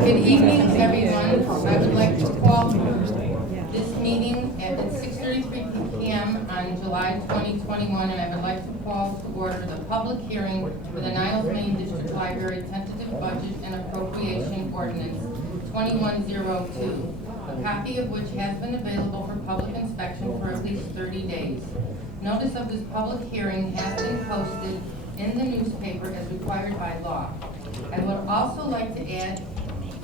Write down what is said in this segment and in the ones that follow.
Good evening, everyone. I would like to call this meeting at 6:33 p.m. on July 2021, and I would like to call to order the public hearing for the Niles, Maine District Library Tentative Budget and Appropriation Ordinance 2102, a copy of which has been available for public inspection for at least 30 days. Notice of this public hearing has been posted in the newspaper as required by law. I would also like to add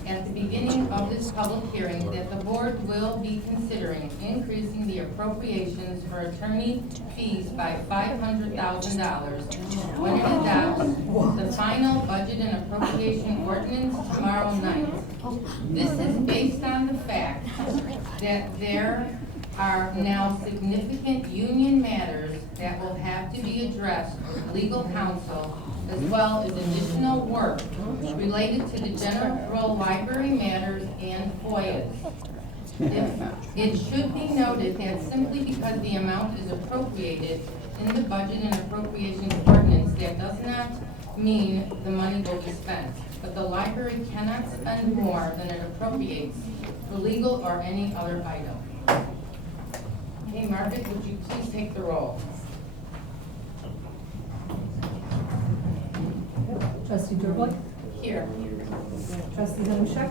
at the beginning of this public hearing that the board will be considering increasing the appropriations for attorney fees by $500,000 when it adopts the final budget and appropriation ordinance tomorrow night. This is based on the fact that there are now significant union matters that will have to be addressed with legal counsel, as well as additional work related to the general library matters and FOIAs. It should be noted that simply because the amount is appropriated in the budget and appropriations ordinance, that does not mean the money will be spent. But the library cannot spend more than it appropriates for legal or any other item. Okay, Margaret, would you please take the roll? Trustee Durblick. Here. Trustee Hanushek.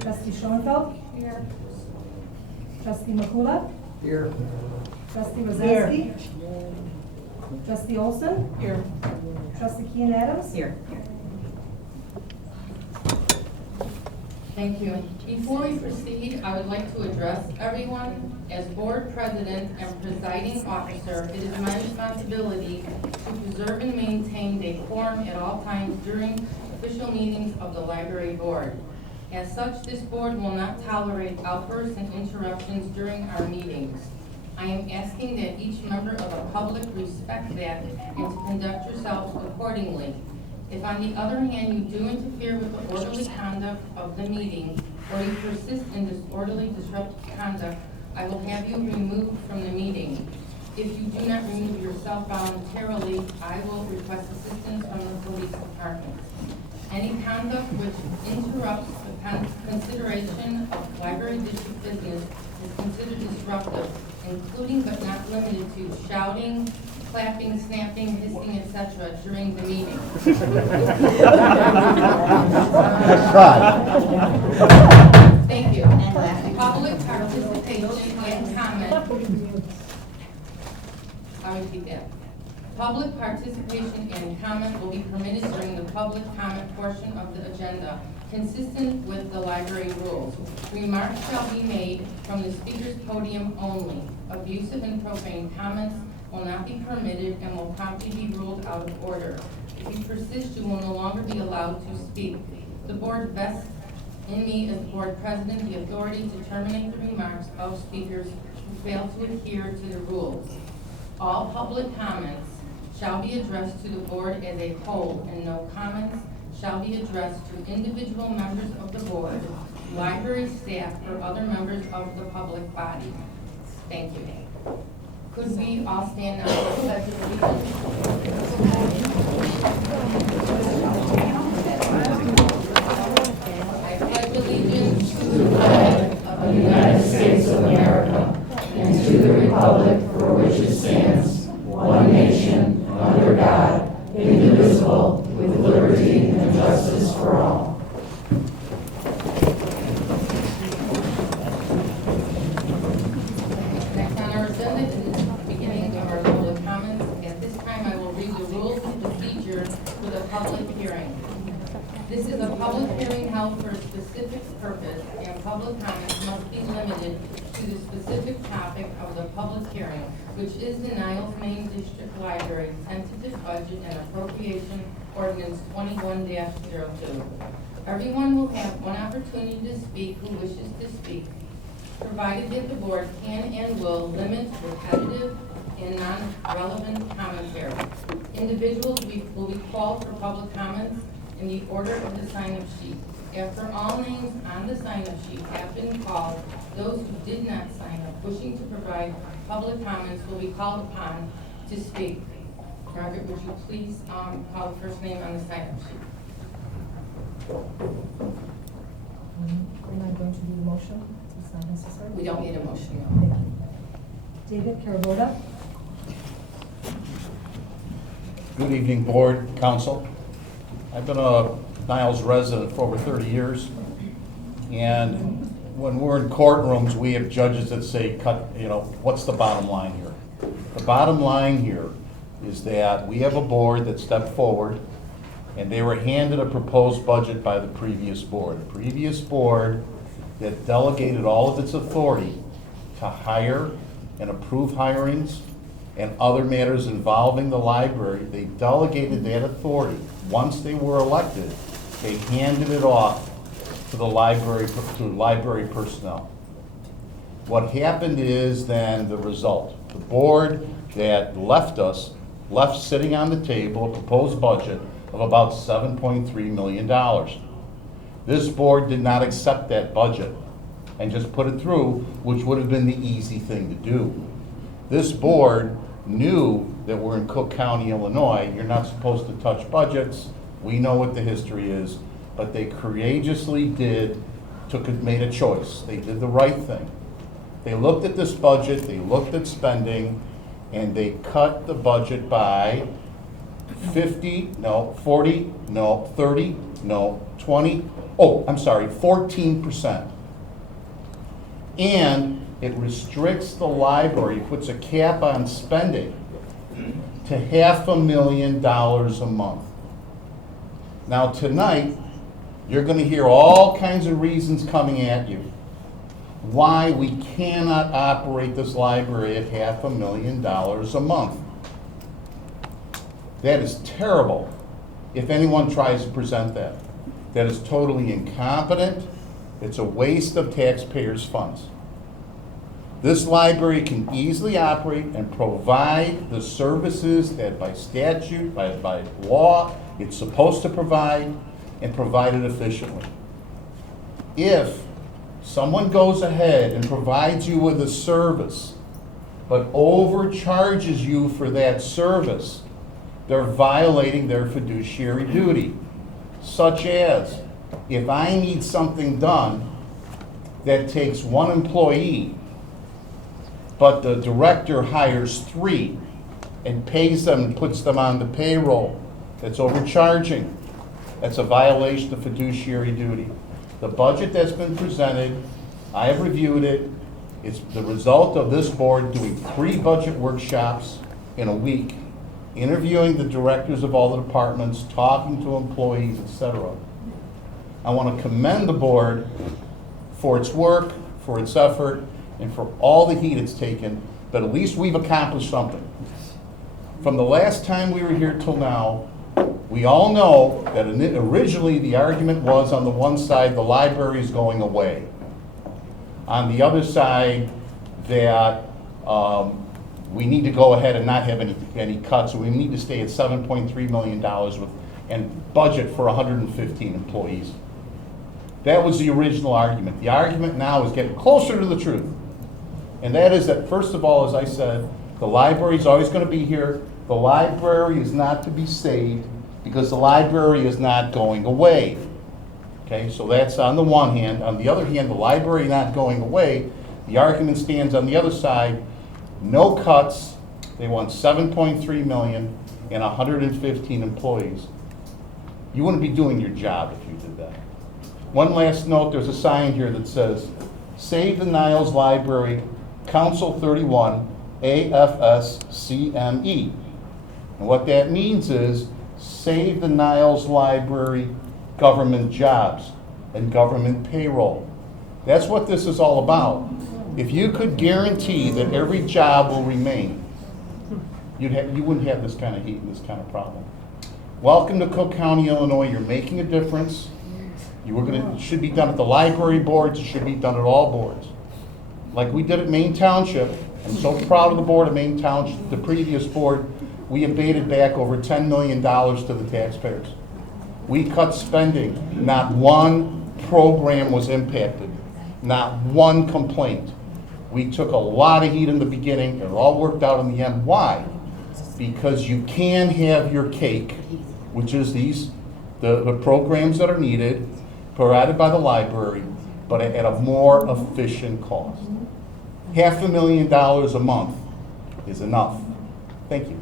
Trustee Schoenfeld. Here. Trustee Makula. Here. Trustee Rosinski. Trustee Olson. Here. Trustee Kean Adams. Here. Thank you. Before we proceed, I would like to address everyone. As board president and presiding officer, it is my responsibility to preserve and maintain decorum at all times during official meetings of the library board. As such, this board will not tolerate outbursts and interruptions during our meetings. I am asking that each member of the public respect that and to conduct yourselves accordingly. If on the other hand you do interfere with the orderly conduct of the meeting, or you persist in disorderly, disruptive conduct, I will have you removed from the meeting. If you do not remove yourself voluntarily, I will request assistance from the police department. Any conduct which interrupts the consideration of library district business is considered disruptive, including but not limited to shouting, clapping, snapping, hissing, etc. during the meeting. Thank you. Public participation and comment. I'll repeat that. Public participation and comment will be permitted during the public comment portion of the agenda, consistent with the library rules. Remarks shall be made from the speaker's podium only. Abusive and profane comments will not be permitted and will promptly be ruled out of order. If you persist, you will no longer be allowed to speak. The board vests in me as board president the authority to terminate the remarks of speakers who fail to adhere to the rules. All public comments shall be addressed to the board as a whole, and no comments shall be addressed to individual members of the board, library staff, or other members of the public body. Thank you. Could we all stand now for the pledge of allegiance? I pledge allegiance to the flag of the United States of America and to the republic for which it stands, one nation, under God, indivisible, with liberty and justice for all. Next on our agenda is the beginning of our public comments. At this time, I will read the rules and procedure for the public hearing. This is a public hearing held for a specific purpose, and public comments must be limited to the specific topic of the public hearing, which is the Niles, Maine District Library Tentative Budget and Appropriation Ordinance 21-02. Everyone will have one opportunity to speak who wishes to speak, provided that the board can and will limit repetitive and non-relevant commentary. Individuals will be called for public comments in the order of the sign-up sheet. After all names on the sign-up sheet have been called, those who did not sign up wishing to provide public comments will be called upon to speak. Margaret, would you please call the first name on the sign-up sheet? David Carabota. Good evening, Board, Council. I've been a Niles resident for over 30 years, and when we're in courtrooms, we have judges that say, what's the bottom line here? The bottom line here is that we have a board that stepped forward, and they were handed a proposed budget by the previous board. The previous board that delegated all of its authority to hire and approve hirings and other matters involving the library, they delegated that authority. Once they were elected, they handed it off to the library personnel. What happened is then the result. The board that left us, left sitting on the table a proposed budget of about $7.3 million. This board did not accept that budget and just put it through, which would have been the easy thing to do. This board knew that we're in Cook County, Illinois. You're not supposed to touch budgets. We know what the history is, but they courageously made a choice. They did the right thing. They looked at this budget, they looked at spending, and they cut the budget by 50, no, 40, no, 30, no, 20, 14%. And it restricts the library, puts a cap on spending to $500,000 a month. Now tonight, you're going to hear all kinds of reasons coming at you why we cannot operate this library at $500,000 a month. That is terrible if anyone tries to present that. That is totally incompetent. It's a waste of taxpayers' funds. This library can easily operate and provide the services that by statute, by law, it's supposed to provide, and provide it efficiently. If someone goes ahead and provides you with a service, but overcharges you for that service, they're violating their fiduciary duty. Such as, if I need something done that takes one employee, but the director hires 3 and pays them and puts them on the payroll, that's overcharging. That's a violation of fiduciary duty. The budget that's been presented, I have reviewed it. It's the result of this board doing 3 budget workshops in a week, interviewing the directors of all the departments, talking to employees, etc. I want to commend the board for its work, for its effort, and for all the heat it's taken, but at least we've accomplished something. From the last time we were here till now, we all know that originally the argument was on the one side, the library is going away. On the other side, that we need to go ahead and not have any cuts, so we need to stay at $7.3 million and budget for 115 employees. That was the original argument. The argument now is getting closer to the truth. And that is that, first of all, as I said, the library is always going to be here. The library is not to be saved because the library is not going away. Okay, so that's on the one hand. On the other hand, the library not going away, the argument stands on the other side, no cuts. They want $7.3 million and 115 employees. You wouldn't be doing your job if you did that. One last note, there's a sign here that says, Save the Niles Library, Council 31, AFSCME. And what that means is, save the Niles Library government jobs and government payroll. That's what this is all about. If you could guarantee that every job will remain, you wouldn't have this kind of heat and this kind of problem. Welcome to Cook County, Illinois. You're making a difference. It should be done at the library boards. It should be done at all boards. Like we did at Maine Township. I'm so proud of the board of Maine Township, the previous board. We abated back over $10 million to the taxpayers. We cut spending. Not one program was impacted. Not one complaint. We took a lot of heat in the beginning. It all worked out in the end. Why? Because you can have your cake, which is the programs that are needed, provided by the library, but at a more efficient cost. $500,000 a month is enough. Thank you.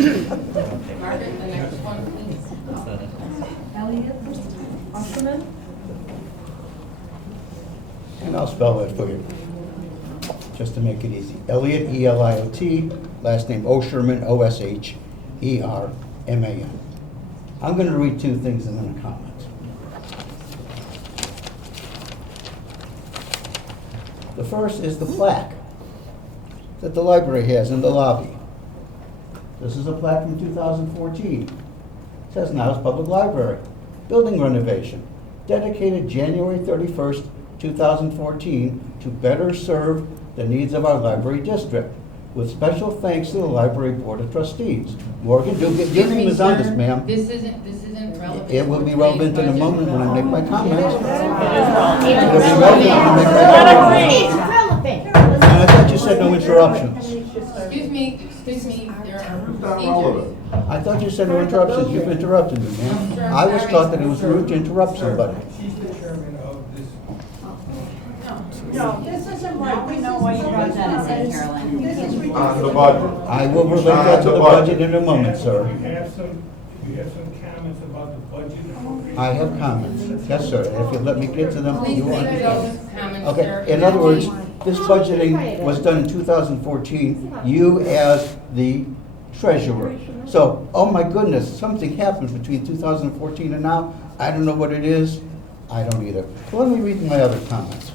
Margaret, the next one, please. Elliot Usherman. And I'll spell that for you, just to make it easy. Elliot, E-L-I-O-T, last name Osherman, O-S-H-E-R-M-A-N. I'm going to read two things and then a comment. The first is the plaque that the library has in the lobby. This is a plaque from 2014. It says Niles Public Library, building renovation, dedicated January 31st, 2014 to better serve the needs of our library district. With special thanks to the Library Board of Trustees. Morgan, your name is on this, ma'am. This isn't relevant. It will be relevant in a moment when I make my comment. It'll be It's relevant when I make my comment. And I thought you said no interruptions. Excuse me, there are Not procedures. relevant. I thought you said no interruptions. You've interrupted me, ma'am. I was taught that it was rude to interrupt somebody. She's the chairman of this. No, this isn't right. We know what you brought that in, Carolyn. This is On the ridiculous. budget. I will relate that to the budget in a moment, sir. You have some comments about the budget appropriation? I have comments. Yes, sir. And if you let me get to them, Please you make want. those comments, sir. Okay, in other words, this budgeting was done in 2014, you as the treasurer. So, oh my goodness, something happened between 2014 and now. I don't know what it is. I don't either. Well, let me read my other comments.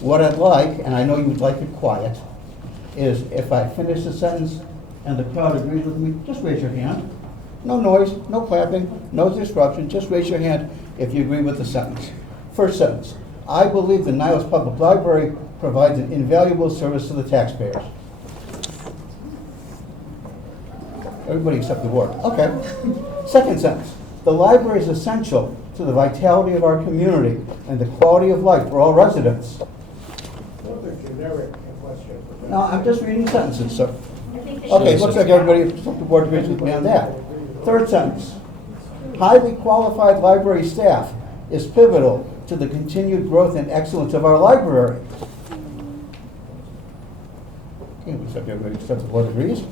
What I'd like, and I know you would like it quiet, is if I finish the sentence and the crowd agrees with me, just raise your hand. No noise, no clapping, no disruption, just raise your hand if you agree with the sentence. First sentence, I believe the Niles Public Library provides an invaluable service to the taxpayers. Everybody except the board. Okay. Second sentence, the library is essential to the vitality of our community and the quality of life for all residents. No, I'm just reading sentences, sir. Okay, looks like everybody except the board agrees with me on that. Third sentence, highly qualified library staff is pivotal to the continued growth and excellence of our library. Okay, looks like everybody except the board agrees.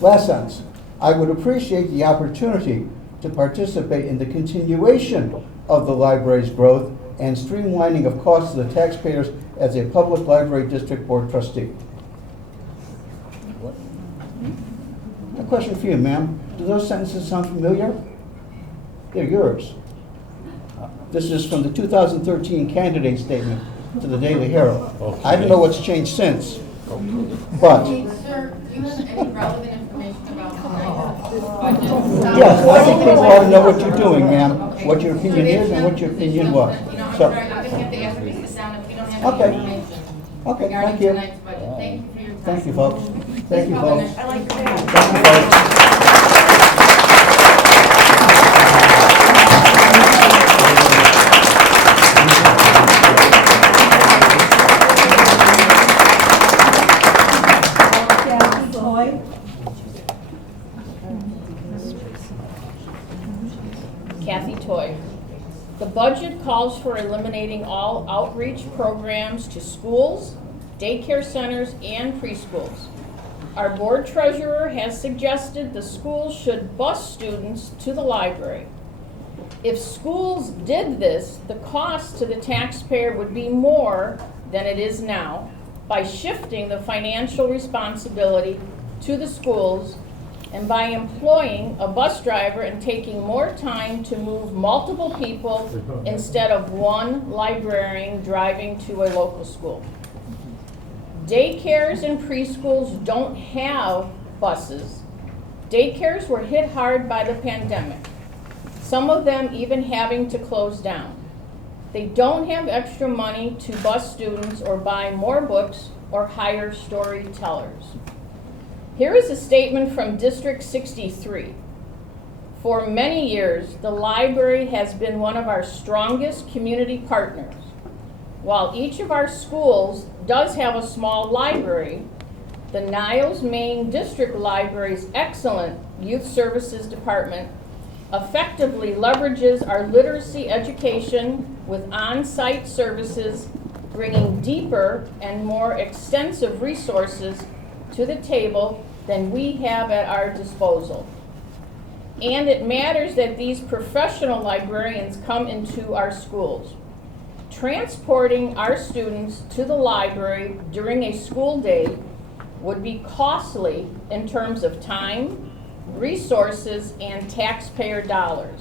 Last sentence, I would appreciate the opportunity to participate in the continuation of the library's growth and streamlining of costs to the taxpayers as a public library district board trustee. A question for you, ma'am. Do those sentences sound familiar? They're yours. This is from the 2013 candidate statement to the Daily Herald. I don't know what's changed since, but Sir, do you have any relevant information about tonight's budget? yes, I think people ought to know what you're doing, ma'am, what your opinion is and what your opinion was. You know, I'm So, sorry, I'm gonna have to ask you to sit down if you don't have Okay. any information okay, regarding thank you. tonight's budget. Thank you for your time. Thank you, folks. Thank you, Please call the folks. next- I like your name. Thank you, folks. Kathy Toy. Kathy Toy. The budget calls for eliminating all outreach programs to schools, daycare centers, and preschools. Our board treasurer has suggested the schools should bus students to the library. If schools did this, the cost to the taxpayer would be more than it is now by shifting the financial responsibility to the schools and by employing a bus driver and taking more time to move multiple people instead of one librarian driving to a local school. Daycares and preschools don't have buses. Daycares were hit hard by the pandemic, some of them even having to close down. They don't have extra money to bus students or buy more books or hire storytellers. Here is a statement from District 63. For many years, the library has been one of our strongest community partners. While each of our schools does have a small library, the Niles, Maine District Library's excellent Youth Services Department effectively leverages our literacy education with on-site services, bringing deeper and more extensive resources to the table than we have at our disposal. And it matters that these professional librarians come into our schools. Transporting our students to the library during a school day would be costly in terms of time, resources, and taxpayer dollars.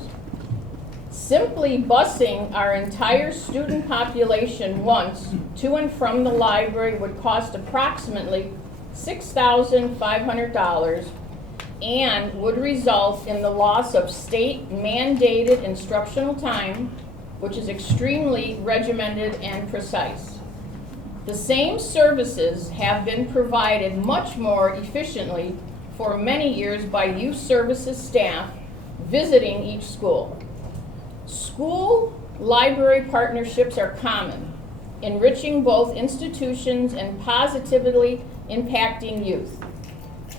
Simply busing our entire student population once to and from the library would cost approximately $6,500 and would result in the loss of state-mandated instructional time, which is extremely regimented and precise. The same services have been provided much more efficiently for many years by youth services staff visiting each school. School library partnerships are common, enriching both institutions and positively impacting youth.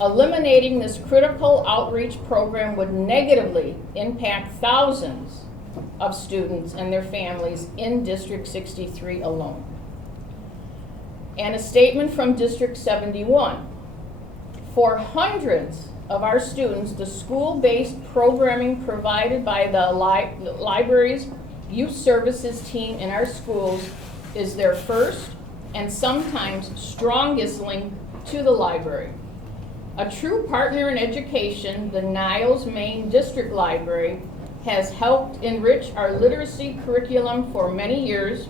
Eliminating this critical outreach program would negatively impact thousands of students and their families in District 63 alone. And a statement from District 71. For hundreds of our students, the school-based programming provided by the library's youth services team in our schools is their first and sometimes strongest link to the library. A true partner in education, the Niles, Maine District Library has helped enrich our literacy curriculum for many years,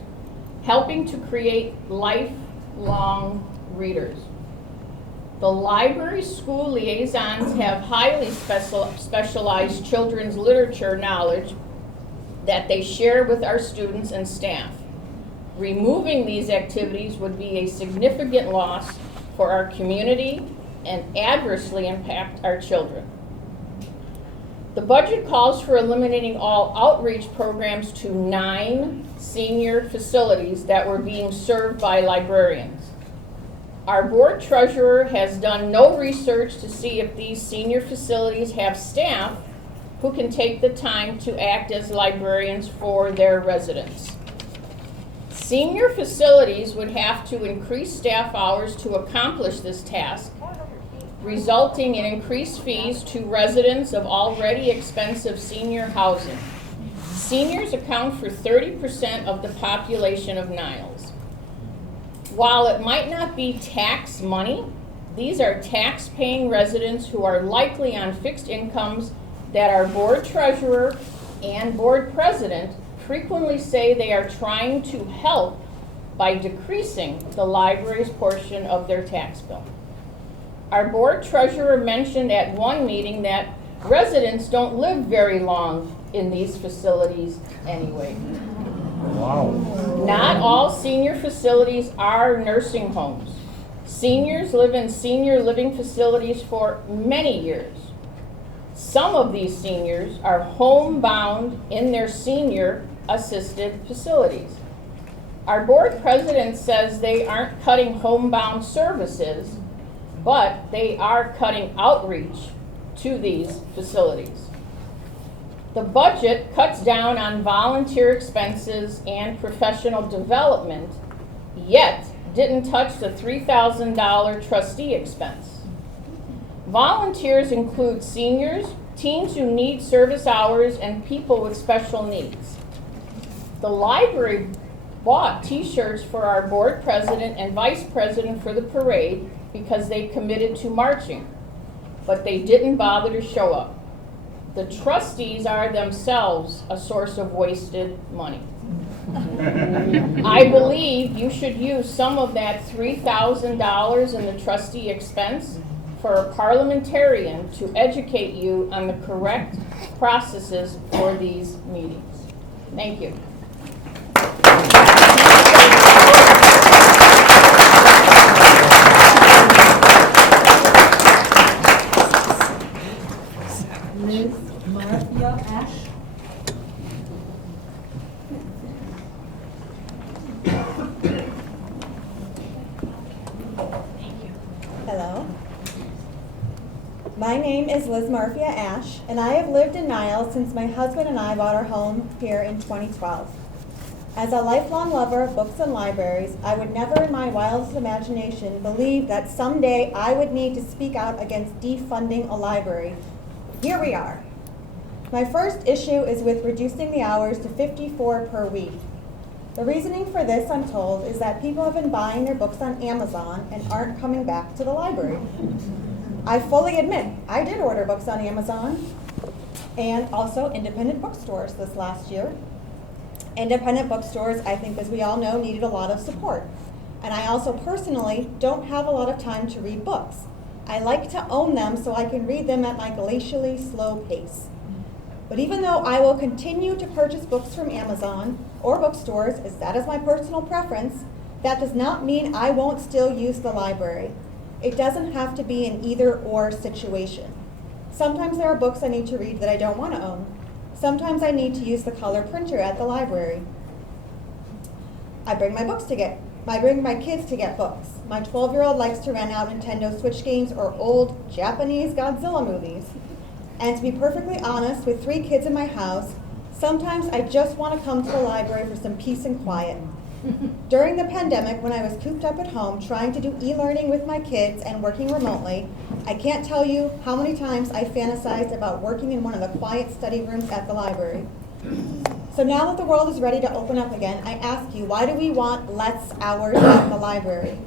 helping to create lifelong readers. The library school liaisons have highly specialized children's literature knowledge that they share with our students and staff. Removing these activities would be a significant loss for our community and adversely impact our children. The budget calls for eliminating all outreach programs to 9 senior facilities that were being served by librarians. Our board treasurer has done no research to see if these senior facilities have staff who can take the time to act as librarians for their residents. Senior facilities would have to increase staff hours to accomplish this task, resulting in increased fees to residents of already expensive senior housing. Seniors account for 30% of the population of Niles. While it might not be tax money, these are tax-paying residents who are likely on fixed incomes that our board treasurer and board president frequently say they are trying to help by decreasing the library's portion of their tax bill. Our board treasurer mentioned at one meeting that residents don't live very long in these facilities anyway. Wow. Not all senior facilities are nursing homes. Seniors live in senior living facilities for many years. Some of these seniors are homebound in their senior assisted facilities. Our board president says they aren't cutting homebound services, but they are cutting outreach to these facilities. The budget cuts down on volunteer expenses and professional development, yet didn't touch the $3,000 trustee expense. Volunteers include seniors, teens who need service hours, and people with special needs. The library bought t-shirts for our board president and vice president for the parade because they committed to marching, but they didn't bother to show up. The trustees are themselves a source of wasted money. I believe you should use some of that $3,000 in the trustee expense for a parliamentarian to educate you on the correct processes for these meetings. Thank you. Ms. Marcia Ash. Hello. My name is Liz Marfia Ash, and I have lived in Niles since my husband and I bought our home here in 2012. As a lifelong lover of books and libraries, I would never in my wildest imagination believe that someday I would need to speak out against defunding a library. Here we are. My first issue is with reducing the hours to 54 per week. The reasoning for this, I'm told, is that people have been buying their books on Amazon and aren't coming back to the library. I fully admit, I did order books on Amazon and also independent bookstores this last year. Independent bookstores, I think, as we all know, needed a lot of support. And I also personally don't have a lot of time to read books. I like to own them so I can read them at my glacially slow pace. But even though I will continue to purchase books from Amazon or bookstores, as that is my personal preference, that does not mean I won't still use the library. It doesn't have to be an either-or situation. Sometimes there are books I need to read that I don't want to own. Sometimes I need to use the color printer at the library. I bring my kids to get books. My 12-year-old likes to rent out Nintendo Switch games or old Japanese Godzilla movies. And to be perfectly honest, with 3 kids in my house, sometimes I just want to come to the library for some peace and quiet. During the pandemic, when I was cooped up at home trying to do e-learning with my kids and working remotely, I can't tell you how many times I fantasized about working in one of the quiet study rooms at the library. So now that the world is ready to open up again, I ask you, why do we want less hours at the library?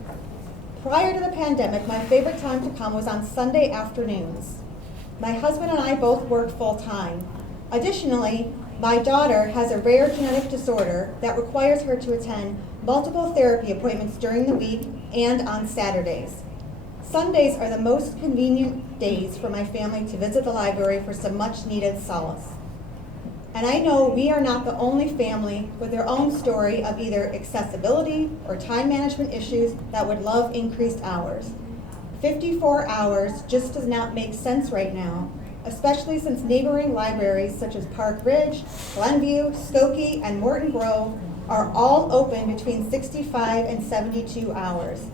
Prior to the pandemic, my favorite time to come was on Sunday afternoons. My husband and I both work full-time. Additionally, my daughter has a rare genetic disorder that requires her to attend multiple therapy appointments during the week and on Saturdays. Sundays are the most convenient days for my family to visit the library for some much-needed solace. And I know we are not the only family with their own story of either accessibility or time management issues that would love increased hours. 54 hours just does not make sense right now, especially since neighboring libraries such as Park Ridge, Glenview, Skokie, and Morton Grove are all open between 65 and 72 hours.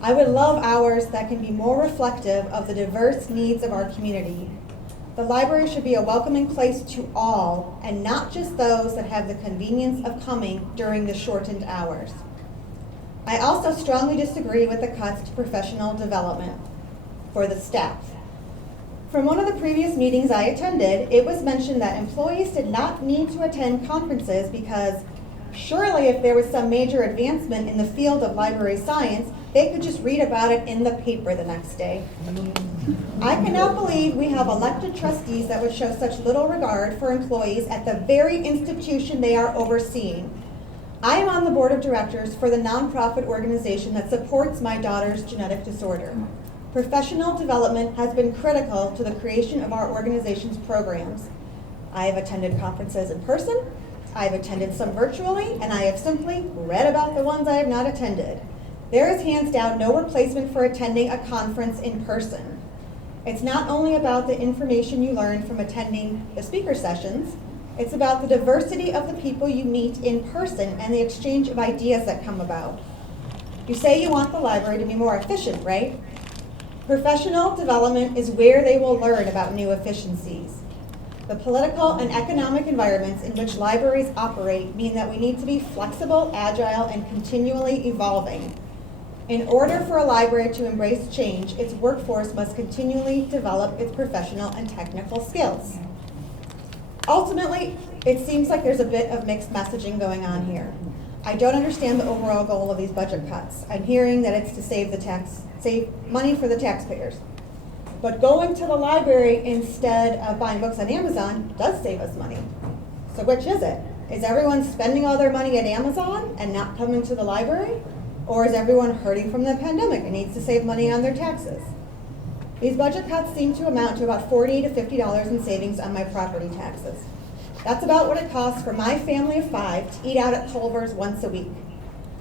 I would love hours that can be more reflective of the diverse needs of our community. The library should be a welcoming place to all, and not just those that have the convenience of coming during the shortened hours. I also strongly disagree with the cuts to professional development for the staff. From one of the previous meetings I attended, it was mentioned that employees did not need to attend conferences because surely if there was some major advancement in the field of library science, they could just read about it in the paper the next day. I cannot believe we have elected trustees that would show such little regard for employees at the very institution they are overseeing. I am on the board of directors for the nonprofit organization that supports my daughter's genetic disorder. Professional development has been critical to the creation of our organization's programs. I have attended conferences in person, I have attended some virtually, and I have simply read about the ones I have not attended. There is hands down no replacement for attending a conference in person. It's not only about the information you learn from attending the speaker sessions, it's about the diversity of the people you meet in person and the exchange of ideas that come about. You say you want the library to be more efficient, right? Professional development is where they will learn about new efficiencies. The political and economic environments in which libraries operate mean that we need to be flexible, agile, and continually evolving. In order for a library to embrace change, its workforce must continually develop its professional and technical skills. Ultimately, it seems like there's a bit of mixed messaging going on here. I don't understand the overall goal of these budget cuts. I'm hearing that it's to save money for the taxpayers. But going to the library instead of buying books on Amazon does save us money. So which is it? Is everyone spending all their money at Amazon and not coming to the library? Or is everyone hurting from the pandemic and needs to save money on their taxes? These budget cuts seem to amount to about $40 to $50 in savings on my property taxes. That's about what it costs for my family of 5 to eat out at Culver's once a week.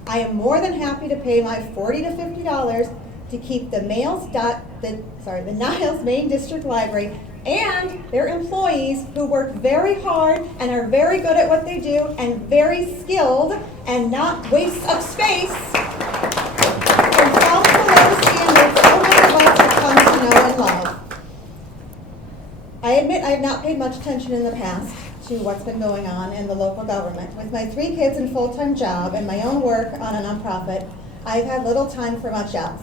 I am more than happy to pay my $40 to $50 to keep the Niles Maine District Library and their employees who work very hard and are very good at what they do and very skilled and not waste of space from falling below the standards so many of us have come to know and love. not paid much attention in the past to what's been going on in the local government. With my 3 kids and full-time job and my own work on a nonprofit, I've had little time for much else.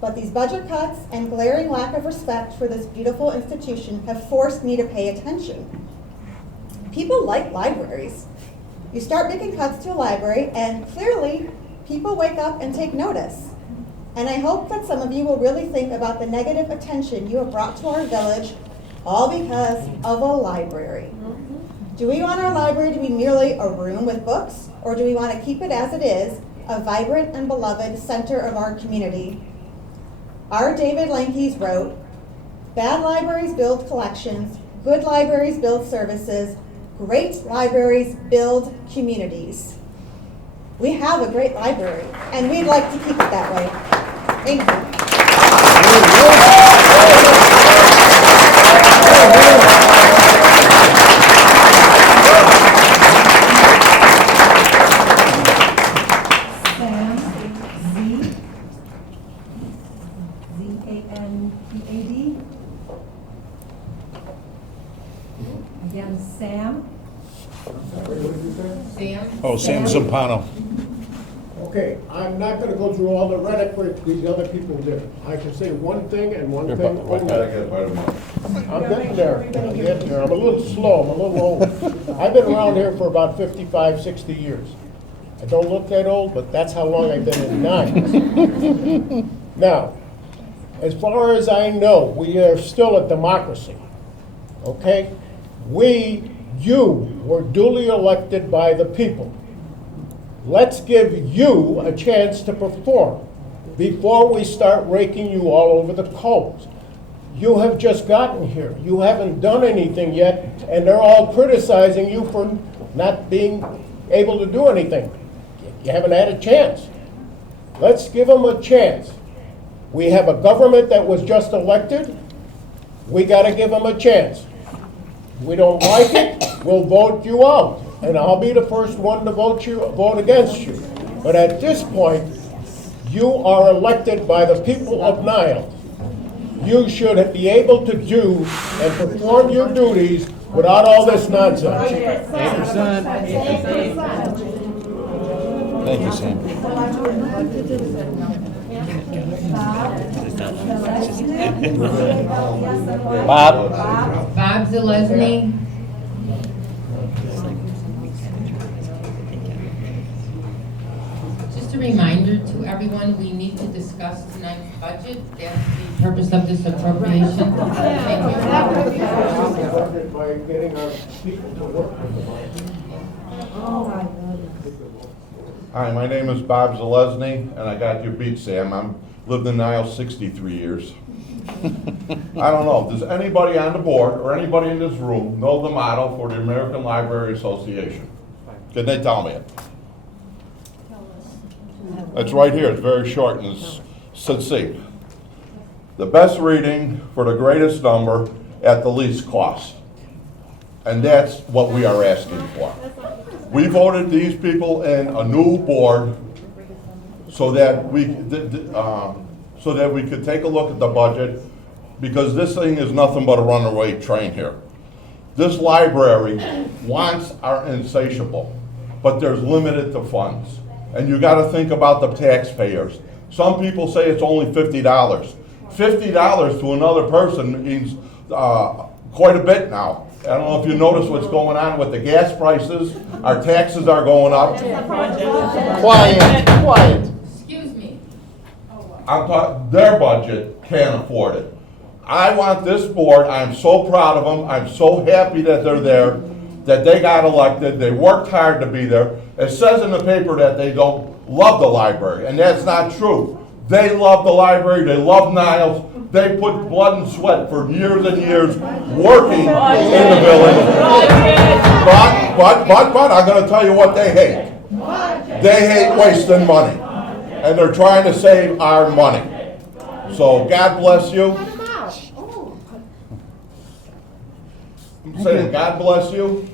But these budget cuts and glaring lack of respect for this beautiful institution have forced me to pay attention. People like libraries. You start making cuts to a library and clearly people wake up and take notice. And I hope that some of you will really think about the negative attention you have brought to our village, all because of a library. Do we want our library to be merely a room with books, or do we want to keep it as it is, a vibrant and beloved center of our community? R. David Lankeys wrote, "Bad libraries build collections, good libraries build services, great libraries build communities." We have a great library, and we'd like to keep it that way. Thank you. Z-A-N-P-A-D. Again, Sam. Sam? Oh, Sam Zampano. Okay, I'm not gonna go through all the rhetoric these other people did. I can say one thing and one thing only. I'm getting there, I'm a little slow, I'm a little old. I've been around here for about 55, 60 years. I don't look that old, but that's how long I've been in Niles. Now, as far as I know, we are still a democracy, okay? You were duly elected by the people. Let's give you a chance to perform before we start raking you all over the coals. You have just gotten here. You haven't done anything yet, and they're all criticizing you for not being able to do anything. You haven't had a chance. Let's give them a chance. We have a government that was just elected. We got to give them a chance. We don't like it, we'll vote you out. And I'll be the first one to vote against you. But at this point, you are elected by the people of Niles. You should be able to do and perform your duties without all this nonsense. Thank you, Sam. Bob? Bob Zalesny? Just a reminder to everyone, we need to discuss tonight's budget. That's the purpose of this appropriation. Thank you. By getting our people to work with the budget. Hi, my name is Bob Zalesny, and I got your beat, Sam. I've lived in Niles 63 years. I don't know, does anybody on the board or anybody in this room know the motto for the American Library Association? Can they tell me it? It's right here, it's very short and it's succinct. The best reading for the greatest number at the least cost. And that's what we are asking for. We voted these people in a new board so that we could take a look at the budget, because this thing is nothing but a runaway train here. This library wants are insatiable, but there's limited to funds. And you gotta think about the taxpayers. Some people say it's only $50. $50 to another person means quite a bit now. I don't know if you notice what's going on with the gas prices. Our taxes are going up. Quiet. Excuse me. I'm talking, their budget can't afford it. I want this board, I'm so proud of them, I'm so happy that they're there, that they got elected, they worked hard to be there. It says in the paper that they don't love the library, and that's not true. They love the library, they love Niles, they put blood and sweat for years and years working in the village. But, I'm gonna tell you what they hate. They hate wasting money, and they're trying to save our money. So God bless you. I'm saying God bless you.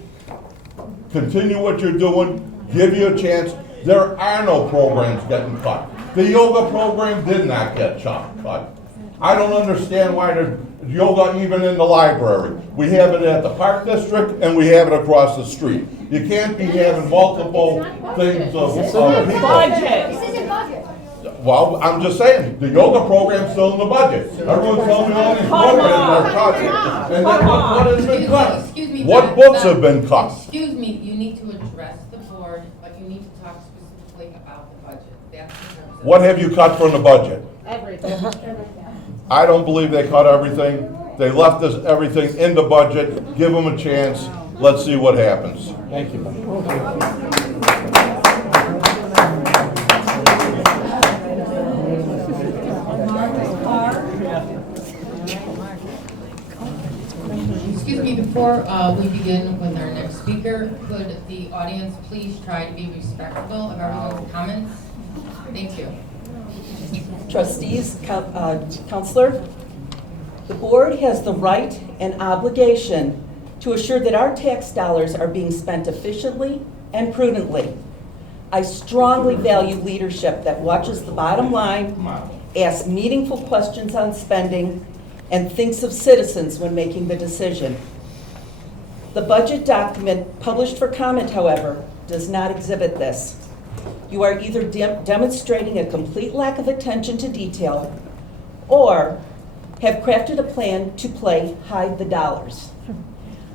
Continue what you're doing, give you a chance. There are no programs getting cut. The yoga program did not get cut. I don't understand why there's yoga even in the library. We have it at the Park District and we have it across the street. You can't be having multiple things of people. Budget. Well, I'm just saying, the yoga program's still in the budget. Everyone's telling me all these programs are cut. And then what has been cut? Excuse me, What John, books John, have been cut? Excuse me, you need to address the board, but you need to talk specifically about the budget. That's the purpose of What have you cut from the budget? Everything. I don't believe they cut everything. They left us everything in the budget. Give them a chance. Let's see what happens. Thank you. Excuse me, before we begin with our next speaker, could the audience please try to be respectful of everyone's comments? Thank you. Trustees, Counselor, the board has the right and obligation to assure that our tax dollars are being spent efficiently and prudently. I strongly value leadership that watches the bottom line, asks meaningful questions on spending, and thinks of citizens when making the decision. The budget document published for comment, however, does not exhibit this. You are either demonstrating a complete lack of attention to detail or have crafted a plan to play hide the dollars.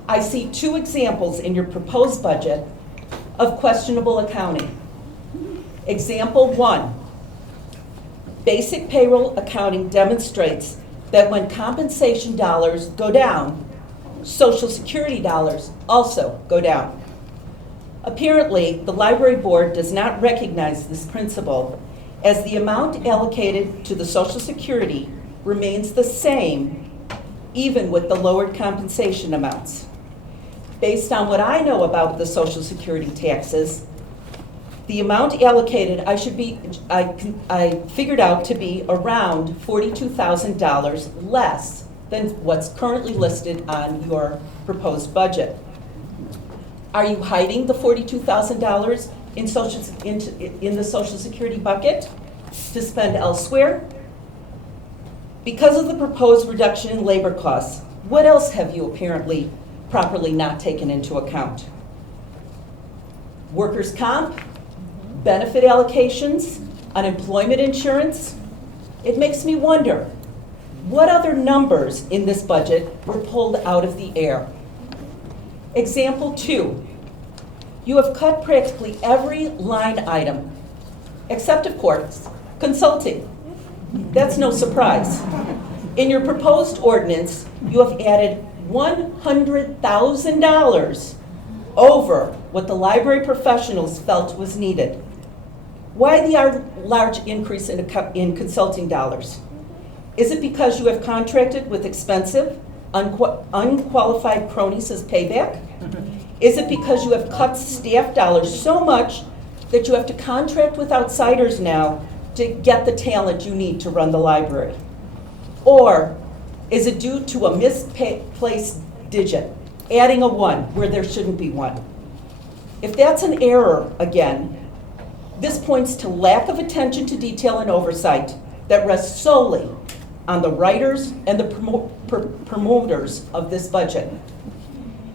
I see two examples in your proposed budget of questionable accounting. Example 1, basic payroll accounting demonstrates that when compensation dollars go down, Social Security dollars also go down. Apparently, the library board does not recognize this principle, as the amount allocated to the Social Security remains the same even with the lowered compensation amounts. Based on what I know about the Social Security taxes, the amount allocated I figured out to be around $42,000 less than what's currently listed on your proposed budget. Are you hiding the $42,000 in the Social Security bucket to spend elsewhere? Because of the proposed reduction in labor costs, what else have you apparently properly not taken into account? Workers' comp, benefit allocations, unemployment insurance? It makes me wonder, what other numbers in this budget were pulled out of the air? Example 2, you have cut practically every line item, except of course, consulting. That's no surprise. In your proposed ordinance, you have added $100,000 over what the library professionals felt was needed. Why the large increase in consulting dollars? Is it because you have contracted with expensive, unqualified cronies as payback? Is it because you have cut staff dollars so much that you have to contract with outsiders now to get the talent you need to run the library? Or is it due to a misplaced digit, adding a 1 where there shouldn't be one? If that's an error, again, this points to lack of attention to detail and oversight that rests solely on the writers and the promoters of this budget.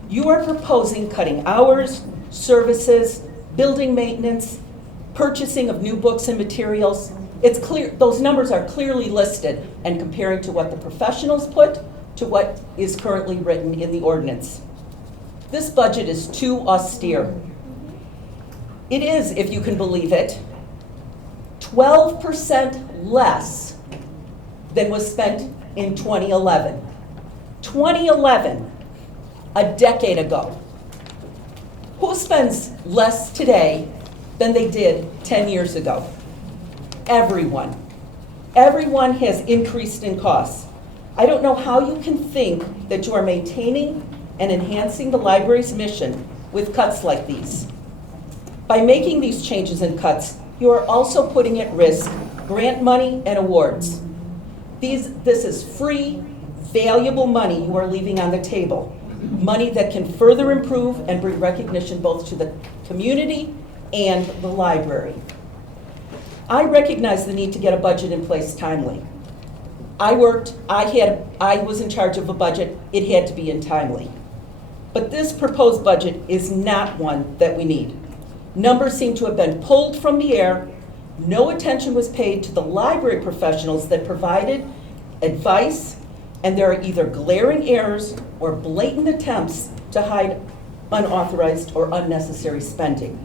You are proposing cutting hours, services, building maintenance, purchasing of new books and materials. It's clear, those numbers are clearly listed and comparing to what the professionals put to what is currently written in the ordinance. This budget is too austere. It is, if you can believe it, 12% less than was spent in 2011. 2011, a decade ago. Who spends less today than they did 10 years ago? Everyone. Everyone has increased in costs. I don't know how you can think that you are maintaining and enhancing the library's mission with cuts like these. By making these changes and cuts, you are also putting at risk grant money and awards. This is free, valuable money you are leaving on the table. Money that can further improve and bring recognition both to the community and the library. I recognize the need to get a budget in place timely. I was in charge of a budget, it had to be in timely. But this proposed budget is not one that we need. Numbers seem to have been pulled from the air. No attention was paid to the library professionals that provided advice, and there are either glaring errors or blatant attempts to hide unauthorized or unnecessary spending.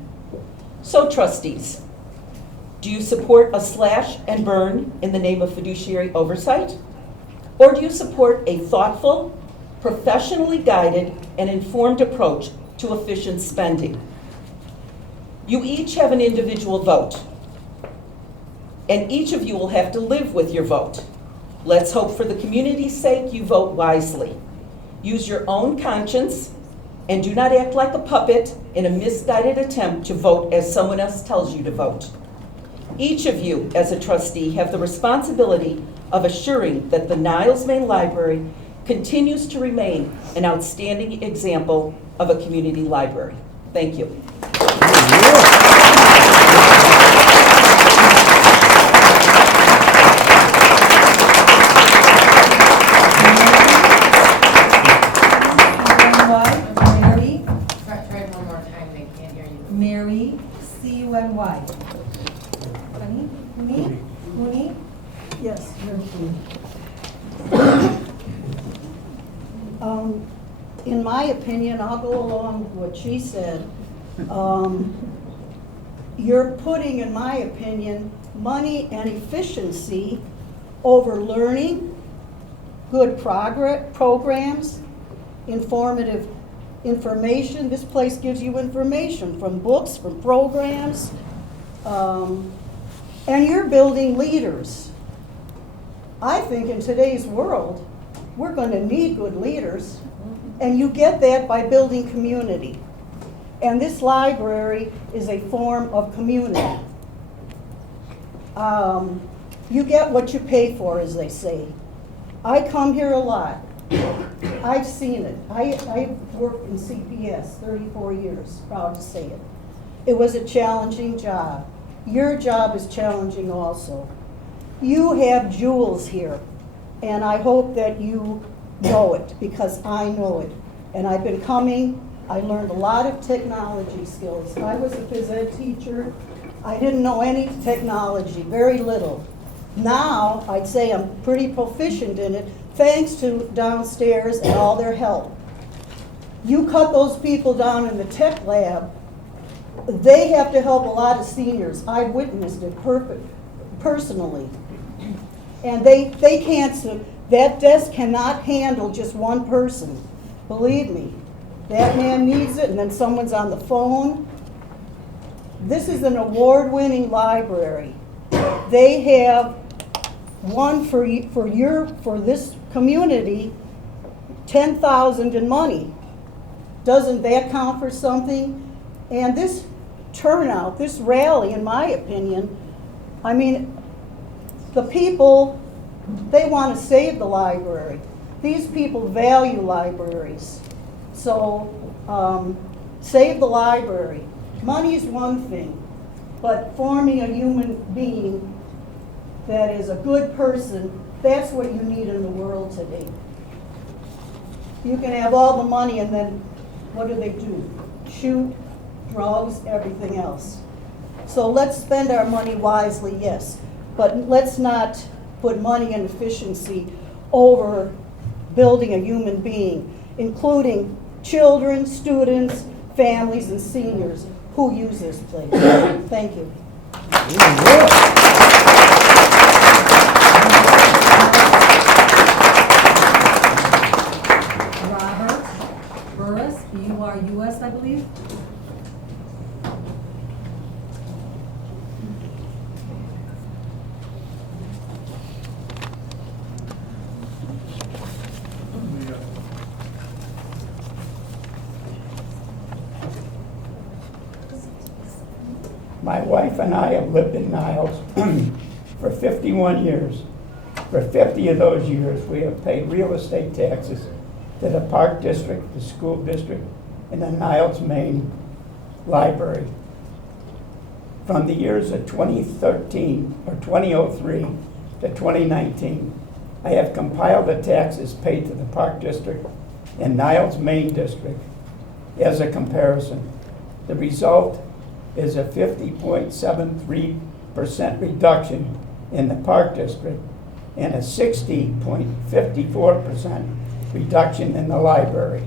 So trustees, do you support a slash and burn in the name of fiduciary oversight? Or do you support a thoughtful, professionally guided, and informed approach to efficient spending? You each have an individual vote, and each of you will have to live with your vote. Let's hope for the community's sake you vote wisely. Use your own conscience and do not act like a puppet in a misguided attempt to vote as someone else tells you to vote. Each of you, as a trustee, have the responsibility of assuring that the Niles Maine Library continues to remain an outstanding example of a community library. Thank you. Mary, Try it one more time, they can't hear you. Mary, C-U-N-Y. Cooney? Yes. In my opinion, I'll go along with what she said. You're putting, in my opinion, money and efficiency over learning, good programs, informative information. This place gives you information from books, from programs, and you're building leaders. I think in today's world, we're going to need good leaders, and you get that by building community. And this library is a form of community. You get what you pay for, as they say. I come here a lot. I've seen it. I worked in CPS 34 years, proud to say it. It was a challenging job. Your job is challenging also. You have jewels here, and I hope that you know it, because I know it. And I've been coming, I learned a lot of technology skills. I was a phys ed teacher. I didn't know any technology, very little. Now, I'd say I'm pretty proficient in it, thanks to downstairs and all their help. You cut those people down in the tech lab, they have to help a lot of seniors. I witnessed it personally. And they can't, that desk cannot handle just one person. Believe me, that man needs it, and then someone's on the phone. This is an award-winning library. They have won for this community $10,000 in money. Doesn't that count for something? And this turnout, this rally, in my opinion, I mean, the people, they want to save the library. These people value libraries. So save the library. Money is one thing, but forming a human being that is a good person, that's what you need in the world today. You can have all the money, and then what do? Shoot, drugs, everything else. So let's spend our money wisely, yes, but let's not put money and efficiency over building a human being, including children, students, families, and seniors who use this place. Thank you. Robert Burris, B-U-R-U-S, I believe. My wife and I have lived in Niles for 51 years. For 50 of those years, we have paid real estate taxes to the Park District, the School District, and the Niles Maine Library. From the years of 2013 or 2003 to 2019, I have compiled the taxes paid to the Park District and Niles, Maine District as a comparison. The result is a 50.73% reduction in the Park District and a 60.54% reduction in the library.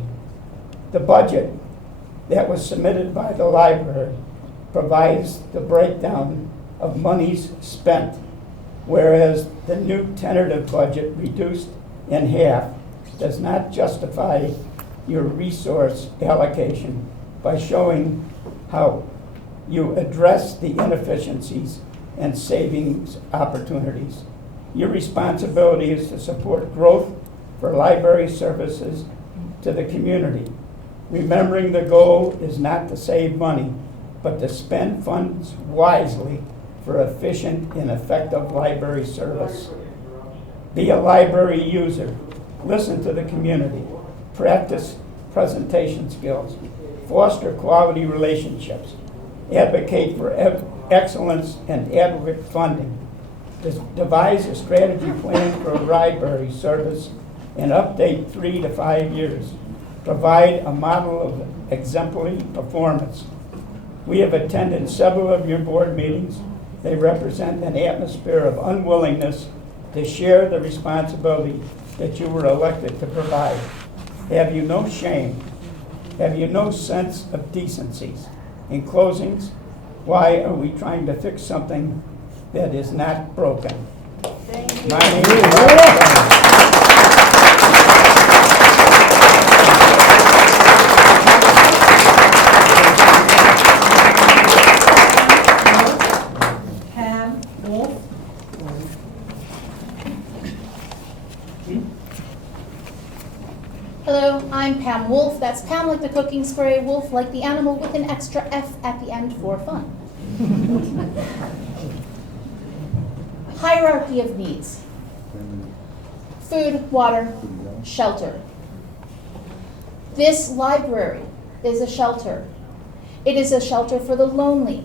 The budget that was submitted by the library provides the breakdown of monies spent, whereas the new tentative budget reduced in half does not justify your resource allocation by showing how you address the inefficiencies and savings opportunities. Your responsibility is to support growth for library services to the community. Remembering the goal is not to save money, but to spend funds wisely for efficient and effective library service. Be a library user. Listen to the community. Practice presentation skills. Foster quality relationships. Advocate for excellence and adequate funding. Devise a strategy plan for library service and update 3 to 5 years. Provide a model of exemplary performance. We have attended several of your board meetings. They represent an atmosphere of unwillingness to share the responsibility that you were elected to provide. Have you no shame? Have you no sense of decency? In closings, why are we trying to fix something that is not broken? Thank you. My name is Robert. Pam Wolf. Hello, I'm Pam Wolf. That's Pam like the cooking spray, Wolf like the animal with an extra F at the end for fun. Hierarchy of needs. Food, water, shelter. This library is a shelter. It is a shelter for the lonely.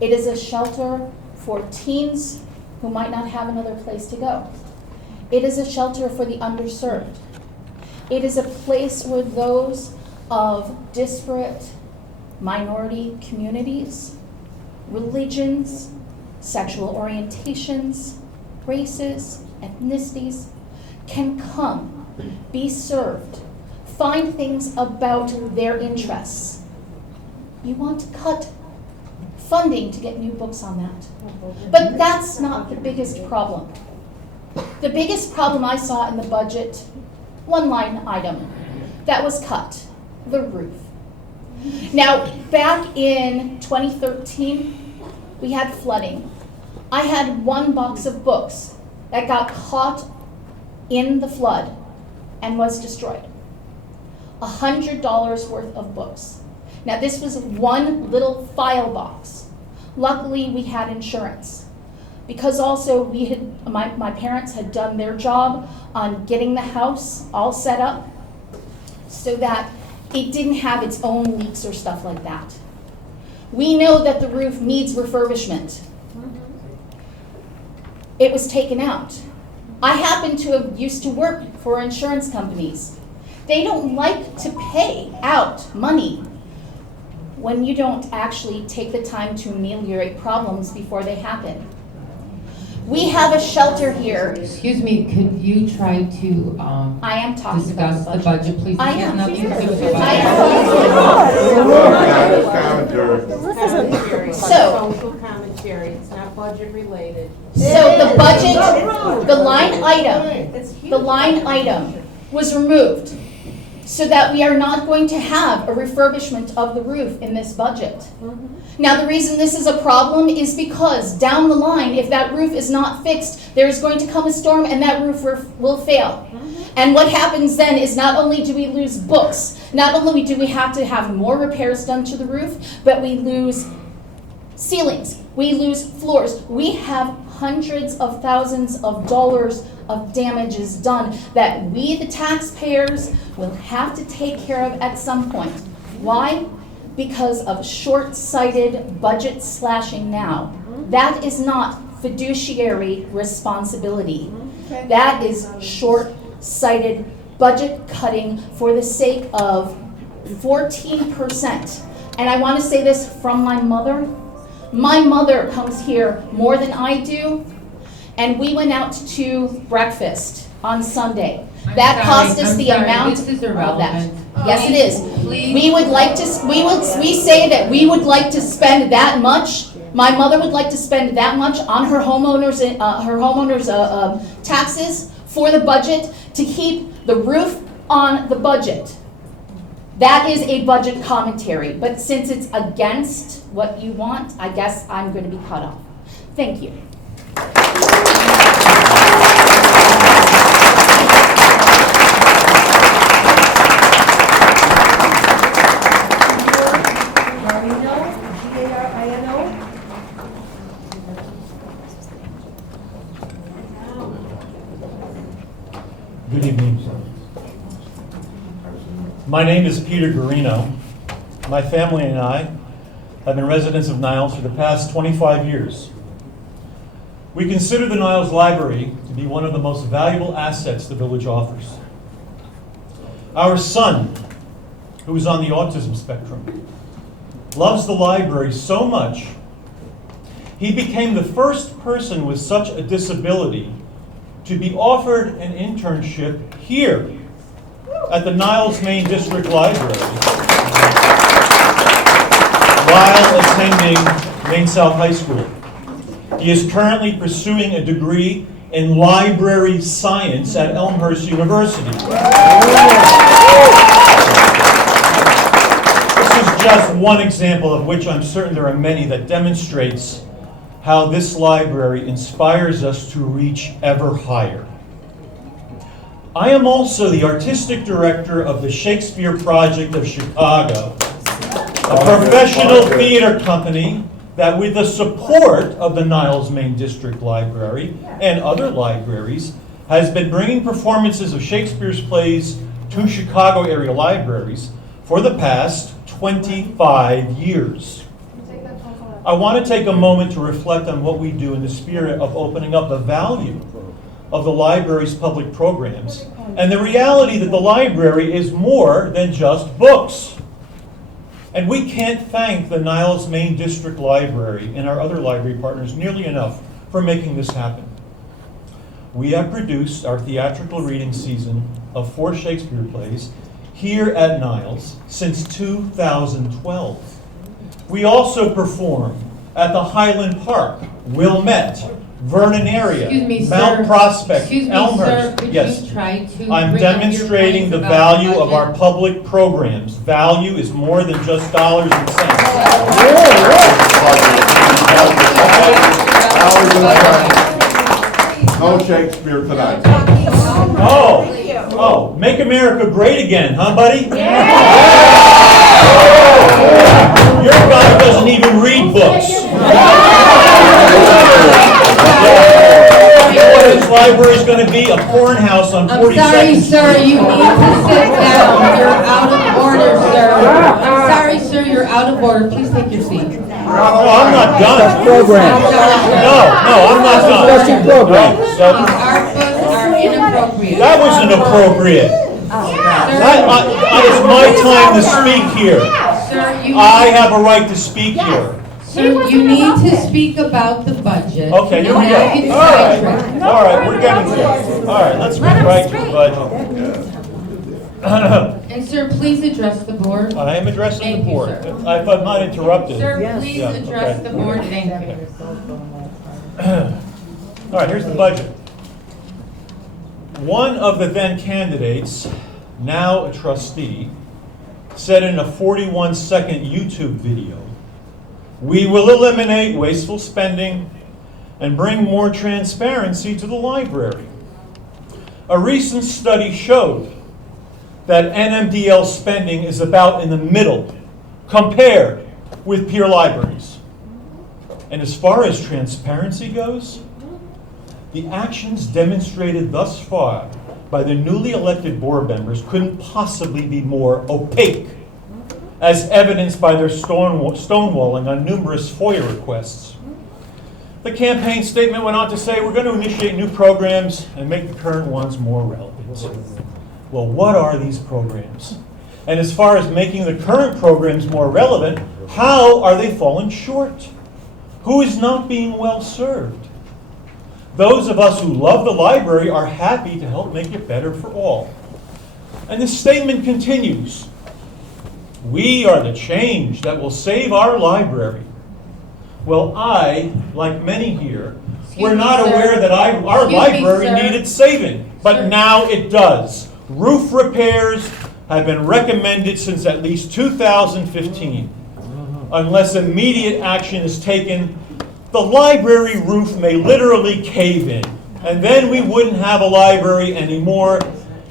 It is a shelter for teens who might not have another place to go. It is a shelter for the underserved. It is a place where those of disparate minority communities, religions, sexual orientations, races, ethnicities can come, be served, find things about their interests. You want to cut funding to get new books on that. But that's not the biggest problem. The biggest problem I saw in the budget, one line item that was cut, the roof. Now, back in 2013, we had flooding. I had one box of books that got caught in the flood and was destroyed. $100 worth of books. Now, this was one little file box. Luckily, we had insurance. Because also my parents had done their job on getting the house all set up so that it didn't have its own leaks or stuff like that. We know that the roof needs refurbishment. It was taken out. I happen to have used to work for insurance companies. They don't like to pay out money when you don't actually take the time to ameliorate problems before they happen. We have a shelter here. Excuse me, could you try to I am talking discuss about the budget, please? I It has am nothing to here. do with the I budget. am. So, Social commentary, it's not budget related. so the budget, the line item was removed so that we are not going to have a refurbishment of the roof in this budget. Now, the reason this is a problem is because down the line, if that roof is not fixed, there is going to come a storm and that roof will fail. And what happens then is not only do we lose books, not only do we have to have more repairs done to the roof, but we lose ceilings, we lose floors. We have hundreds of thousands of dollars of damages done that we, the taxpayers, will have to take care of at some point. Why? Because of short-sighted budget slashing now. That is not fiduciary responsibility. That is short-sighted budget cutting for the sake of 14%. And I want to say this from my mother. My mother comes here more than I do, and we went out to breakfast on Sunday. That cost us the amount This is of that. irrelevant. Yes, it is. Please. We would like to, we say that we would like to spend that much. My mother would like to spend that much on her homeowners, taxes for the budget to keep the roof on the budget. That is a budget commentary, but since it's against what you want, I guess I'm going to be cut off. Thank you. Good evening. My name is Peter Garino. My family and I have been residents of Niles for the past 25 years. We consider the Niles Library to be one of the most valuable assets the village offers. Our son, who is on the autism spectrum, loves the library so much, he became the first person with such a disability to be offered an internship here at the Niles Maine District Library while attending Maine South High School. He is currently pursuing a degree in library science at Elmhurst University. This is just one example of which I'm certain there are many that demonstrates how this library inspires us to reach ever higher. I am also the artistic director of the Shakespeare Project of Chicago, a professional theater company that, with the support of the Niles Maine District Library and other libraries, has been bringing performances of Shakespeare's plays to Chicago area libraries for the past 25 years. I want to take a moment to reflect on what we do in the spirit of opening up the value of the library's public programs and the reality that the library is more than just books. And we can't thank the Niles Maine District Library and our other library partners nearly enough for making this happen. We have produced our theatrical reading season of 4 Shakespeare plays here at Niles since 2012. We also perform at the Highland Park, Wilmette, Vernon area, Mount Prospect, Elmhurst. Could Yes, you try to I'm bring up your demonstrating points the about value of budget? our public programs. Value is more than just dollars and cents. No Shakespeare tonight. Oh, make America great again, huh, buddy? Your guy doesn't even read books. You know what his library is going to be? A porn house on 42nd I'm sorry, Street. sir, you need to sit down. You're out of order, sir. I'm sorry, sir, you're out of order. Please take your seat. No, I'm not done. Program. No, I'm not done. Discussion program. No, These ARPAs are inappropriate. that was inappropriate. It's my time to speak here. Sir, I have a right to speak here. Sir, you need to speak about the budget. Okay, here we go. All right, we're getting there. All right, let's get right to the budget. And sir, please address the board. I am addressing Thank the you, board. sir. If I'm not interrupted. Sir, please Yeah, address okay. the board. Thank you. All right, here's the budget. One of the then candidates, now a trustee, said in a 41-second YouTube video, "We will eliminate wasteful spending and bring more transparency to the library." A recent study showed that NMDL spending is about in the middle compared with peer libraries. And as far as transparency goes, the actions demonstrated thus far by the newly elected board members couldn't possibly be more opaque, as evidenced by their stonewalling on numerous FOIA requests. The campaign statement went on to say, we're going to initiate new programs and make the current ones more relevant. Well, what are these programs? And as far as making the current programs more relevant, how are they falling short? Who is not being well served? Those of us who love the library are happy to help make it better for all. And the statement continues, we are the change that will save our library. Well, I, like many here, were not aware that our library needed saving, but now it does. Roof repairs have been recommended since at least 2015. Unless immediate action is taken, the library roof may literally cave in, and then we wouldn't have a library anymore,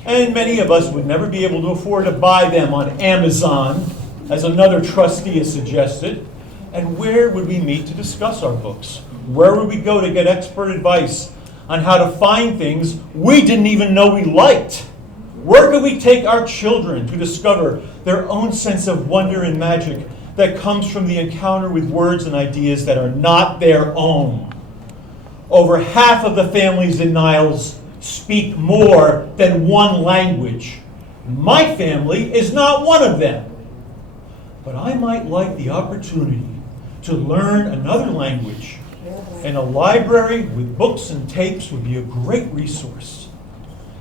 and many of us would never be able to afford to buy them on Amazon, as another trustee has suggested. And where would we meet to discuss our books? Where would we go to get expert advice on how to find things we didn't even know we liked? Where could we take our children to discover their own sense of wonder and magic that comes from the encounter with words and ideas that are not their own? Over half of the families in Niles speak more than one language. My family is not one of them. But I might like the opportunity to learn another language, and a library with books and tapes would be a great resource.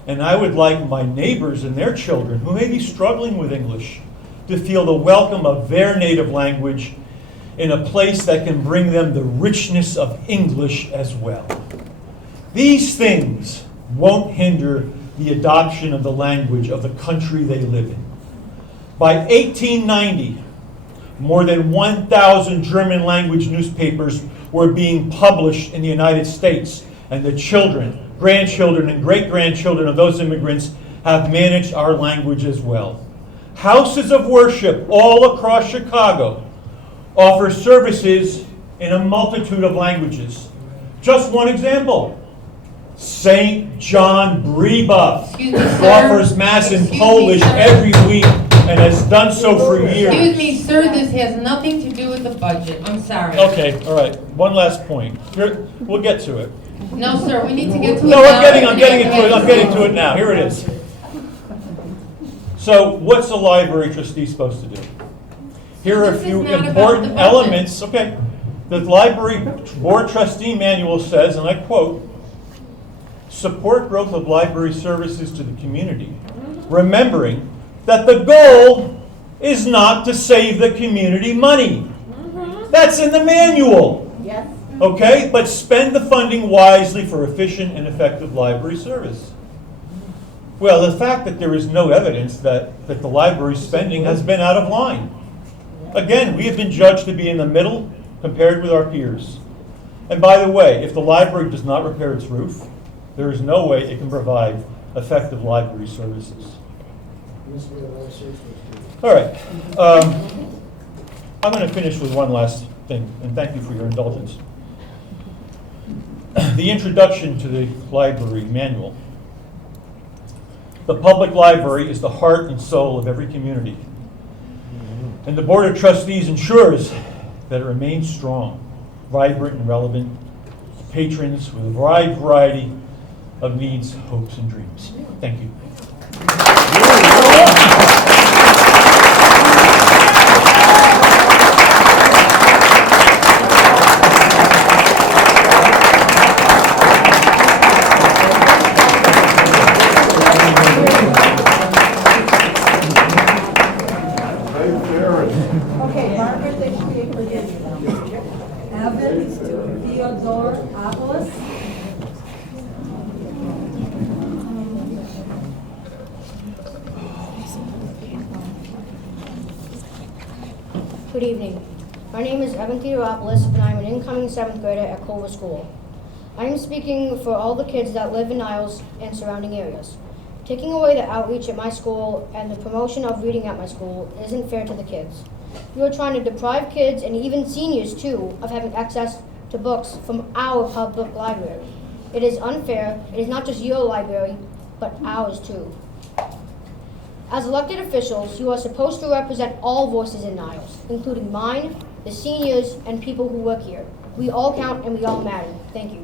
And I would like my neighbors and their children who may be struggling with English to feel the welcome of their native language in a place that can bring them the richness of English as well. These things won't hinder the adoption of the language of the country they live in. By 1890, more than 1,000 German language newspapers were being published in the United States, and the children, grandchildren, and great-grandchildren of those immigrants have managed our language as well. Houses of worship all across Chicago offer services in a multitude of languages. Just one example. St. John Brebeuf offers Mass in Polish every week and has done so for years. Excuse me, sir, this has nothing to do with the budget. I'm sorry. Okay, all right. One last point. We'll get to it. No, sir, we need to get to it No, now. I'm getting to it now. Here it is. So, what's a library trustee supposed to do? Here are a few important elements. Okay. The library board trustee manual says, and I quote, support growth of library services to the community, remembering that the goal is not to save the community money. That's in the manual. Yes. Okay? But spend the funding wisely for efficient and effective library service. Well, the fact that there is no evidence that the library's spending has been out of line. Again, we have been judged to be in the middle compared with our peers. And by the way, if the library does not repair its roof, there is no way it can provide effective library services. All right. I'm going to finish with one last thing, and thank you for your indulgence. The introduction to the library manual. The public library is the heart and soul of every community. And the Board of Trustees ensures that it remains strong, vibrant, and relevant to patrons with a wide variety of needs, hopes, and dreams. Thank you. Okay, Margaret, they should be able to get you. Evans to Theodore Apollos. Good evening. My name is Evan Theodoropoulos, and I'm an incoming 7th grader at Culver School. I am speaking for all the kids that live in Niles and surrounding areas. Taking away the outreach at my school and the promotion of reading at my school isn't fair to the kids. You are trying to deprive kids, and even seniors too, of having access to books from our public library. It is unfair. It is not just your library, but ours too. As elected officials, you are supposed to represent all voices in Niles, including mine, the seniors, and people who work here. We all count and we all matter. Thank you.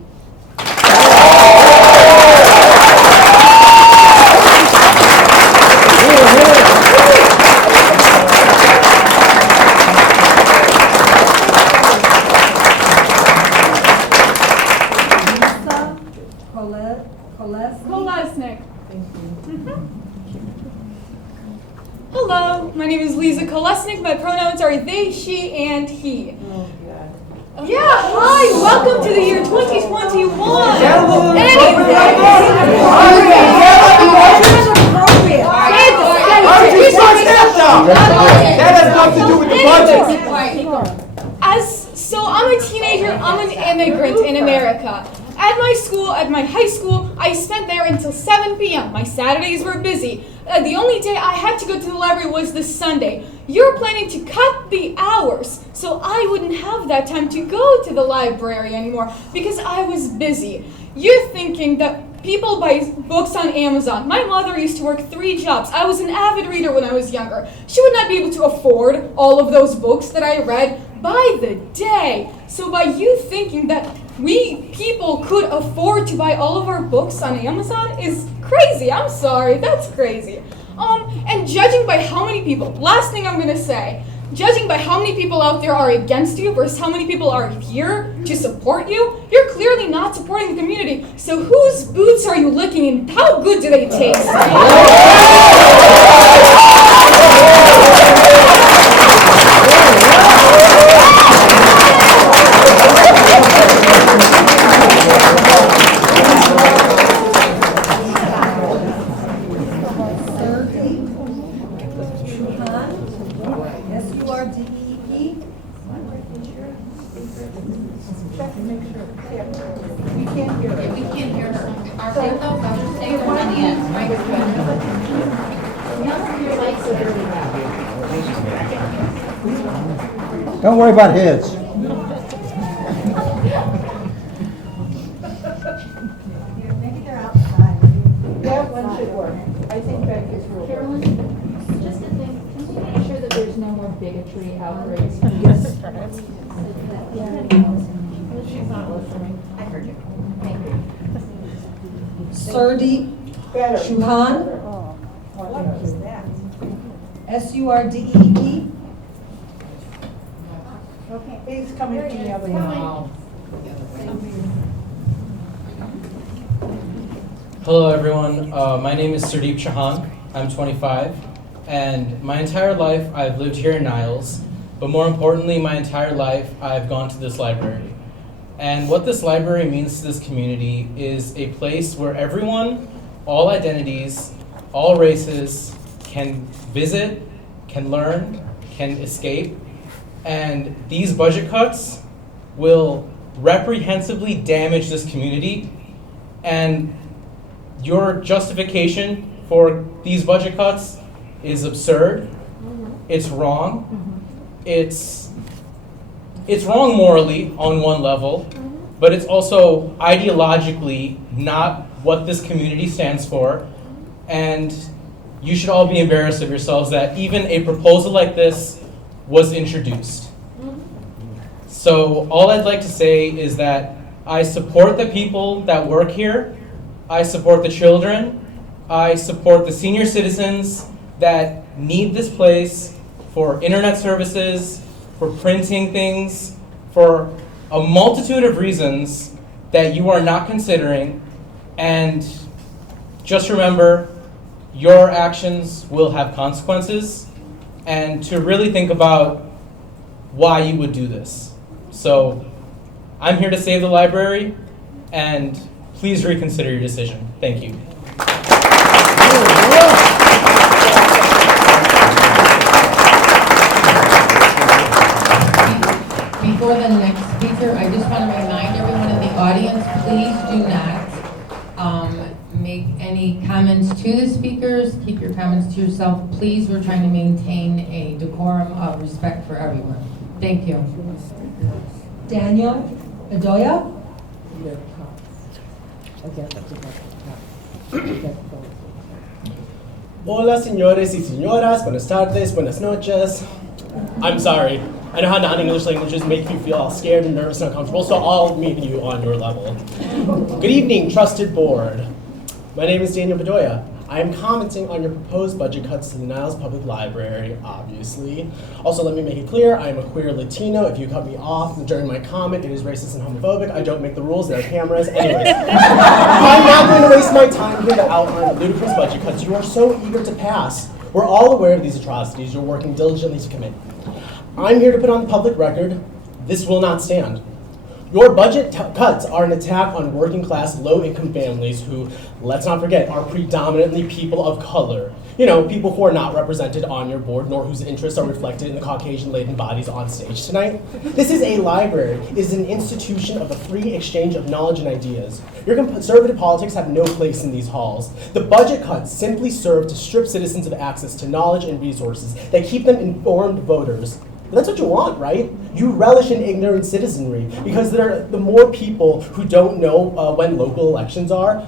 Kolesnik. Hello, my name is Lisa Kolesnik. My pronouns are they, she, and he. Yeah, hi, welcome to the year 2021. That has nothing to do with the budget. So I'm a teenager, I'm an immigrant in America. At my school, at my high school, I spent there until 7 p.m. My Saturdays were busy. The only day I had to go to the library was this Sunday. You're planning to cut the hours, so I wouldn't have that time to go to the library anymore because I was busy. You're thinking that people buy books on Amazon. My mother used to work 3 jobs. I was an avid reader when I was younger. She would not be able to afford all of those books that I read by the day. So by you thinking that we people could afford to buy all of our books on Amazon is crazy. I'm sorry, that's crazy. And judging by how many people, last thing I'm gonna say, judging by how many people out there are against you versus how many people are here to support you, you're clearly not supporting the community. So whose boots are you licking and how good do they taste? Don't worry about his. That one should work. I think that is real. Carolyn, just a thing, can we make sure that there's no more bigotry outbreaks? Yes. She's not listening. I heard you. Thank you. Surdeep Chauhan. Surdeep. Okay. He's coming from the other end. Hello everyone, my name is Surdeep Chauhan. I'm 25, and my entire life I've lived here in Niles, but more importantly, my entire life I've gone to this library. And what this library means to this community is a place where everyone, all identities, all races can visit, can learn, can escape, and these budget cuts will reprehensibly damage this community, and your justification for these budget cuts is absurd. It's wrong. It's wrong morally on one level, but it's also ideologically not what this community stands for, and you should all be embarrassed of yourselves that even a proposal like this was introduced. So all I'd like to say is that I support the people that work here. I support the children. I support the senior citizens that need this place for internet services, for printing things, for a multitude of reasons that you are not considering. And just remember, your actions will have consequences, and to really think about why you would do this. So I'm here to save the library, and please reconsider your decision. Thank you. Before the next speaker, I just want to remind everyone in the audience, please do not make any comments to the speakers. Keep your comments to yourself. Please, we're trying to maintain a decorum of respect for everyone. Thank you. Daniel Bedoya. Hola, señores y señoras. Buenas tardes, buenas noches. I'm sorry. I know how non-English languages make you feel all scared and nervous and uncomfortable, so I'll meet you on your level. Good evening, trusted board. My name is Daniel Bedoya. I am commenting on your proposed budget cuts to the Niles Public Library, obviously. Also, let me make it clear, I am a queer Latino. If you cut me off during my comment, it is racist and homophobic. I don't make the rules, there are cameras. Anyways, I'm not going to waste my time here to outline the ludicrous budget cuts you are so eager to pass. We're all aware of these atrocities you're working diligently to commit. I'm here to put on the public record, this will not stand. Your budget cuts are an attack on working class, low-income families who, let's not forget, are predominantly people of color. You know, people who are not represented on your board, nor whose interests are reflected in the Caucasian-laden bodies on stage tonight. This is a library. It is an institution of the free exchange of knowledge and ideas. Your conservative politics have no place in these halls. The budget cuts simply serve to strip citizens of access to knowledge and resources that keep them informed voters. But that's what you want, right? You relish in ignorant citizenry because the more people who don't know when local elections are,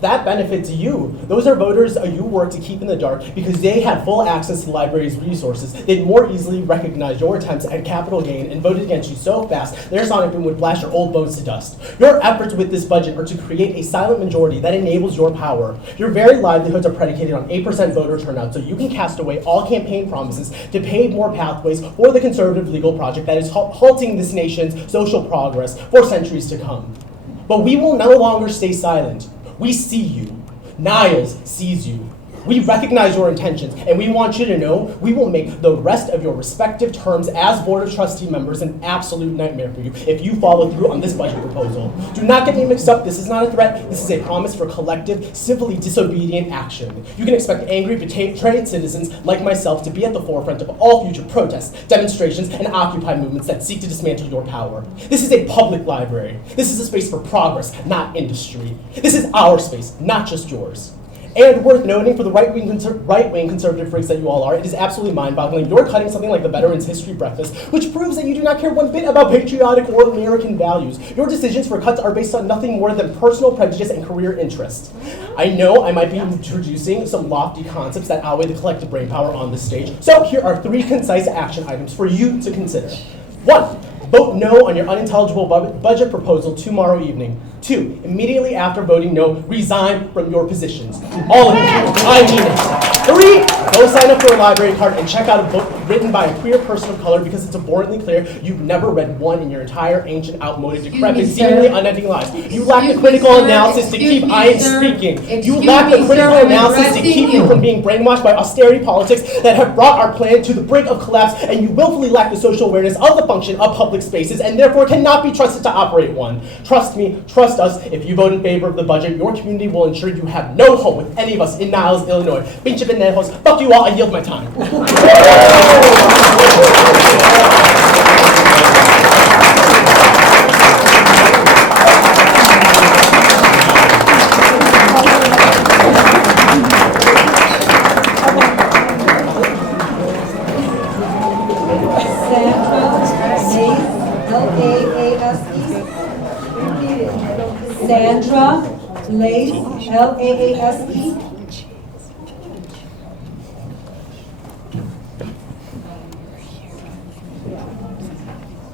that benefits you. Those are voters you work to keep in the dark because they had full access to the library's resources. They'd more easily recognize your attempts at capital gain and voted against you so fast, their sonic boom would blast your old bones to dust. Your efforts with this budget are to create a silent majority that enables your power. Your very livelihoods are predicated on 8% voter turnout, so you can cast away all campaign promises to pave more pathways for the conservative legal project that is halting this nation's social progress for centuries to come. But we will no longer stay silent. We see you. Niles sees you. We recognize your intentions, and we want you to know we will make the rest of your respective terms as Board of Trustee members an absolute nightmare for you if you follow through on this budget proposal. Do not get me mixed up. This is not a threat. This is a promise for collective, civilly disobedient action. You can expect angry, betrayed citizens like myself to be at the forefront of all future protests, demonstrations, and Occupy movements that seek to dismantle your power. This is a public library. This is a space for progress, not industry. This is our space, not just yours. And worth noting, for the right-wing conservative freaks that you all are, it is absolutely mind-boggling. You're cutting something like the Veterans History Breakfast, which proves that you do not care one bit about patriotic or American values. Your decisions for cuts are based on nothing more than personal prejudice and career interests. I know I might be introducing some lofty concepts that outweigh the collective brainpower on this stage, so here are 3 concise action items for you to consider. 1. Vote no on your unintelligible budget proposal tomorrow evening. 2, immediately after voting no, resign from your positions. All of you. I mean it. 3, go sign up for a library card and check out a book written by a queer person of color because it's abhorrently clear you've never read one in your entire ancient, outmoded, decrepit, seemingly unending lives. You lack the critical analysis to keep I am speaking. You lack the critical analysis to keep you from being brainwashed by austerity politics that have brought our planet to the brink of collapse, and you willfully lack the social awareness of the function of public spaces and therefore cannot be trusted to operate one. Trust me, trust us, if you vote in favor of the budget, your community will ensure you have no home with any of us in Niles, Illinois. Pinche pendejos, fuck you all, I yield my time. Sandra Lace, L-A-A-S-E.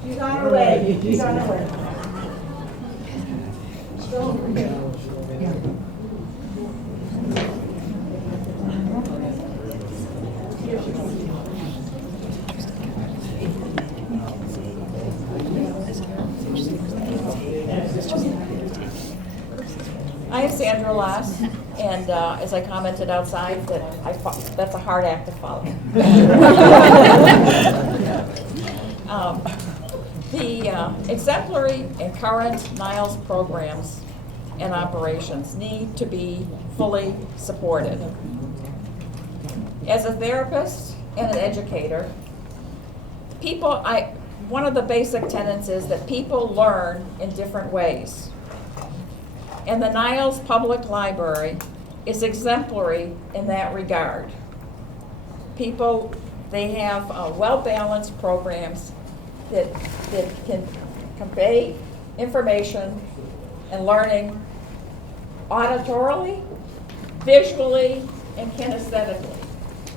She's on her way. She's on her way. I am Sandra Lass, and as I commented outside, that's a hard act to follow. The exemplary and current Niles programs and operations need to be fully supported. As a therapist and an educator, one of the basic tenets is that people learn in different ways. And the Niles Public Library is exemplary in that regard. They have well-balanced programs that can convey information and learning auditorily, visually, and kinesthetically.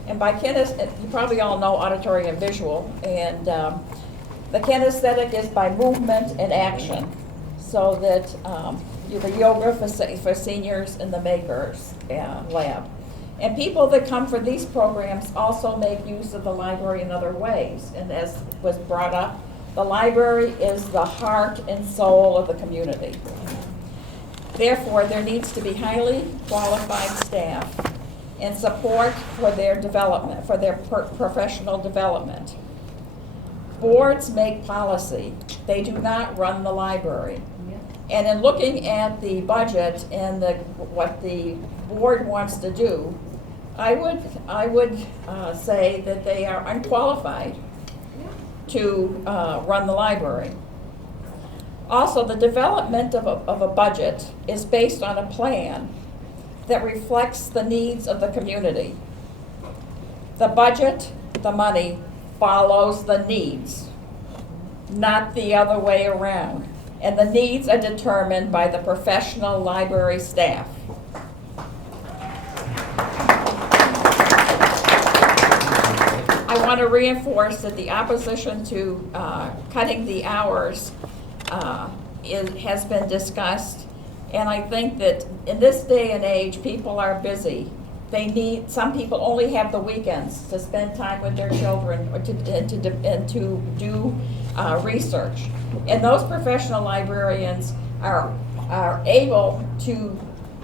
And by kinesthetic, you probably all know auditory and visual, and the kinesthetic is by movement and action, so that the yoga for seniors in the Makers Lab. And people that come for these programs also make use of the library in other ways. And as was brought up, the library is the heart and soul of the community. Therefore, there needs to be highly qualified staff and support for their development, for their professional development. Boards make policy. They do not run the library. And in looking at the budget and what the board wants to do, I would say that they are unqualified to run the library. Also, the development of a budget is based on a plan that reflects the needs of the community. The budget, the money, follows the needs, not the other way around. And the needs are determined by the professional library staff. I want to reinforce that the opposition to cutting the hours has been discussed, and I think that in this day and age, people are busy. Some people only have the weekends to spend time with their children or to do research. And those professional librarians are able to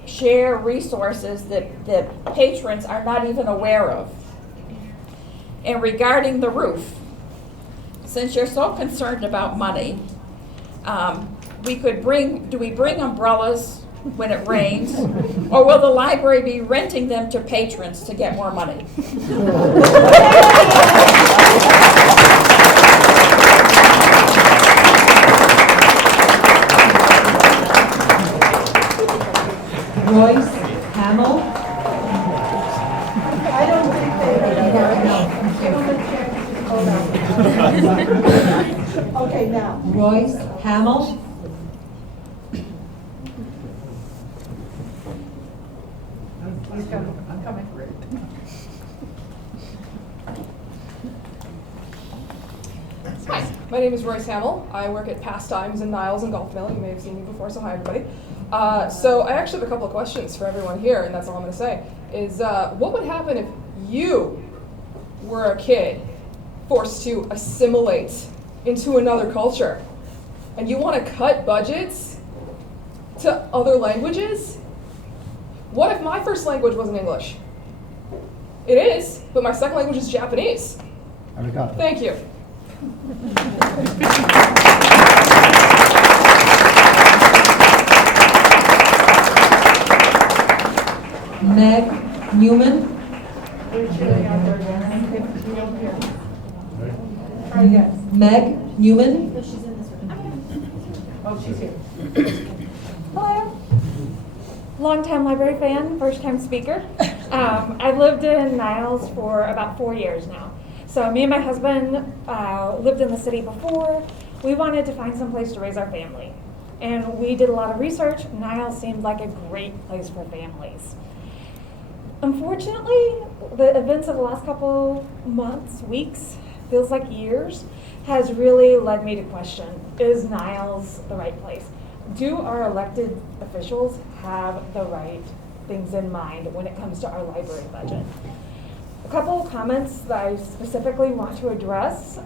share resources that patrons are not even aware of. And regarding the roof, since you're so concerned about money, do we bring umbrellas when it rains, or will the library be renting them to patrons to get more money? Royce Hamill. I don't think they no. Okay, now. Royce Hamill. I'm coming for it. Hi, my name is Royce Hamill. I work at Pastimes in Niles and Golf Mill. You may have seen me before, so hi everybody. So I actually have a couple of questions for everyone here, and that's all I'm going to say. Is what would happen if you were a kid forced to assimilate into another culture, and you want to cut budgets to other languages? What if my first language wasn't English? It is, but my second language is Japanese. Arigato. Thank you. Meg Newman. Meg Newman. Oh, she's here. Hello. Longtime library fan, first time speaker. I've lived in Niles for about 4 years now. So me and my husband lived in the city before. We wanted to find some place to raise our family. And we did a lot of research. Niles seemed like a great place for families. Unfortunately, the events of the last couple months, weeks, feels like years, has really led me to question, is Niles the right place? Do our elected officials have the right things in mind when it comes to our library budget? A couple of comments that I specifically want to address.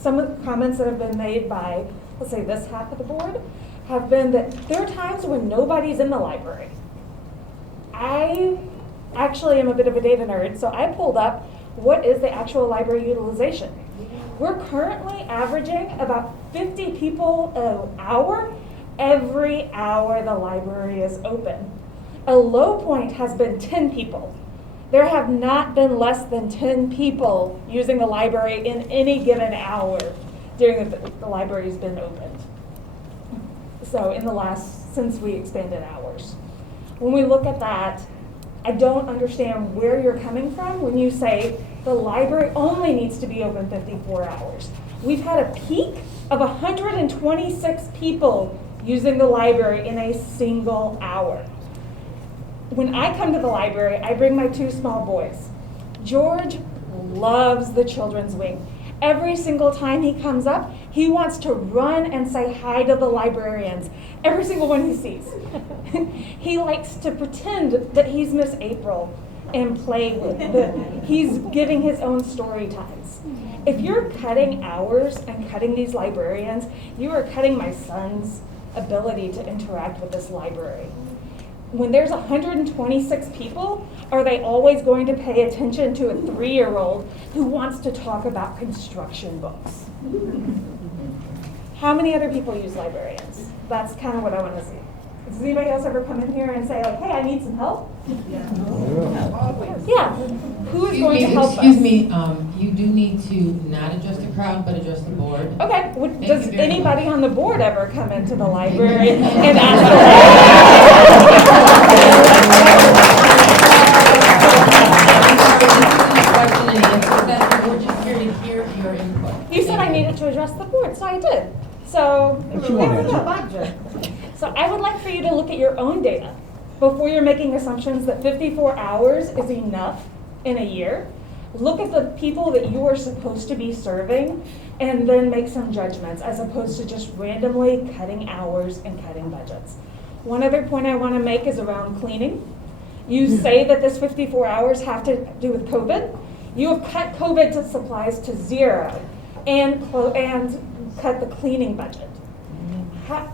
Some of the comments that have been made by, let's say, this half of the board, have been that there are times when nobody's in the library. I actually am a bit of a data nerd, so I pulled up what is the actual library utilization. We're currently averaging about 50 people an hour every hour the library is open. A low point has been 10 people. There have not been less than 10 people using the library in any given hour during the library's been opened. So since we expanded hours. When we look at that, I don't understand where you're coming from when you say the library only needs to be open 54 hours. We've had a peak of 126 people using the library in a single hour. When I come to the library, I bring my 2 small boys. George loves the children's wing. Every single time he comes up, he wants to run and say hi to the librarians, every single one he sees. He likes to pretend that he's Miss April and play with he's giving his own story times. If you're cutting hours and cutting these librarians, you are cutting my son's ability to interact with this library. When there's 126 people, are they always going to pay attention to a 3-year-old who wants to talk about construction books? How many other people use librarians? That's kind of what I want to see. Does anybody else ever come in here and say, like, hey, I need some help? Yeah. Who is going to help us? Excuse me, you do need to not adjust the crowd, but adjust the board. Okay. Thank Does you very anybody much. on the board ever come into the library and ask We're just here to hear your input. You said I needed to address the board, so I did. So, you want to budget. So I would like for you to look at your own data before you're making assumptions that 54 hours is enough in a year. Look at the people that you are supposed to be serving and then make some judgments as opposed to just randomly cutting hours and cutting budgets. One other point I want to make is around cleaning. You say that this 54 hours have to do with COVID. You have cut COVID supplies to 0 and cut the cleaning budget.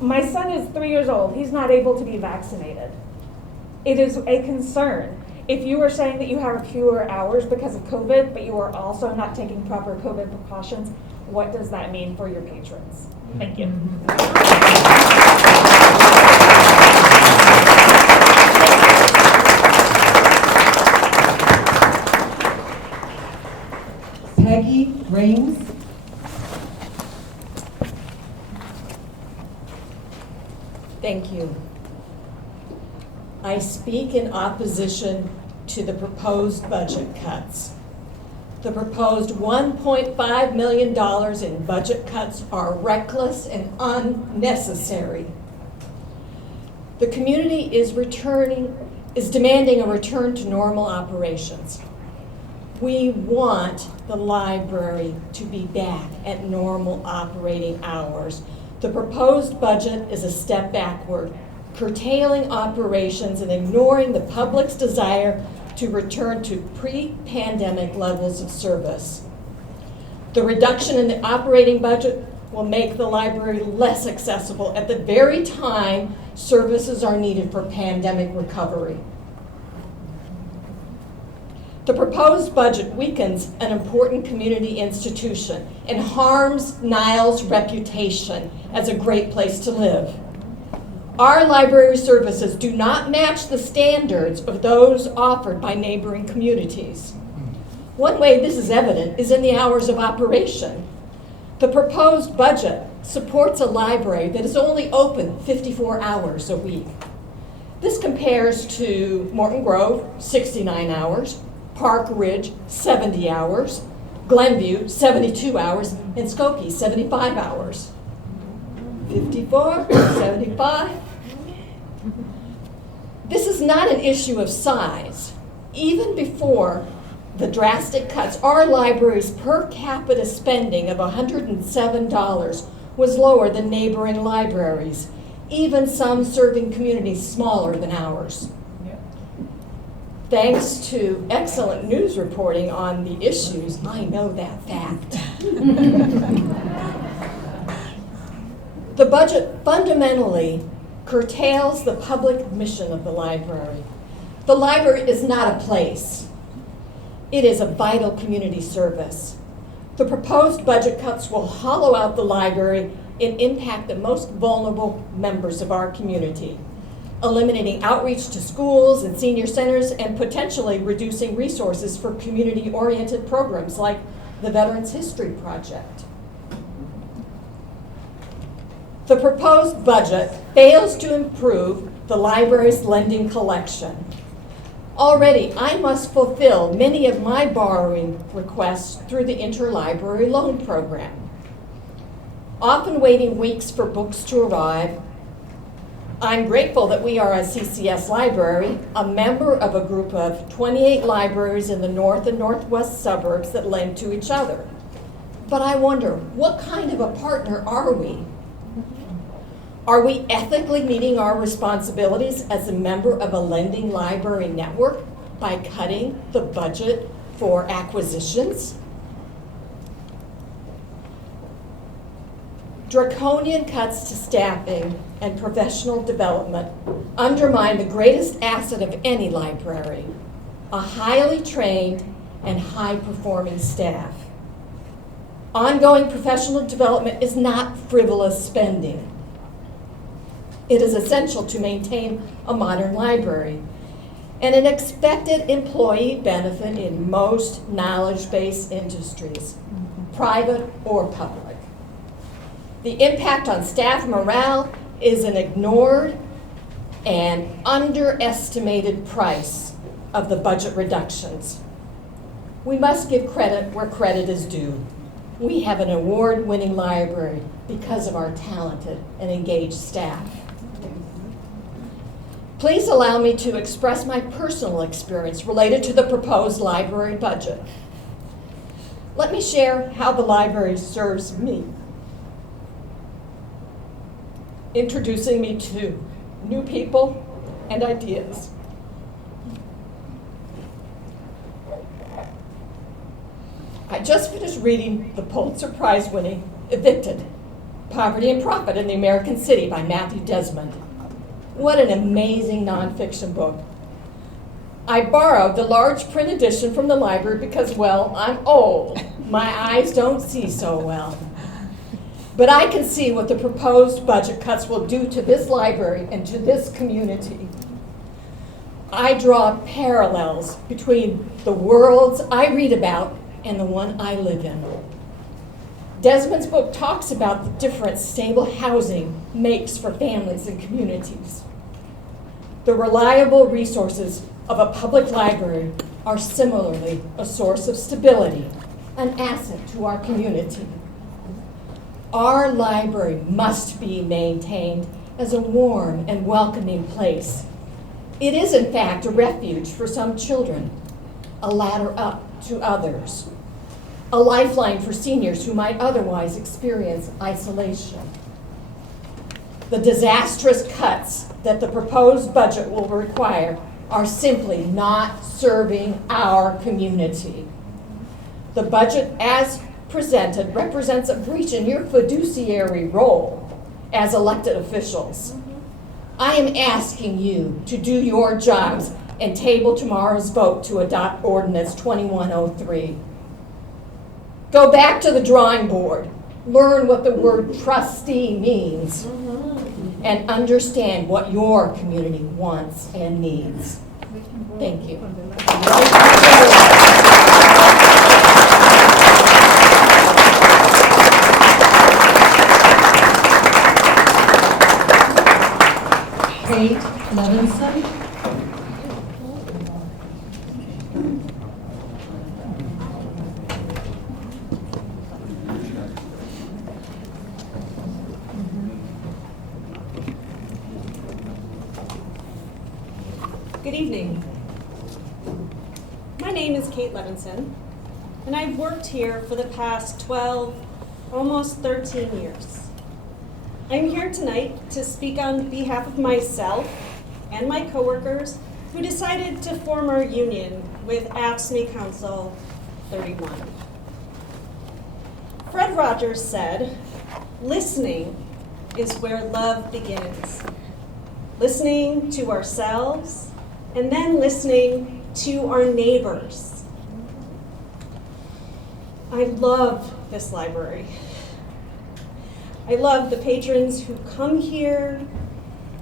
My son is 3 years old. He's not able to be vaccinated. It is a concern. If you are saying that you have fewer hours because of COVID, but you are also not taking proper COVID precautions, what does that mean for your patrons? Thank you. Peggy Raines. Thank you. I speak in opposition to the proposed budget cuts. The proposed $1.5 million in budget cuts are reckless and unnecessary. The community is demanding a return to normal operations. We want the library to be back at normal operating hours. The proposed budget is a step backward, curtailing operations and ignoring the public's desire to return to pre-pandemic levels of service. The reduction in the operating budget will make the library less accessible at the very time services are needed for pandemic recovery. The proposed budget weakens an important community institution and harms Niles' reputation as a great place to live. Our library services do not match the standards of those offered by neighboring communities. One way this is evident is in the hours of operation. The proposed budget supports a library that is only open 54 hours a week. This compares to Morton Grove, 69 hours, Park Ridge, 70 hours, Glenview, 72 hours, and Skokie, 75 hours. 54, 75. This is not an issue of size. Even before the drastic cuts, our library's per capita spending of $107 was lower than neighboring libraries, even some serving communities smaller than ours. Thanks to excellent news reporting on the issues, I know that fact. The budget fundamentally curtails the public mission of the library. The library is not a place. It is a vital community service. The proposed budget cuts will hollow out the library and impact the most vulnerable members of our community, eliminating outreach to schools and senior centers and potentially reducing resources for community-oriented programs like the Veterans History Project. The proposed budget fails to improve the library's lending collection. Already, I must fulfill many of my borrowing requests through the interlibrary loan program. Often waiting weeks for books to arrive, I'm grateful that we are a CCS library, a member of a group of 28 libraries in the north and northwest suburbs that lend to each other. But I wonder, what kind of a partner are we? Are we ethically meeting our responsibilities as a member of a lending library network by cutting the budget for acquisitions? Draconian cuts to staffing and professional development undermine the greatest asset of any library, a highly trained and high-performing staff. Ongoing professional development is not frivolous spending. It is essential to maintain a modern library and an expected employee benefit in most knowledge-based industries, private or public. The impact on staff morale is an ignored and underestimated price of the budget reductions. We must give credit where credit is due. We have an award-winning library because of our talented and engaged staff. Please allow me to express my personal experience related to the proposed library budget. Let me share how the library serves me, introducing me to new people and ideas. I just finished reading the Pulitzer Prize-winning Evicted, Poverty and Profit in the American City by Matthew Desmond. What an amazing nonfiction book. I borrowed the large print edition from the library because, well, I'm old. My eyes don't see so well. But I can see what the proposed budget cuts will do to this library and to this community. I draw parallels between the worlds I read about and the one I live in. Desmond's book talks about the difference stable housing makes for families and communities. The reliable resources of a public library are similarly a source of stability, an asset to our community. Our library must be maintained as a warm and welcoming place. It is, in fact, a refuge for some children, a ladder up to others, a lifeline for seniors who might otherwise experience isolation. The disastrous cuts that the proposed budget will require are simply not serving our community. The budget as presented represents a breach in your fiduciary role as elected officials. I am asking you to do your jobs and table tomorrow's vote to adopt Ordinance 2103. Go back to the drawing board, learn what the word trustee means, and understand what your community wants and needs. Thank you. Kate Levinson. Good evening. My name is Kate Levinson, and I've worked here for the past 12, almost 13 years. I'm here tonight to speak on behalf of myself and my coworkers who decided to form our union with AFSCME Council 31. Fred Rogers said, "Listening is where love begins. Listening to ourselves and then listening to our neighbors." I love this library. I love the patrons who come here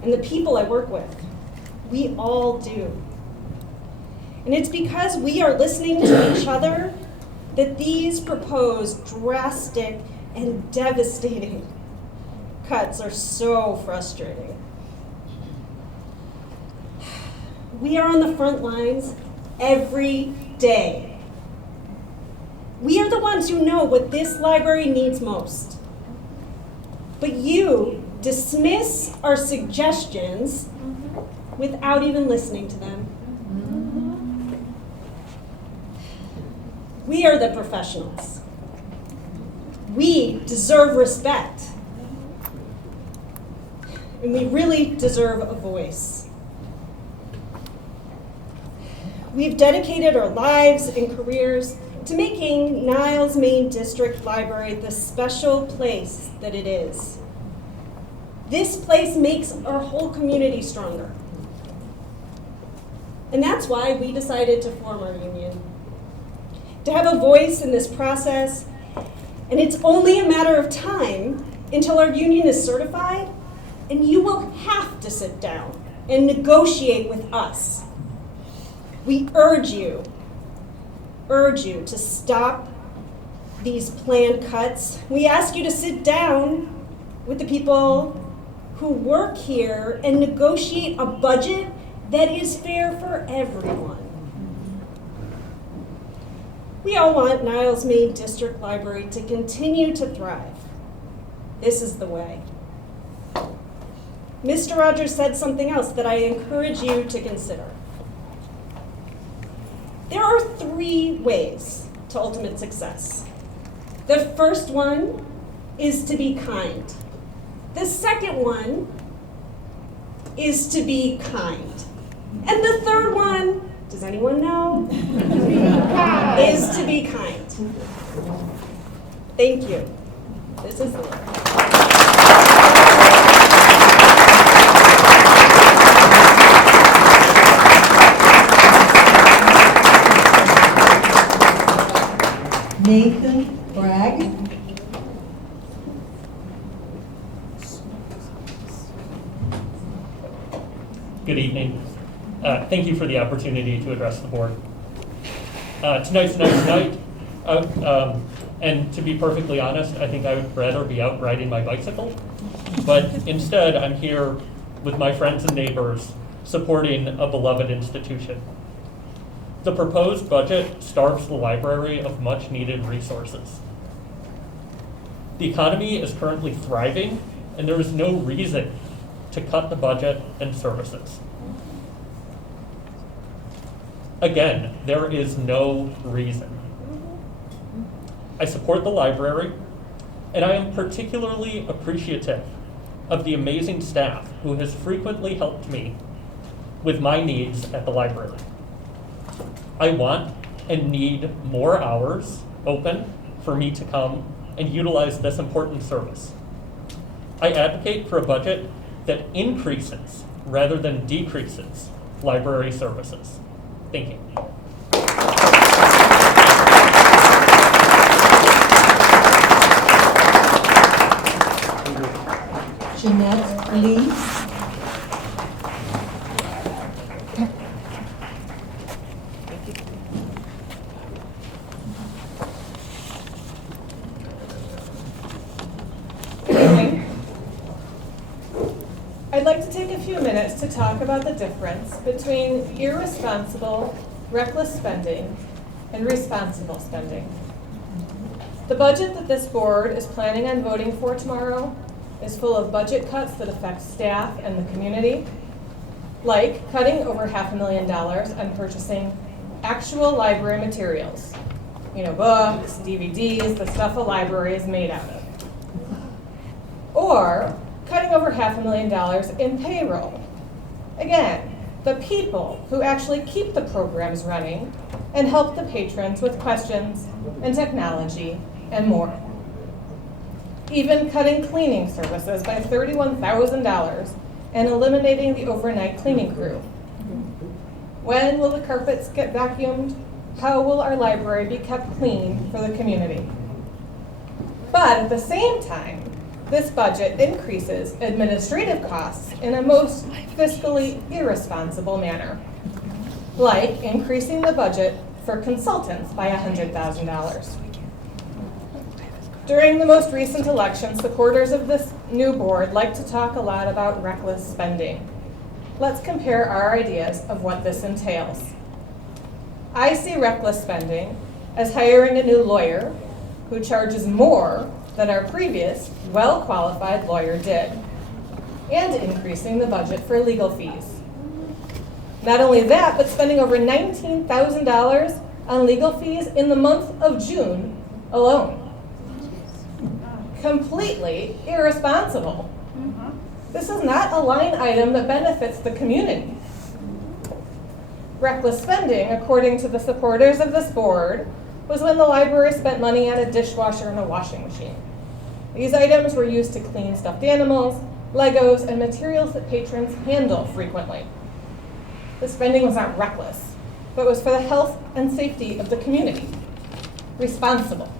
and the people I work with. We all do. And it's because we are listening to each other that these proposed drastic and devastating cuts are so frustrating. We are on the front lines every day. We are the ones who know what this library needs most. But you dismiss our suggestions without even listening to them. We are the professionals. We deserve respect. And we really deserve a voice. We've dedicated our lives and careers to making Niles Maine District Library the special place that it is. This place makes our whole community stronger. And that's why we decided to form our union. To have a voice in this process, and it's only a matter of time until our union is certified, and you will have to sit down and negotiate with us. We urge you to stop these planned cuts. We ask you to sit down with the people who work here and negotiate a budget that is fair for everyone. We all want Niles Maine District Library to continue to thrive. This is the way. Mr. Rogers said something else that I encourage you to consider. There are 3 ways to ultimate success. The first one is to be kind. The second one is to be kind. And the third one, does anyone know? Is to be kind. Thank you. This is Laura. Nathan Bragg. Good evening. Thank you for the opportunity to address the board. Tonight's a nice night out, and to be perfectly honest, I think I would rather be out riding my bicycle, but instead I'm here with my friends and neighbors supporting a beloved institution. The proposed budget starves the library of much needed resources. The economy is currently thriving, and there is no reason to cut the budget and services. Again, there is no reason. I support the library, and I am particularly appreciative of the amazing staff who has frequently helped me with my needs at the library. I want and need more hours open for me to come and utilize this important service. I advocate for a budget that increases rather than decreases library services. Thank you. Jeanette Lee. I'd like to take a few minutes to talk about the difference between irresponsible, reckless spending and responsible spending. The budget that this board is planning on voting for tomorrow is full of budget cuts that affect staff and the community, like cutting over $500,000 on purchasing actual library materials, books, DVDs, the stuff a library is made out of. Or cutting over $500,000 in payroll. Again, the people who actually keep the programs running and help the patrons with questions and technology and more. Even cutting cleaning services by $31,000 and eliminating the overnight cleaning crew. When will the carpets get vacuumed? How will our library be kept clean for the community? But at the same time, this budget increases administrative costs in a most fiscally irresponsible manner, like increasing the budget for consultants by $100,000. During the most recent election, supporters of this new board like to talk a lot about reckless spending. Let's compare our ideas of what this entails. I see reckless spending as hiring a new lawyer who charges more than our previous well-qualified lawyer did. and increasing the budget for legal fees. Not only that, but spending over $19,000 on legal fees in the month of June alone. Completely irresponsible. This is not a line item that benefits the community. Reckless spending, according to the supporters of this board, was when the library spent money on a dishwasher and a washing machine. These items were used to clean stuffed animals, Legos, and materials that patrons handle frequently. The spending was not reckless, but was for the health and safety of the community. Responsible.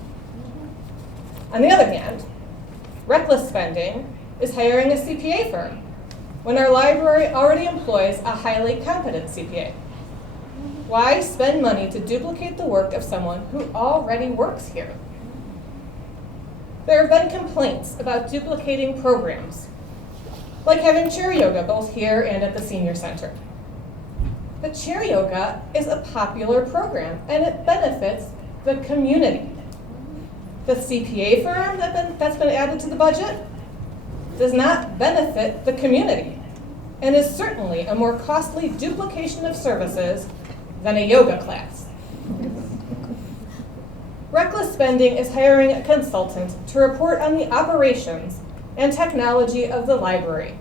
On the other hand, reckless spending is hiring a CPA firm when our library already employs a highly competent CPA. Why spend money to duplicate the work of someone who already works here? There have been complaints about duplicating programs, like having chair yoga both here and at the senior center. But chair yoga is a popular program and it benefits the community. The CPA firm that's been added to the budget does not benefit the community and is certainly a more costly duplication of services than a yoga class. Reckless spending is hiring a consultant to report on the operations and technology of the library.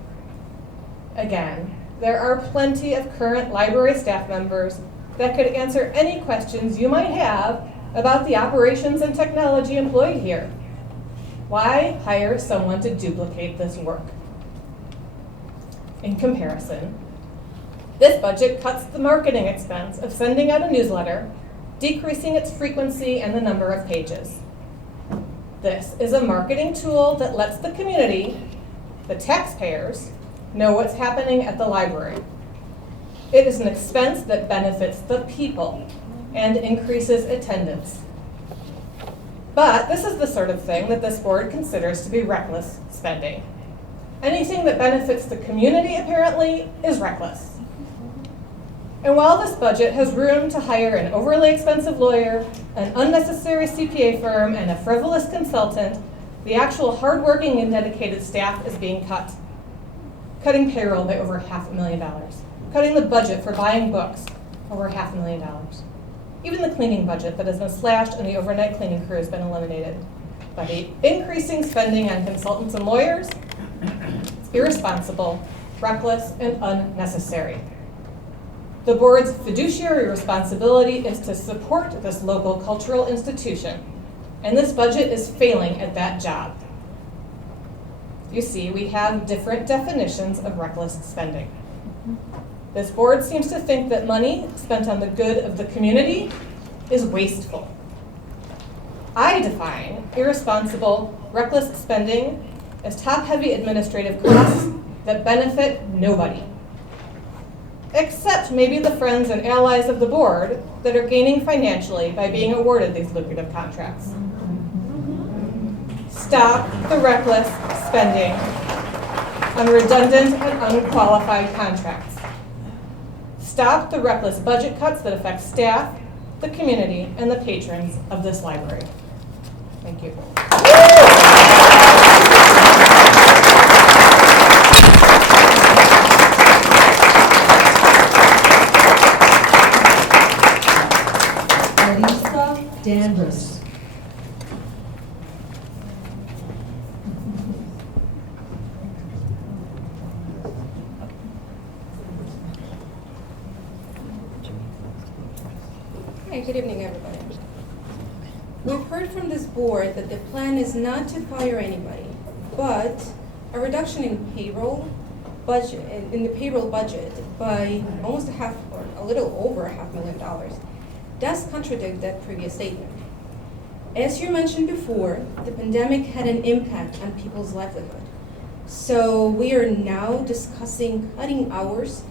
Again, there are plenty of current library staff members that could answer any questions you might have about the operations and technology employed here. Why hire someone to duplicate this work? In comparison, this budget cuts the marketing expense of sending out a newsletter, decreasing its frequency and the number of pages. This is a marketing tool that lets the community, the taxpayers, know what's happening at the library. It is an expense that benefits the people and increases attendance. But this is the sort of thing that this board considers to be reckless spending. Anything that benefits the community, apparently, is reckless. And while this budget has room to hire an overly expensive lawyer, an unnecessary CPA firm, and a frivolous consultant, the actual hardworking and dedicated staff is being cut. Cutting payroll by over $500,000. Cutting the budget for buying books, over $500,000. Even the cleaning budget that has been slashed and the overnight cleaning crew has been eliminated. By the increasing spending on consultants and lawyers, it's irresponsible, reckless, and unnecessary. The board's fiduciary responsibility is to support this local cultural institution, and this budget is failing at that job. You see, we have different definitions of reckless spending. This board seems to think that money spent on the good of the community is wasteful. I define irresponsible, reckless spending as top-heavy administrative costs that benefit nobody, except maybe the friends and allies of the board that are gaining financially by being awarded these lucrative contracts. Stop the reckless spending on redundant and unqualified contracts. Stop the reckless budget cuts that affect staff, the community, and the patrons of this library. Thank you. Larissa Danvers. Hi, good evening, everybody. We've heard from this board that the plan is not to fire anybody, but a reduction in payroll budget, in the payroll budget by almost a little over $500,000 does contradict that previous statement. As you mentioned before, the pandemic had an impact on people's livelihood. So we are now discussing cutting hours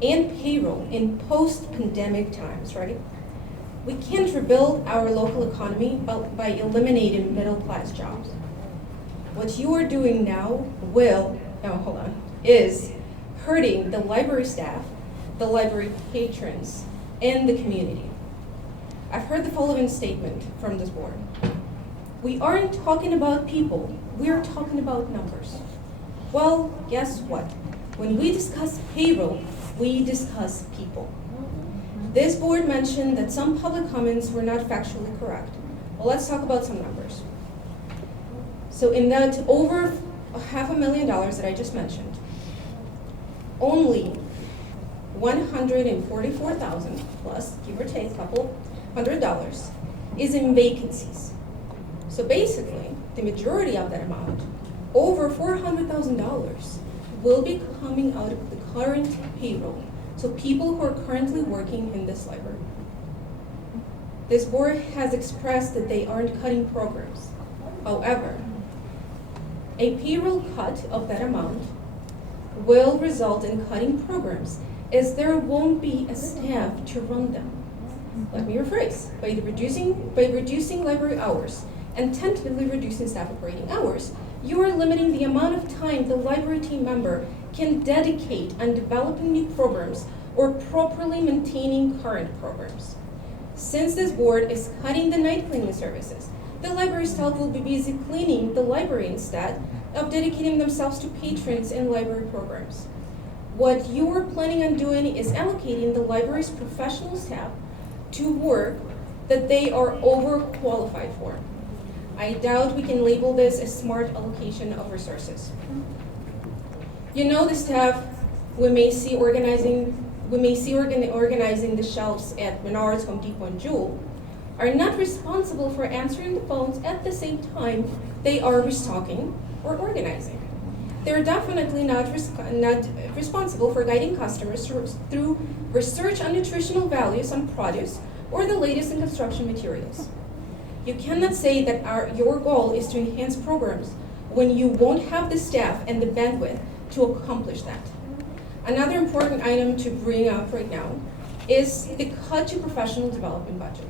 and payroll in post-pandemic times, right? We can't rebuild our local economy by eliminating middle-class jobs. What you are doing now is hurting the library staff, the library patrons, and the community. I've heard the following statement from this board. We aren't talking about people, we're talking about numbers. Well, guess what? When we discuss payroll, we discuss people. This board mentioned that some public comments were not factually correct. Well, let's talk about some numbers. So in that over $500,000 that I just mentioned, only $144,000 plus, give or take a couple $100, is in vacancies. So basically, the majority of that amount, over $400,000, will be coming out of the current payroll. So people who are currently working in this library. This board has expressed that they aren't cutting programs. However, a payroll cut of that amount will result in cutting programs, as there won't be a staff to run them. Let me rephrase. By reducing library hours and tentatively reducing staff operating hours, you are limiting the amount of time the library team member can dedicate on developing new programs or properly maintaining current programs. Since this board is cutting the night cleaning services, the library staff will be busy cleaning the library instead of dedicating themselves to patrons and library programs. What you are planning on doing is allocating the library's professional staff to work that they are overqualified for. I doubt we can label this a smart allocation of resources. You know the staff we may see organizing the shelves at Menards, Home Depot, and Jewel are not responsible for answering the phones at the same time they are restocking or organizing. They're definitely not responsible for guiding customers through research on nutritional values on produce or the latest in construction materials. You cannot say that your goal is to enhance programs when you won't have the staff and the bandwidth to accomplish that. Another important item to bring up right now is the cut to professional development budget.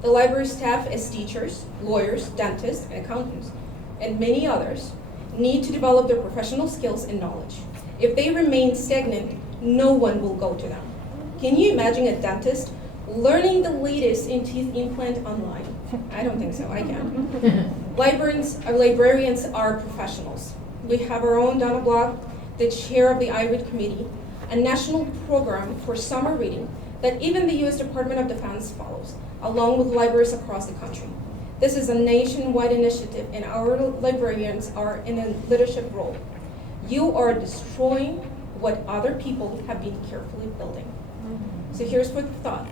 The library staff as teachers, lawyers, dentists, and accountants, and many others, need to develop their professional skills and knowledge. If they remain stagnant, no one will go to them. Can you imagine a dentist learning the latest in teeth implant online? I don't think so, I can. Librarians are professionals. We have our own Donna Block, the chair of the IREAD committee, a national program for summer reading that even the U.S. Department of Defense follows, along with libraries across the country. This is a nationwide initiative, and our librarians are in a leadership role. You are destroying what other people have been carefully building. So here's what we thought.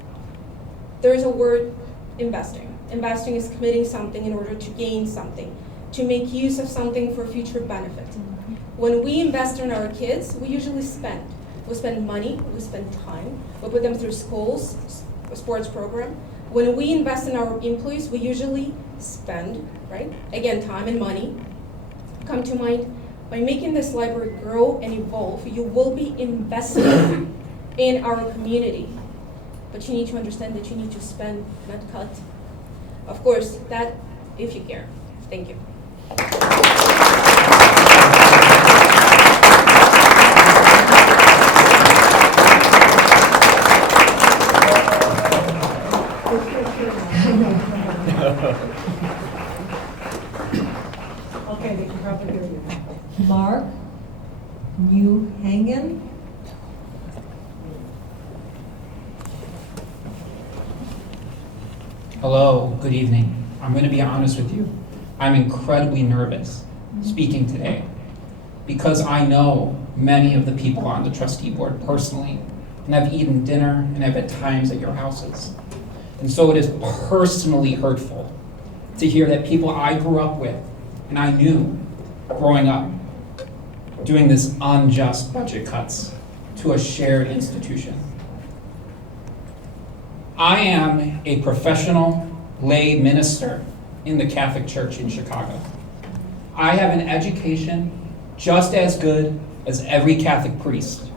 There is a word, investing. Investing is committing something in order to gain something, to make use of something for future benefit. When we invest in our kids, we usually spend. We spend money, we spend time, we put them through schools, a sports program. When we invest in our employees, we usually spend, right? Again, time and money come to mind. By making this library grow and evolve, you will be investing in our community. But you need to understand that you need to spend, not cut. Of course, that if you care. Thank you. Okay, they can probably hear you. Mark Newhagen. Hello, good evening. I'm going to be honest with you. I'm incredibly nervous speaking today because I know many of the people on the trustee board personally, and I've eaten dinner and I've at times at your houses. And so it is personally hurtful to hear that people I grew up with and I knew growing up doing this unjust budget cuts to a shared institution. I am a professional lay minister in the Catholic Church in Chicago. I have an education just as good as every Catholic priest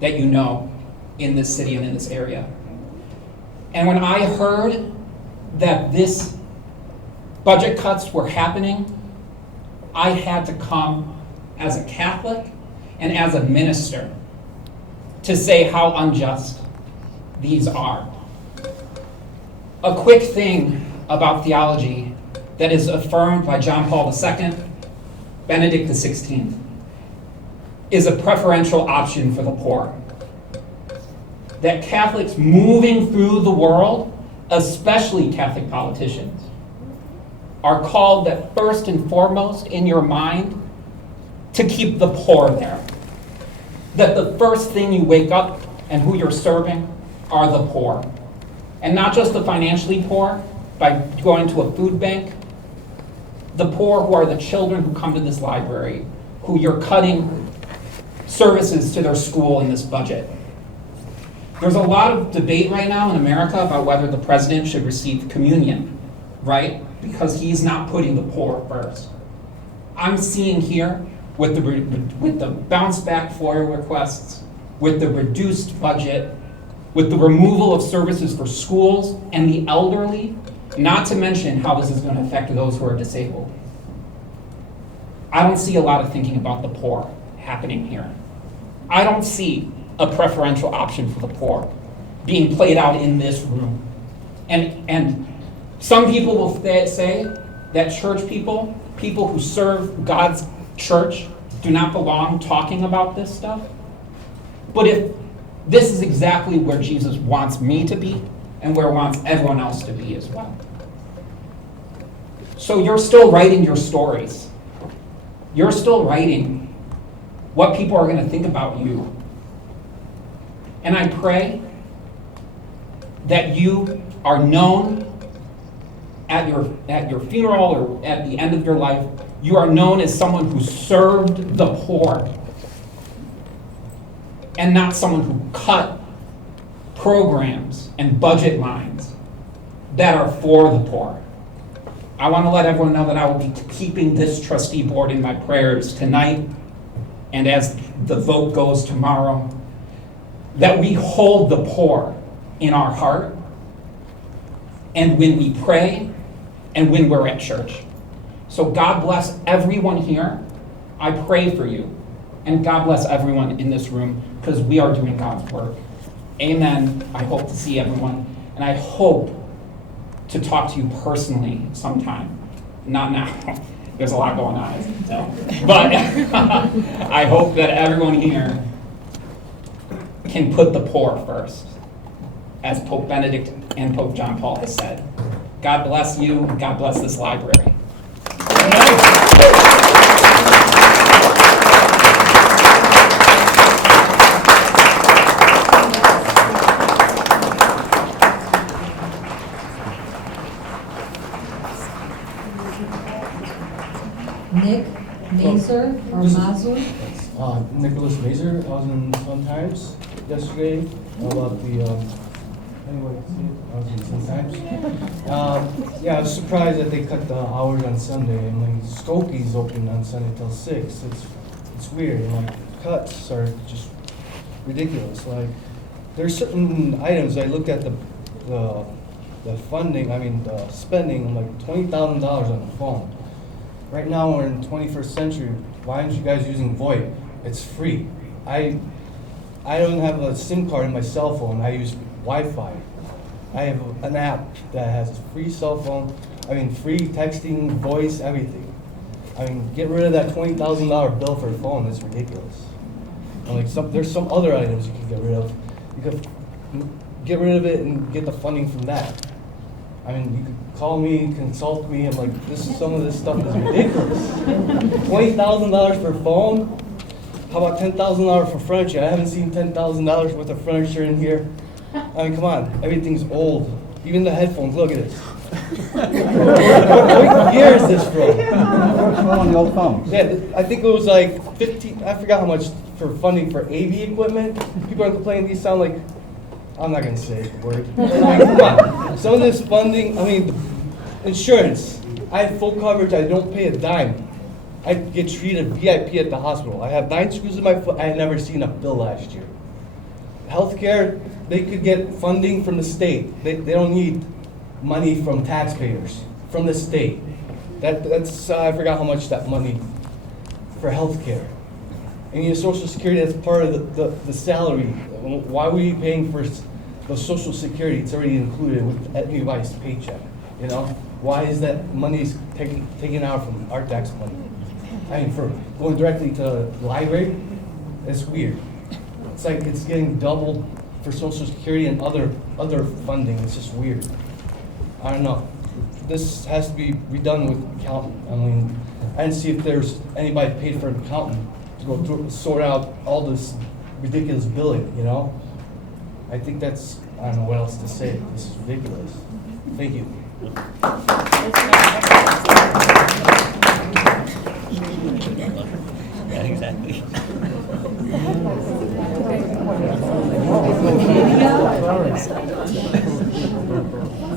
that you know in this city and in this area. And when I heard that this budget cuts were happening, I had to come as a Catholic and as a minister to say how unjust these are. A quick thing about theology that is affirmed by John Paul II, Benedict XVI. is a preferential option for the poor. That Catholics moving through the world, especially Catholic politicians, are called that first and foremost in your mind to keep the poor there. That the first thing you wake up and who you're serving are the poor. And not just the financially poor by going to a food bank, the poor who are the children who come to this library, who you're cutting services to their school in this budget. There's a lot of debate right now in America about whether the president should receive communion, right? Because he's not putting the poor first. I'm seeing here with the bounce back FOIA requests, with the reduced budget, with the removal of services for schools and the elderly, not to mention how this is going to affect those who are disabled. I don't see a lot of thinking about the poor happening here. I don't see a preferential option for the poor being played out in this room. And some people will say that church people who serve God's church, do not belong talking about this stuff. But if this is exactly where Jesus wants me to be and where he wants everyone else to be as well. So you're still writing your stories. You're still writing what people are going to think about you. And I pray that you are known at your funeral or at the end of your life, you are known as someone who served the poor and not someone who cut programs and budget lines that are for the poor. I want to let everyone know that I will be keeping this trustee board in my prayers tonight and as the vote goes tomorrow, that we hold the poor in our heart and when we pray and when we're at church. So God bless everyone here. I pray for you. And God bless everyone in this room because we are doing God's work. Amen. I hope to see everyone. And I hope to talk to you personally sometime. Not now. There's a lot going on, as you can tell. But I hope that everyone here can put the poor first, as Pope Benedict and Pope John Paul has said. God bless you. God bless this library. Nick Mazer or Mazur? Nicholas Mazer. I was in Sun Times yesterday about the, anyway, I was in Sun Times. Yeah, I was surprised that they cut the hours on Sunday. And like Skokie's open on Sunday till 6. It's weird. And like cuts are just ridiculous. Like there's certain items I looked at the funding. I mean the spending. I'm like $20,000 on the phone. Right now we're in the 21st century. Why aren't you guys using VoIP? It's free. I don't have a SIM card in my cell phone. I use Wi-Fi. I have an app that has free cell phone. I mean, free texting, voice, everything. I mean, get rid of that $20,000 bill for a phone. It's ridiculous. And like there's some other items you can get rid of. You could get rid of it and get the funding from that. I mean, you could call me, consult me. I'm like, some of this stuff is ridiculous. $20,000 for a phone. How about $10,000 for furniture? I haven't seen $10,000 worth of furniture in here. I mean, come on, everything's old. Even the headphones, look at this. What year is this from? On the old phone. Yeah, I think it was like 15, I forgot how much for funding for AV equipment. People are complaining these sound like, I'm not gonna say the word. Like, come on, some of this funding, I mean, insurance. I have full coverage, I don't pay a dime. I get treated VIP at the hospital. I have 9 screws in my foot. I had never seen a bill last year. Healthcare, they could get funding from the state. They don't need money from taxpayers, from the state. That's I forgot how much that money for healthcare. And your Social Security, that's part of the salary. Why were you paying for the Social Security? It's already included with everybody's paycheck. You know, why is that money taken out from our tax money? I mean, for going directly to the library, It's weird. It's like it's getting doubled for Social Security and other funding. It's just weird. I don't know. This has to be redone with accountant. I mean, I didn't see if there's anybody paid for an accountant to go through, sort out all this ridiculous billing, you know? I think that's, I don't know what else to say. This is ridiculous. Thank you. Yeah, exactly.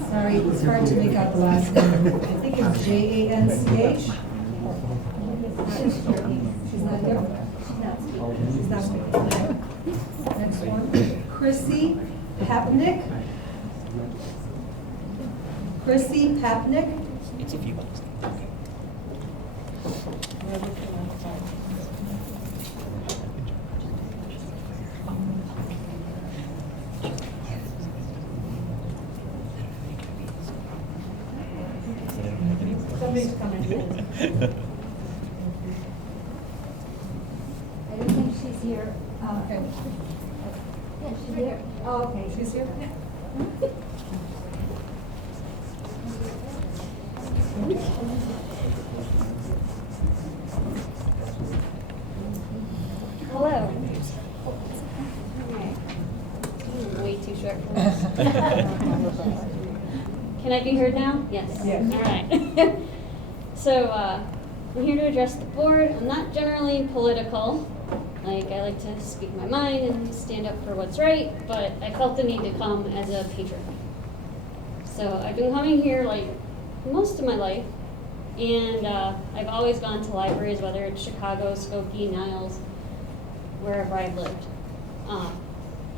Sorry, it's hard to make out the last name. I think it's Janch. She's not here? She's not speaking. Next one, Chrissy Papnick. Chrissy Papnick. It's a few bucks. Somebody's coming. I don't think she's here. Okay. Yeah, she's here. Oh, okay, she's here? Hello. Way too short for this. Can I be heard now? Yes. Yes. All right. So, I'm here to address the board. I'm not generally political. Like, I like to speak my mind and stand up for what's right, but I felt the need to come as a patron. So, I've been coming here, like, most of my life, and I've always gone to libraries, whether it's Chicago, Skokie, Niles, wherever I've lived.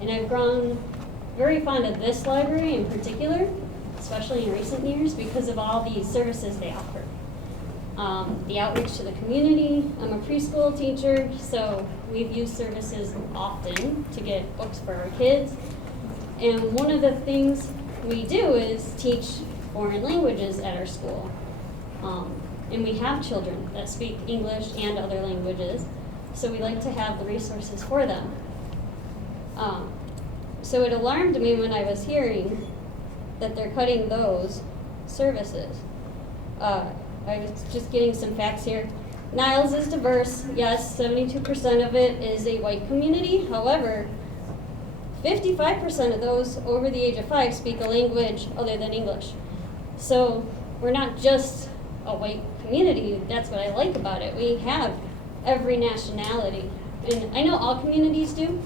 And I've grown very fond of this library in particular, especially in recent years, because of all the services they offer. The outreach to the community. I'm a preschool teacher, so we've used services often to get books for our kids. And one of the things we do is teach foreign languages at our school. And we have children that speak English and other languages, so we like to have the resources for them. So it alarmed me when I was hearing that they're cutting those services. I was just getting some facts here. Niles is diverse. Yes, 72% of it is a white community. However, 55% of those over the age of 5 speak a language other than English. So we're not just a white community. That's what I like about it. We have every nationality. And I know all communities do,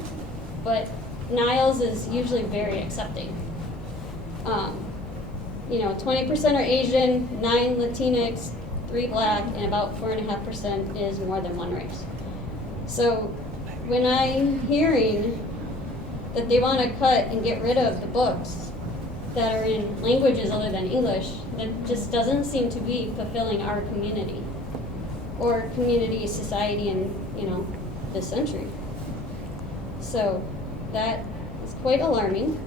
but Niles is usually very accepting. 20% are Asian, 9 Latinx, 3 Black, and about 4.5% is more than one race. So when I'm hearing that they want to cut and get rid of the books that are in languages other than English, that just doesn't seem to be fulfilling our community or community society in, this century. So that is quite alarming.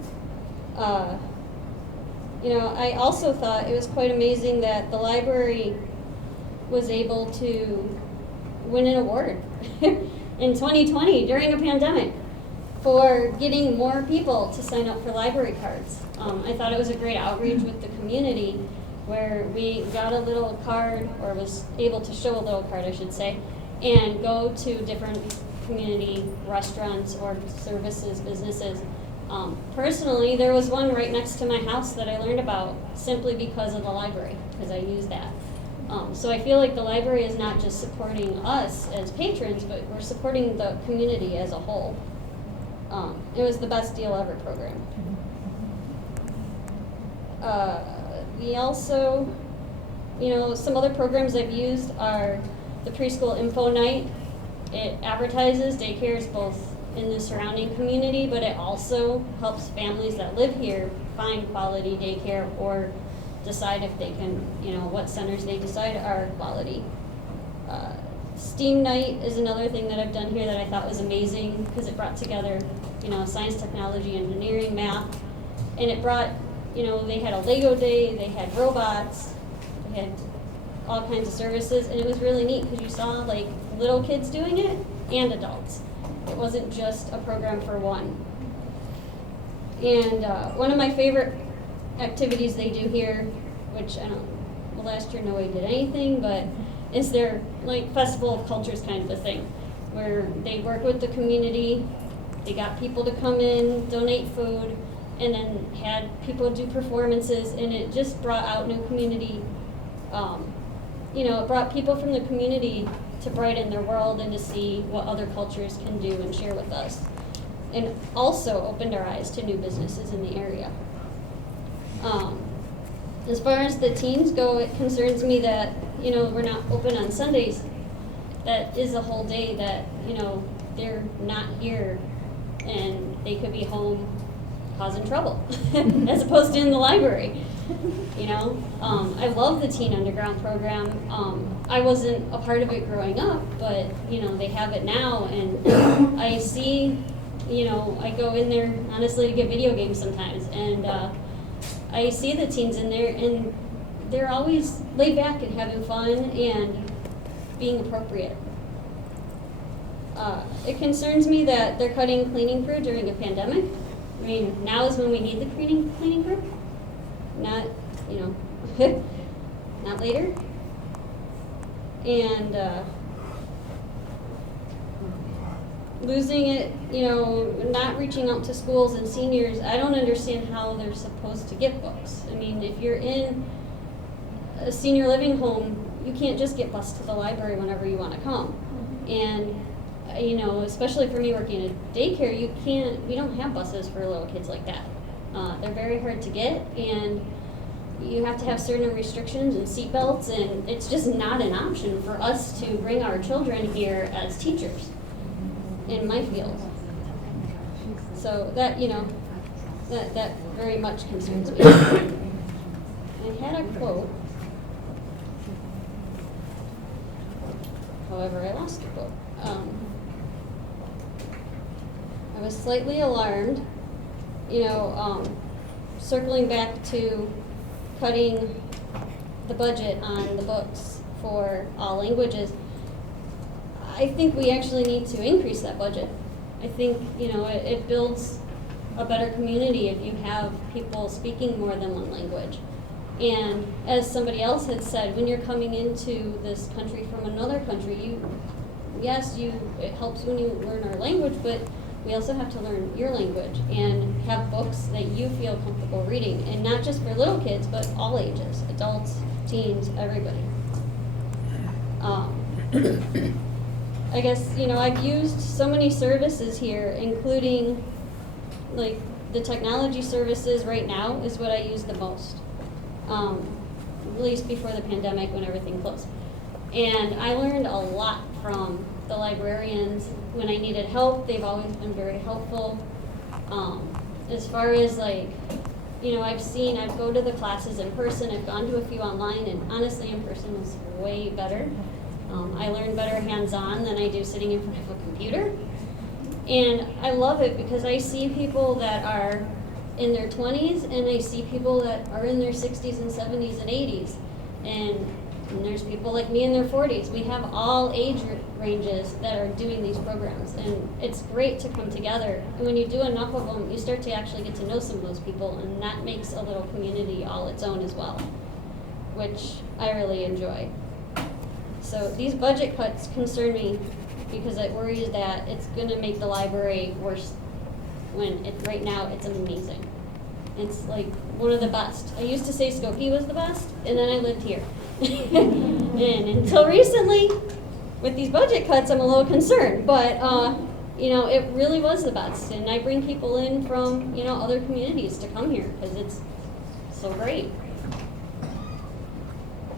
I also thought it was quite amazing that the library was able to win an award in 2020 during a pandemic for getting more people to sign up for library cards. I thought it was a great outreach with the community where we got a little card, or was able to show a little card, I should say, and go to different community restaurants or services, businesses. Personally, there was one right next to my house that I learned about simply because of the library, because I use that. So I feel like the library is not just supporting us as patrons, but we're supporting the community as a whole. It was the best deal ever program. We also, some other programs I've used are the preschool info night. It advertises daycares both in the surrounding community, but it also helps families that live here find quality daycare or decide if they can, what centers they decide are quality. STEAM night is another thing that I've done here that I thought was amazing because it brought together, science, technology, engineering, math, and it brought, they had a Lego day, they had robots, they had all kinds of services, and it was really neat because you saw like little kids doing it and adults. It wasn't just a program for one. And one of my favorite activities they do here, which I don't, well, last year nobody did anything, but is their like Festival of Cultures kind of a thing, where they work with the community, they got people to come in, donate food, and then had people do performances, and it just brought out new community, it brought people from the community to brighten their world and to see what other cultures can do and share with us. And also opened our eyes to new businesses in the area. As far as the teens go, it concerns me that, we're not open on Sundays. That is a whole day that, they're not here and they could be home causing trouble as opposed to in the library. I love the Teen Underground program. I wasn't a part of it growing up, but, they have it now, and I see, I go in there honestly to get video games sometimes, and I see the teens in there, and they're always laid back and having fun and being appropriate. It concerns me that they're cutting cleaning crew during a pandemic. I mean, now is when we need the cleaning crew, not, not later. And losing it, not reaching out to schools and seniors, I don't understand how they're supposed to get books. I mean, if you're in a senior living home, you can't just get bused to the library whenever you want to come. And especially for me working in a daycare, we don't have buses for little kids like that. They're very hard to get, and you have to have certain restrictions and seat belts, and it's just not an option for us to bring our children here as teachers in my field. So that, that very much concerns me. I had a quote. However, I lost the quote. I was slightly alarmed, circling back to cutting the budget on the books for all languages. I think we actually need to increase that budget. I think, it builds a better community if you have people speaking more than one language. And as somebody else had said, when you're coming into this country from another country, it helps when you learn our language, but we also have to learn your language and have books that you feel comfortable reading, and not just for little kids, but all ages, adults, teens, everybody. I guess, I've used so many services here, including like the technology services right now is what I use the most, at least before the pandemic when everything closed. And I learned a lot from the librarians. When I needed help, they've always been very helpful. As far as I've go to the classes in person, I've gone to a few online, and honestly in person was way better. I learn better hands-on than I do sitting in front of a computer. And I love it because I see people that are in their 20s, and I see people that are in their 60s and 70s and 80s. And there's people like me in their 40s. We have all age ranges that are doing these programs, and it's great to come together. And when you do enough of them, you start to actually get to know some of those people, and that makes a little community all its own as well, which I really enjoy. So these budget cuts concern me because it worries that it's going to make the library worse when right now it's amazing. It's like one of the best. I used to say Skokie was the best, and then I lived here. And until recently, with these budget cuts, I'm a little concerned. But, it really was the best. And I bring people in from, other communities to come here because it's so great.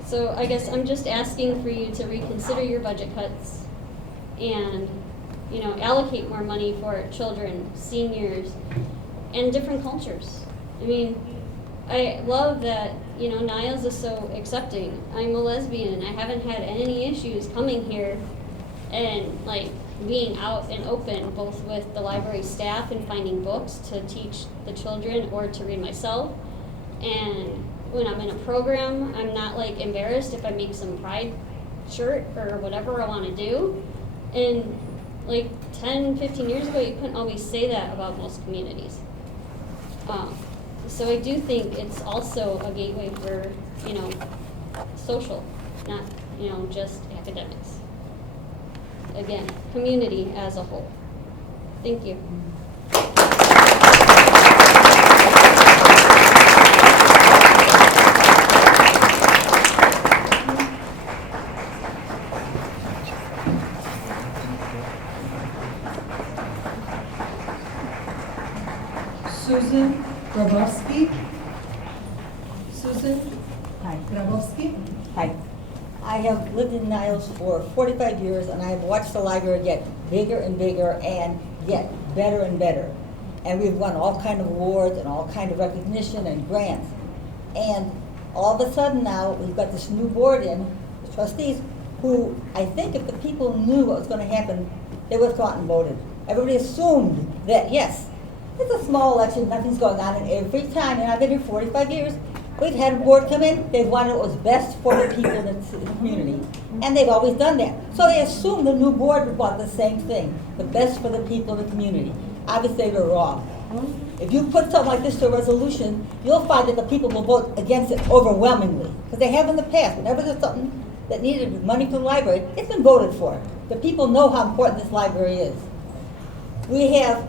So I guess I'm just asking for you to reconsider your budget cuts and, allocate more money for children, seniors, and different cultures. I mean, I love that, Niles is so accepting. I'm a lesbian, and I haven't had any issues coming here and, being out and open, both with the library staff and finding books to teach the children or to read myself. And when I'm in a program, I'm not, embarrassed if I make some pride shirt or whatever I want to do. And, like 10, 15 years ago, you couldn't always say that about most communities. So I do think it's also a gateway for, social, not, just academics. Again, community as a whole. Thank you. Susan Grabowski. Susan? Hi. Grabowski? Hi. I have lived in Niles for 45 years, and I have watched the library get bigger and bigger and get better and better. And we've won all kind of awards and all kind of recognition and grants. And all of a sudden now, we've got this new board in, the trustees, who I think if the people knew what was going to happen, they would have gone and voted. Everybody assumed that, yes, it's a small election, nothing's going on, and every time, and I've been here 45 years, we've had a board come in, they've wanted what was best for the people in the community, and they've always done that. So they assumed the new board would want the same thing, the best for the people in the community. Obviously, they're wrong. If you put something like this to a resolution, you'll find that the people will vote against it overwhelmingly, because they have in the past. Whenever there's something that needed money for the library, it's been voted for. The people know how important this library is. We have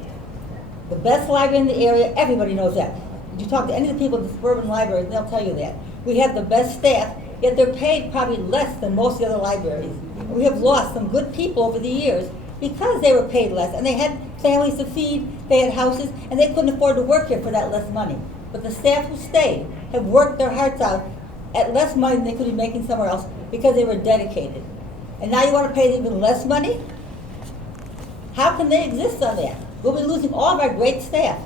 the best library in the area, everybody knows that. You talk to any of the people at the suburban libraries, they'll tell you that. We have the best staff, yet they're paid probably less than most of the other libraries. And we have lost some good people over the years because they were paid less, and they had families to feed, they had houses, and they couldn't afford to work here for that less money. But the staff who stayed have worked their hearts out at less money than they could be making somewhere else because they were dedicated. And now you want to pay them even less money? How can they exist on that? We'll be losing all of our great staff.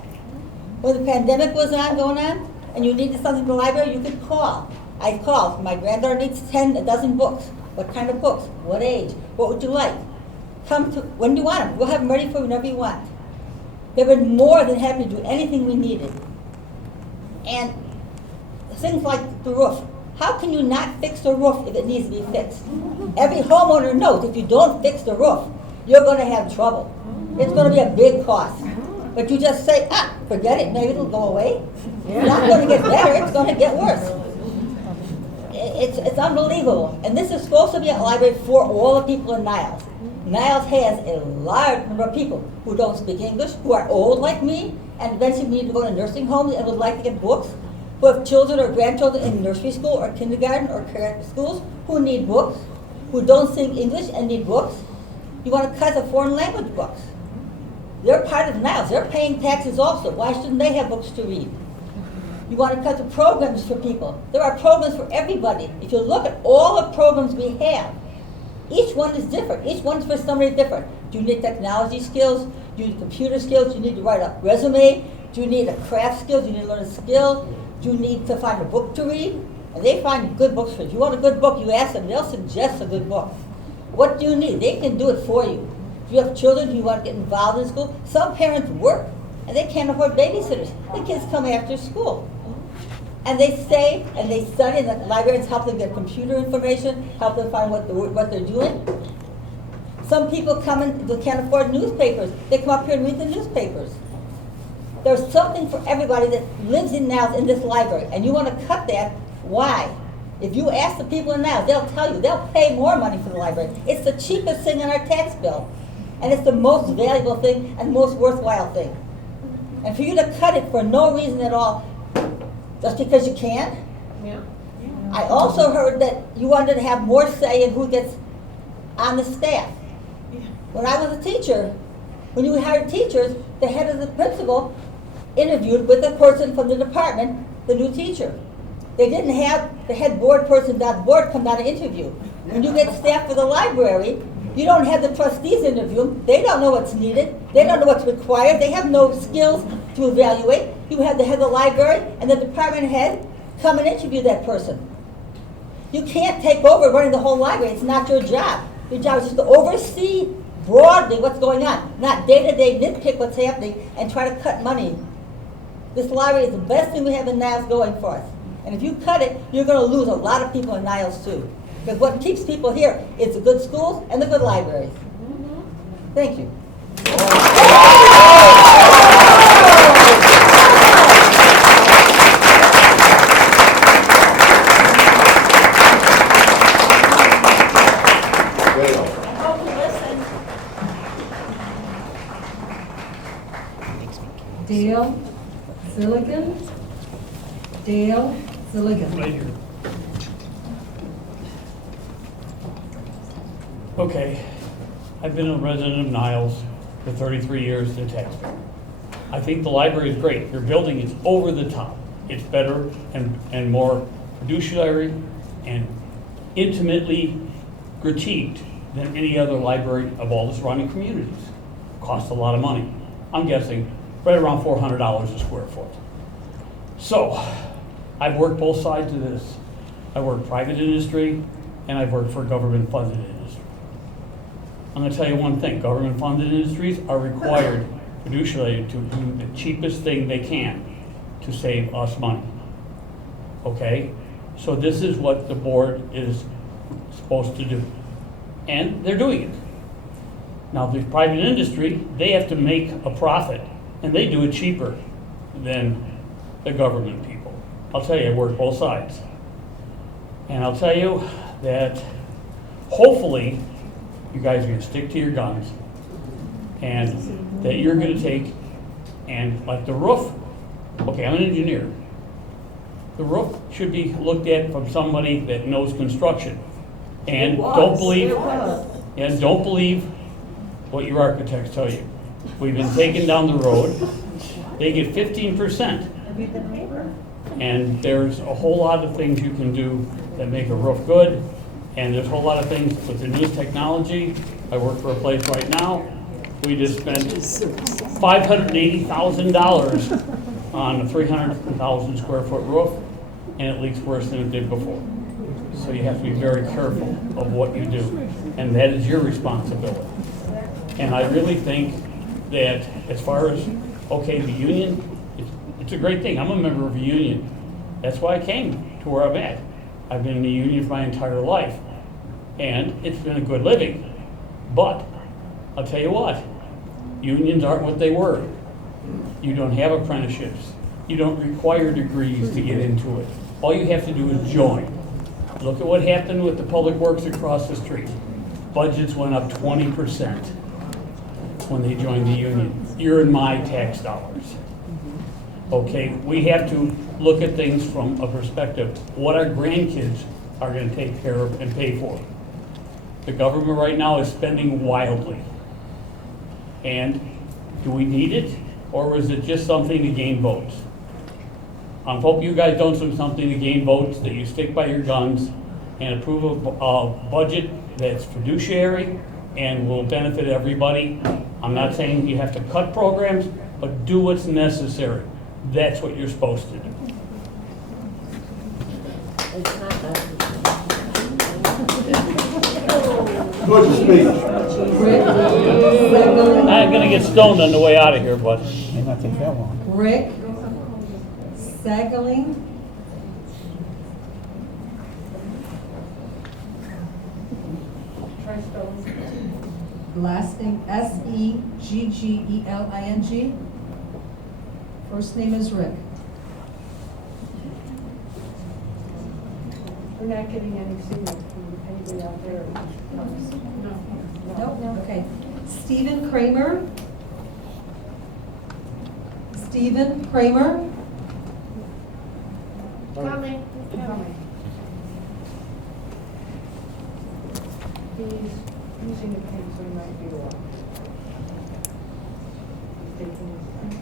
When the pandemic was going on, and you needed something from the library, you could call. I called. My granddaughter needs a dozen books. What kind of books? What age? What would you like? When do you want them? We'll have them ready for whenever you want. They've been more than happy to do anything we needed. And things like the roof. How can you not fix the roof if it needs to be fixed? Every homeowner knows if you don't fix the roof, you're going to have trouble. It's going to be a big cost. But you just say, forget it, maybe it'll go away. It's not going to get better, it's going to get worse. It's unbelievable. And this is supposed to be a library for all the people in Niles. Niles has a large number of people who don't speak English, who are old like me, and eventually need to go to nursing homes and would like to get books, who have children or grandchildren in nursery school or kindergarten or care schools who need books, who don't speak English and need books. You want to cut the foreign language books. They're part of Niles. They're paying taxes also. Why shouldn't they have books to read? You want to cut the programs for people. There are programs for everybody. If you look at all the programs we have, each one is different. Each one's for somebody different. Do you need technology skills? Do you need computer skills? Do you need to write a resume? Do you need a craft skill? Do you need to learn a skill? Do you need to find a book to read? And they find good books for you. If you want a good book, you ask them. They'll suggest a good book. What do you need? They can do it for you. If you have children who want to get involved in school, some parents work and they can't afford babysitters. The kids come after school. And they stay and they study, and the librarians help them get computer information, help them find what they're doing. Some people come in, they can't afford newspapers. They come up here and read the newspapers. There's something for everybody that lives in Niles in this library, and you want to cut that. Why? If you ask the people in Niles, they'll tell you, they'll pay more money for the library. It's the cheapest thing on our tax bill. And it's the most valuable thing and most worthwhile thing. And for you to cut it for no reason at all, just because you can? Yeah. I also heard that you wanted to have more say in who gets on the staff. When I was a teacher, when you hired teachers, the head of the principal interviewed with a person from the department, the new teacher. They didn't have the head board person down the board come down and interview. When you get staff for the library, you don't have the trustees interview them. They don't know what's needed. They don't know what's required. They have no skills to evaluate. You have the head of the library and the department head come and interview that person. You can't take over running the whole library. It's not your job. Your job is just to oversee broadly what's going on, not day-to-day nitpick what's happening and try to cut money. This library is the best thing we have in Niles going for us. And if you cut it, you're going to lose a lot of people in Niles too. Because what keeps people here is the good schools and the good libraries. Thank you. Dale Zilligan. Dale Zilligan. Okay, I've been a resident of Niles for 33 years as a taxpayer. I think the library is great. Your building is over the top. It's better and more fiduciary and intimately critiqued than any other library of all the surrounding communities. Costs a lot of money. I'm guessing right around $400 a square foot. So, I've worked both sides of this. I work private industry and I've worked for government funded industry. I'm gonna tell you one thing, government funded industries are required fiduciary to do the cheapest thing they can to save us money. Okay? So this is what the board is supposed to do. And they're doing it. Now the private industry, they have to make a profit and they do it cheaper than the government people. I'll tell you, I work both sides. And I'll tell you that hopefully you guys are gonna stick to your guns and that you're gonna take and like the roof, okay, I'm an engineer. The roof should be looked at from somebody that knows construction. And don't believe what your architects tell you. We've been taken down the road. They get 15%. And there's a whole lot of things you can do that make a roof good. And there's a whole lot of things with the newest technology. I work for a place right now. We just spent $580,000 on a 300,000 square foot roof, and it leaks worse than it did before. So you have to be very careful of what you do, and that is your responsibility. And I really think that as far as, okay, the union, it's a great thing. I'm a member of a union. That's why I came to where I'm at. I've been in a union my entire life, and it's been a good living. But I'll tell you what, unions aren't what they were. You don't have apprenticeships. You don't require degrees to get into it. All you have to do is join. Look at what happened with the public works across the street. Budgets went up 20% when they joined the union. You're in my tax dollars. Okay, we have to look at things from a perspective, what our grandkids are going to take care of and pay for. The government right now is spending wildly. And do we need it, or was it just something to gain votes? I hope you guys don't do something to gain votes, that you stick by your guns and approve a budget that's fiduciary and will benefit everybody. I'm not saying you have to cut programs, but do what's necessary. That's what you're supposed to do. Good speech. I'm gonna get stoned on the way out of here, but may not take that long. Rick Segling. Last name Seggelling. First name is Rick. We're not getting any signal from anybody out there. No. Okay. Stephen Kramer. Coming. He's using the pen, so he might be off. He's taking his time.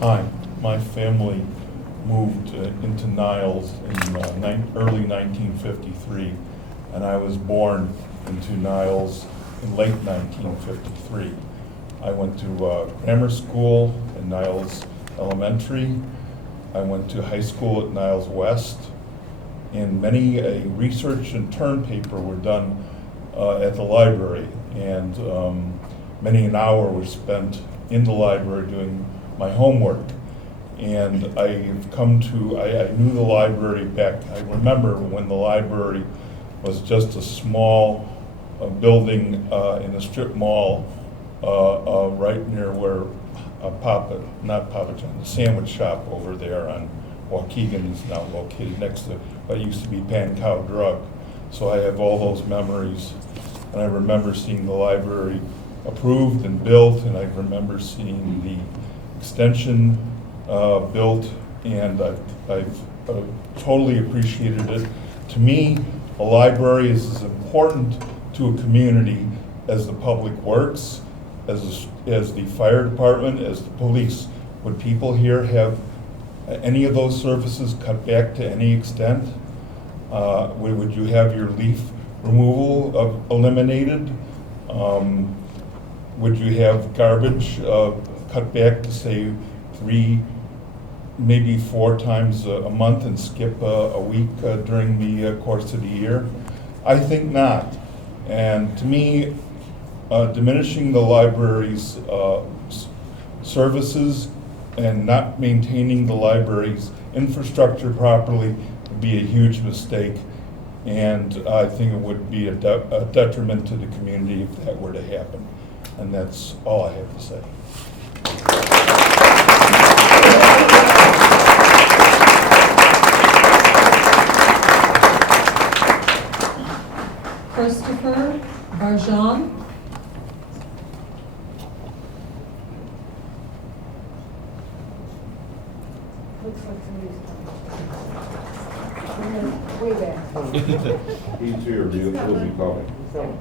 Hi, my family moved into Niles in early 1953, and I was born into Niles in late 1953. I went to grammar school in Niles Elementary. I went to high school at Niles West, and many a research and term paper were done at the library, and many an hour was spent in the library doing my homework. And I've come to, I knew the library back, I remember when the library was just a small building in a strip mall right near where not Papa John, the sandwich shop over there on Waukegan is now located next to what used to be Pan Cow Drug. So I have all those memories, and I remember seeing the library approved and built, and I remember seeing the extension built, and I've totally appreciated it. To me, a library is as important to a community as the public works, as the fire department, as the police. Would people here have any of those services cut back to any extent? Would you have your leaf removal eliminated? Would you have garbage cut back to say 3, maybe 4 times a month and skip a week during the course of the year? I think not. And to me, diminishing the library's services and not maintaining the library's infrastructure properly would be a huge mistake. And I think it would be a detriment to the community if that were to happen. And that's all I have to say. Christopher Barjan. Looks like somebody's coming. Way back. He's here, he'll be coming. He's coming.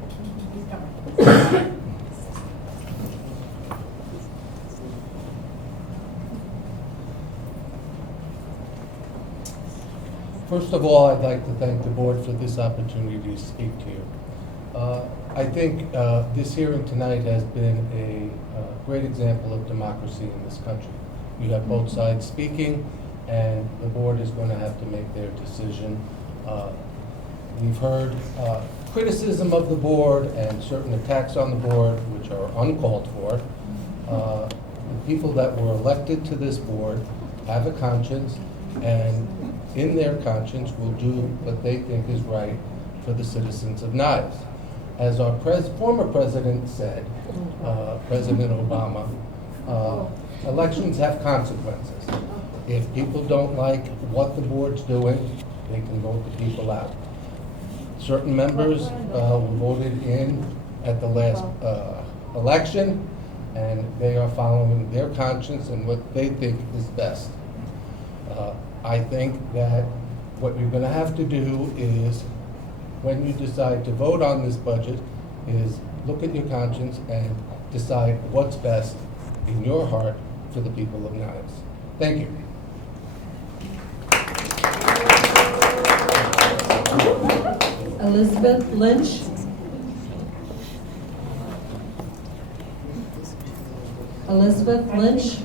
First of all, I'd like to thank the board for this opportunity to speak to you. I think this hearing tonight has been a great example of democracy in this country. You have both sides speaking, and the board is going to have to make their decision. We've heard criticism of the board and certain attacks on the board, which are uncalled for. The people that were elected to this board have a conscience, and in their conscience will do what they think is right for the citizens of Niles. As our former president said, President Obama, elections have consequences. If people don't like what the board's doing, they can vote the people out. Certain members were voted in at the last election, and they are following their conscience and what they think is best. I think that what you're going to have to do is, when you decide to vote on this budget, is look at your conscience and decide what's best in your heart for the people of Niles. Thank you. Elizabeth Lynch. Elizabeth Lynch.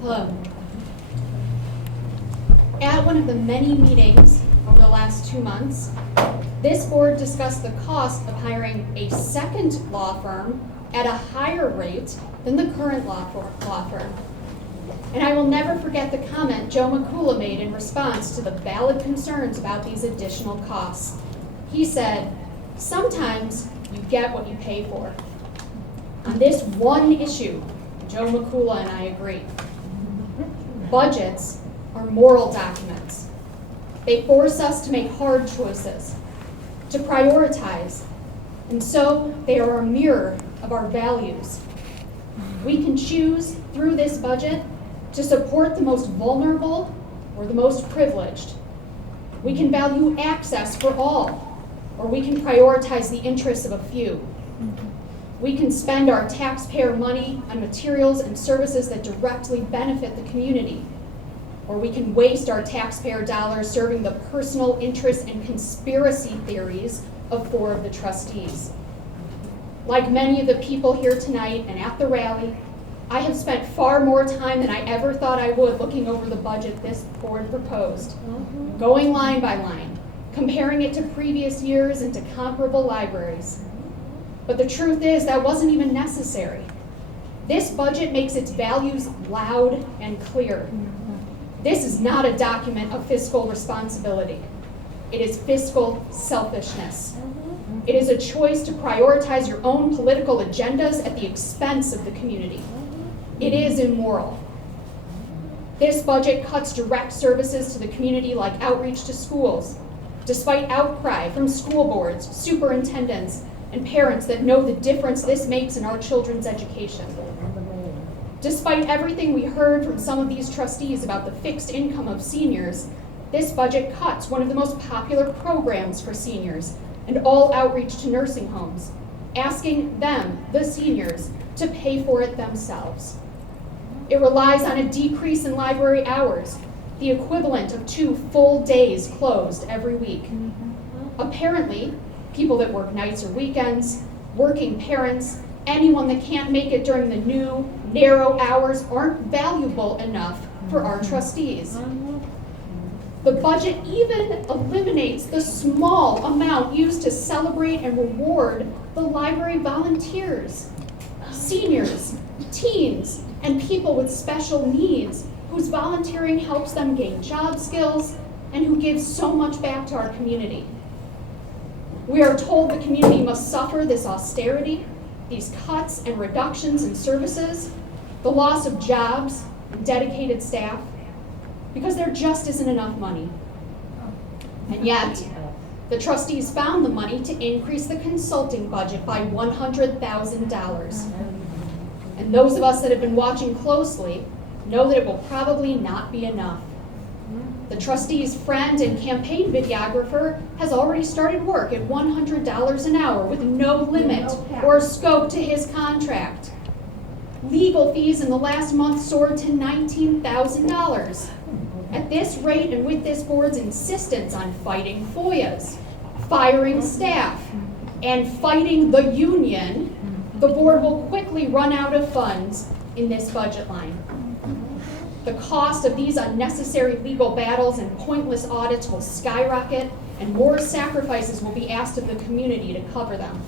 Hello. At one of the many meetings over the last 2 months, this board discussed the cost of hiring a second law firm at a higher rate than the current law firm. And I will never forget the comment Joe McCullough made in response to the valid concerns about these additional costs. He said, "Sometimes you get what you pay for." On this one issue, Joe McCullough and I agree. Budgets are moral documents. They force us to make hard choices, to prioritize, and so they are a mirror of our values. We can choose through this budget to support the most vulnerable or the most privileged. We can value access for all, or we can prioritize the interests of a few. We can spend our taxpayer money on materials and services that directly benefit the community, or we can waste our taxpayer dollars serving the personal interests and conspiracy theories of 4 of the trustees. Like many of the people here tonight and at the rally, I have spent far more time than I ever thought I would looking over the budget this board proposed, going line by line, comparing it to previous years and to comparable libraries. But the truth is that wasn't even necessary. This budget makes its values loud and clear. This is not a document of fiscal responsibility. It is fiscal selfishness. It is a choice to prioritize your own political agendas at the expense of the community. It is immoral. This budget cuts direct services to the community like outreach to schools, despite outcry from school boards, superintendents, and parents that know the difference this makes in our children's education. Despite everything we heard from some of these trustees about the fixed income of seniors, this budget cuts one of the most popular programs for seniors and all outreach to nursing homes, asking them, the seniors, to pay for it themselves. It relies on a decrease in library hours, the equivalent of 2 full days closed every week. Apparently, people that work nights or weekends, working parents, anyone that can't make it during the new, narrow hours aren't valuable enough for our trustees. The budget even eliminates the small amount used to celebrate and reward the library volunteers, seniors, teens, and people with special needs whose volunteering helps them gain job skills and who gives so much back to our community. We are told the community must suffer this austerity, these cuts and reductions in services, the loss of jobs and dedicated staff, because there just isn't enough money. And yet, the trustees found the money to increase the consulting budget by $100,000. And those of us that have been watching closely know that it will probably not be enough. The trustee's friend and campaign videographer has already started work at $100 an hour with no limit or scope to his contract. Legal fees in the last month soared to $19,000. At this rate, and with this board's insistence on fighting FOIAs, firing staff, and fighting the union, the board will quickly run out of funds in this budget line. The cost of these unnecessary legal battles and pointless audits will skyrocket, and more sacrifices will be asked of the community to cover them.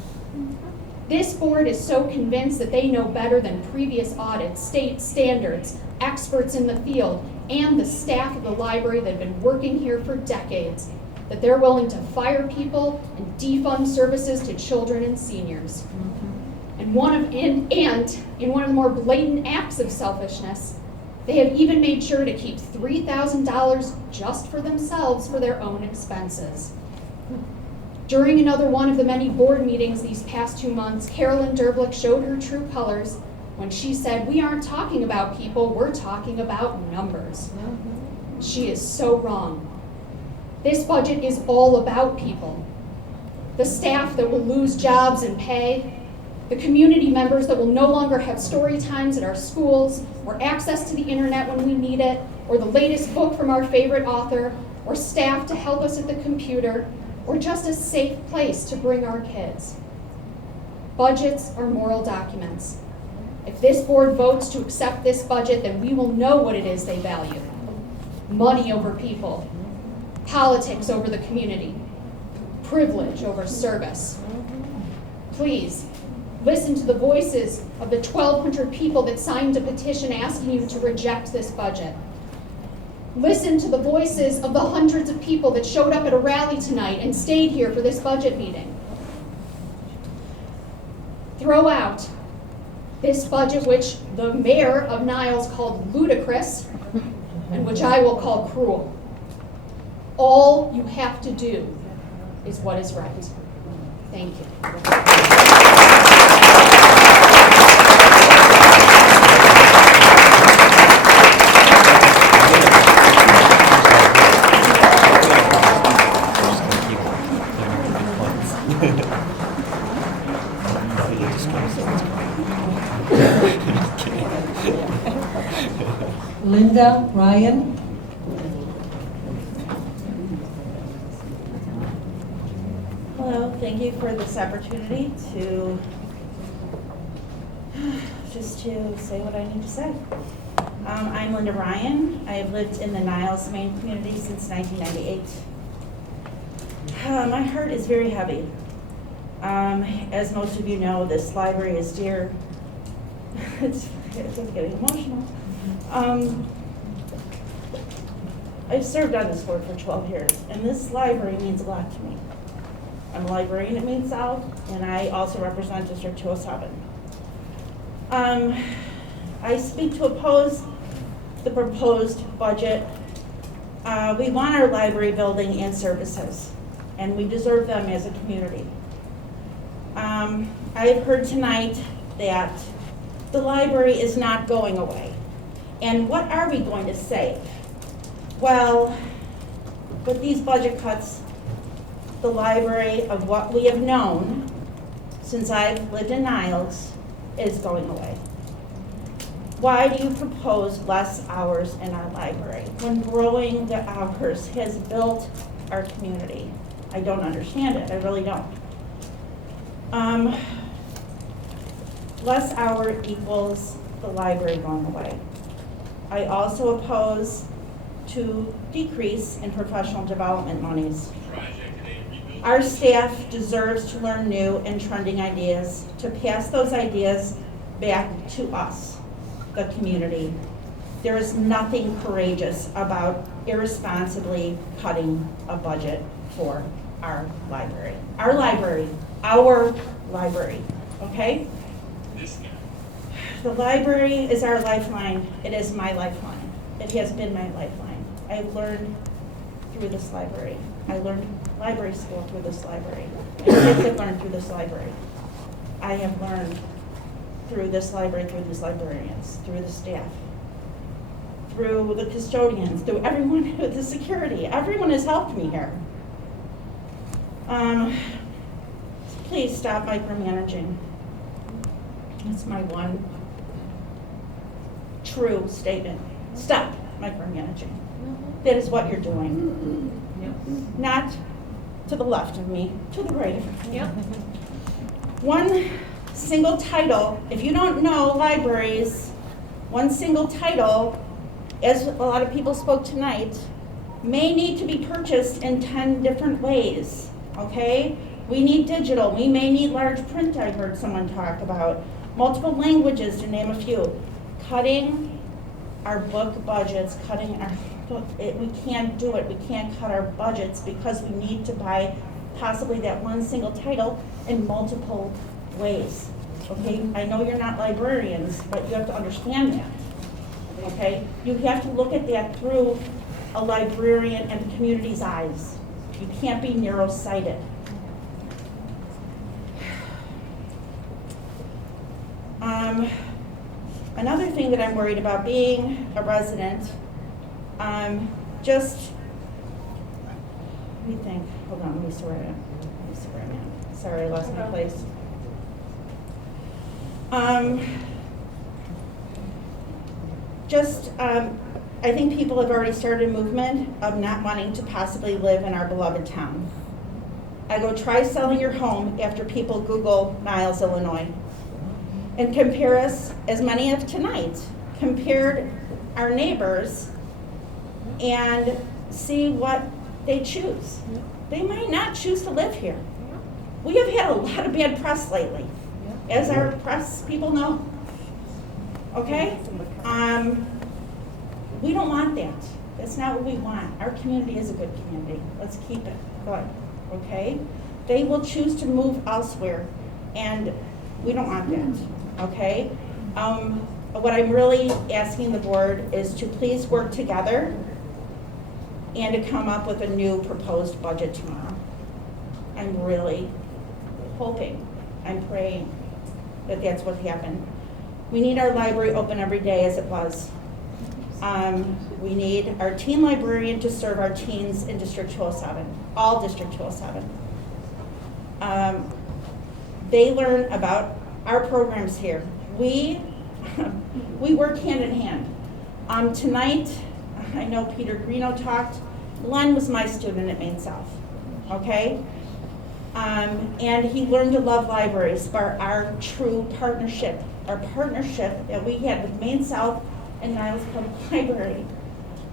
This board is so convinced that they know better than previous audits, state standards, experts in the field, and the staff of the library that have been working here for decades, that they're willing to fire people and defund services to children and seniors. And in one of the more blatant acts of selfishness, they have even made sure to keep $3,000 just for themselves for their own expenses. During another one of the many board meetings these past 2 months, Carolyn Derblick showed her true colors when she said, "We aren't talking about people, we're talking about numbers." She is so wrong. This budget is all about people. The staff that will lose jobs and pay, the community members that will no longer have story times at our schools, or access to the internet when we need it, or the latest book from our favorite author, or staff to help us at the computer, or just a safe place to bring our kids. Budgets are moral documents. If this board votes to accept this budget, then we will know what it is they value. Money over people, politics over the community, privilege over service. Please, listen to the voices of the 1,200 people that signed a petition asking you to reject this budget. Listen to the voices of the hundreds of people that showed up at a rally tonight and stayed here for this budget meeting. Throw out this budget, which the mayor of Niles called ludicrous, and which I will call cruel. All you have to do is what is right. Thank you. Linda Ryan. Hello, thank you for this opportunity to just to say what I need to say. I'm Linda Ryan. I have lived in the Niles, Maine community since 1998. My heart is very heavy. As most of you know, this library is dear. It's getting emotional. I've served on this board for 12 years, and this library means a lot to me. I'm a librarian at Maine South, and I also represent District 207. I speak to oppose the proposed budget. We want our library building and services, and we deserve them as a community. I have heard tonight that the library is not going away. And what are we going to save? Well, with these budget cuts, the library of what we have known since I've lived in Niles is going away. Why do you propose less hours in our library when growing the hours has built our community? I don't understand it, I really don't. Less hour equals the library going away. I also oppose to decrease in professional development monies. Our staff deserves to learn new and trending ideas, to pass those ideas back to us, the community. There is nothing courageous about irresponsibly cutting a budget for our library. Our library, okay? The library is our lifeline. It is my lifeline. It has been my lifeline. I learned through this library. I learned library school through this library. My kids have learned through this library. I have learned through this library, through these librarians, through the staff, through the custodians, through everyone, the security. Everyone has helped me here. Please stop micromanaging. That's my one true statement. Stop micromanaging. That is what you're doing. Not to the left of me, to the right of me. One single title, if you don't know libraries, one single title, as a lot of people spoke tonight, may need to be purchased in 10 different ways, okay? We need digital, we may need large print, I heard someone talk about, multiple languages to name a few. Cutting our book budgets, we can't do it, we can't cut our budgets because we need to buy possibly that one single title in multiple ways, okay? I know you're not librarians, but you have to understand that, okay? You have to look at that through a librarian and the community's eyes. You can't be narrow-sighted. Another thing that I'm worried about being a resident, let me think, hold on, let me see where I'm at. Sorry, I lost my place. I think people have already started a movement of not wanting to possibly live in our beloved town. I go try selling your home after people Google Niles, Illinois. And compare us, as many of tonight, compared our neighbors and see what they choose. They might not choose to live here. We have had a lot of bad press lately, as our press people know. Okay? We don't want that. That's not what we want. Our community is a good community. Let's keep it good. Okay? They will choose to move elsewhere, and we don't want that. Okay? What I'm really asking the board is to please work together and to come up with a new proposed budget tomorrow. I'm really hoping, I'm praying that that's what happened. We need our library open every day as it was. We need our teen librarian to serve our teens in District 207, all District 207. They learn about our programs here. We work hand in hand. Tonight, I know Peter Greeno talked. Len was my student at Maine South, okay? And he learned to love libraries by our true partnership our partnership that we had with Maine South and Niles Public Library.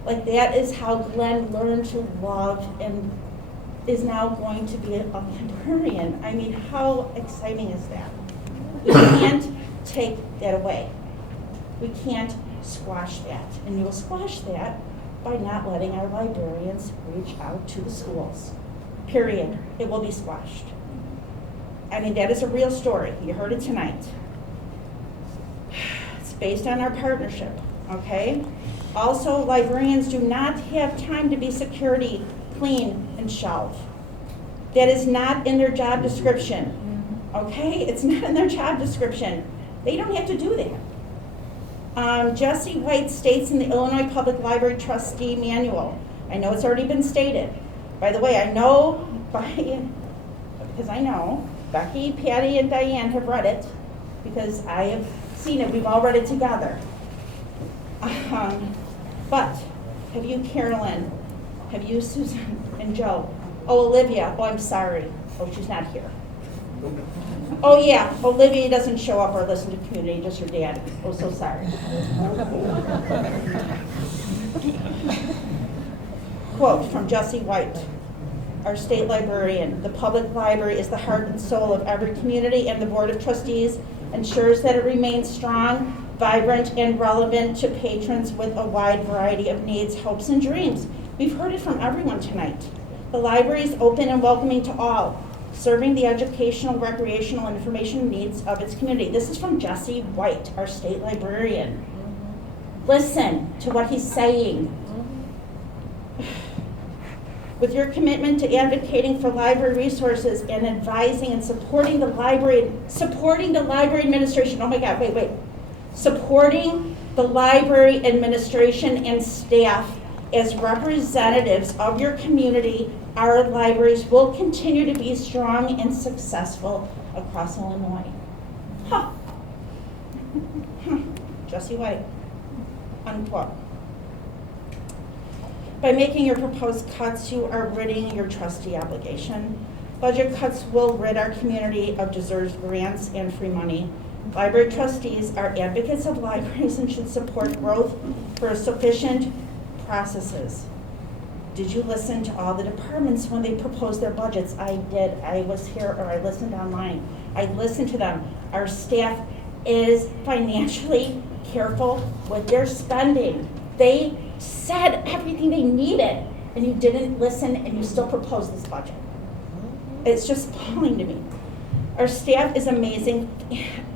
Like, that is how Glenn learned to love and is now going to be a librarian. I mean, how exciting is that? We can't take that away. We can't squash that. And you'll squash that by not letting our librarians reach out to the schools. Period. It will be squashed. I mean, that is a real story. You heard it tonight. It's based on our partnership, okay? Also, librarians do not have time to be security, clean, and shelve. That is not in their job description, okay? It's not in their job description. They don't have to do that. Jesse White states in the Illinois Public Library Trustee Manual, I know it's already been stated. By the way, I know, because I know, Becky, Patty, and Diane have read it, because I have seen it. We've all read it together. But have you, Carolyn? Have you, Susan and Joe? Oh, Olivia. Oh, I'm sorry. Oh, she's not here. Oh, yeah. Olivia doesn't show up or listen to Community, just her dad. Oh, so sorry. Quote from Jesse White, our state librarian: "The public library is the heart and soul of every community, and the Board of Trustees ensures that it remains strong, vibrant, and relevant to patrons with a wide variety of needs, hopes, and dreams." We've heard it from everyone tonight. The library is open and welcoming to all, serving the educational, recreational, and information needs of its community. This is from Jesse White, our state librarian. Listen to what he's saying. With your commitment to advocating for library resources and advising and supporting the library administration. Oh my God, wait. Supporting the library administration and staff as representatives of your community, our libraries will continue to be strong and successful across Illinois. Huh. Jesse White, unquote. By making your proposed cuts, you are ridding your trustee obligation. Budget cuts will rid our community of deserved grants and free money. Library trustees are advocates of libraries and should support growth for sufficient processes. Did you listen to all the departments when they proposed their budgets? I did. I was here, or I listened online. I listened to them. Our staff is financially careful with their spending. They said everything they needed, and you didn't listen, and you still proposed this budget. It's just appalling to me. Our staff is amazing.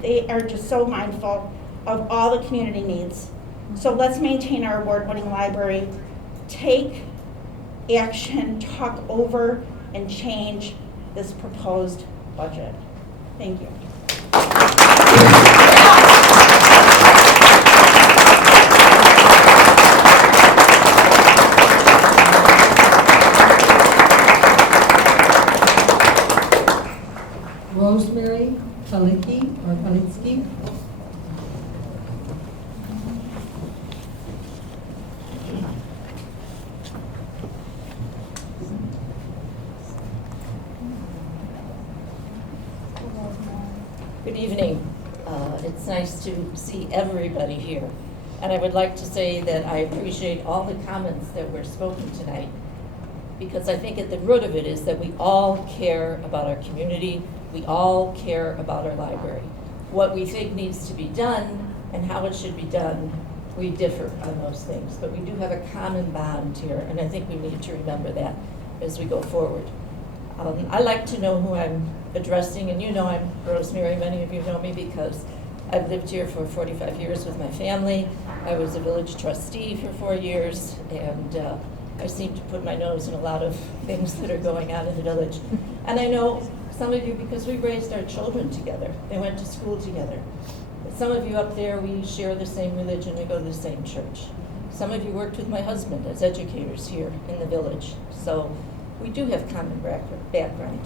They are just so mindful of all the community needs. So let's maintain our award-winning library. Take action, talk over, and change this proposed budget. Thank you. Rosemary Palicki or Palitsky. Good evening. It's nice to see everybody here. And I would like to say that I appreciate all the comments that were spoken tonight, because I think at the root of it is that we all care about our community. We all care about our library. What we think needs to be done and how it should be done, we differ on those things. But we do have a common bond here, and I think we need to remember that as we go forward. I like to know who I'm addressing, and you know I'm Rosemary. Many of you know me because I've lived here for 45 years with my family. I was a village trustee for 4 years, and I seem to put my nose in a lot of things that are going on in the village. And I know some of you because we raised our children together. They went to school together. Some of you up there, we share the same religion, we go to the same church. Some of you worked with my husband as educators here in the village. So we do have common background.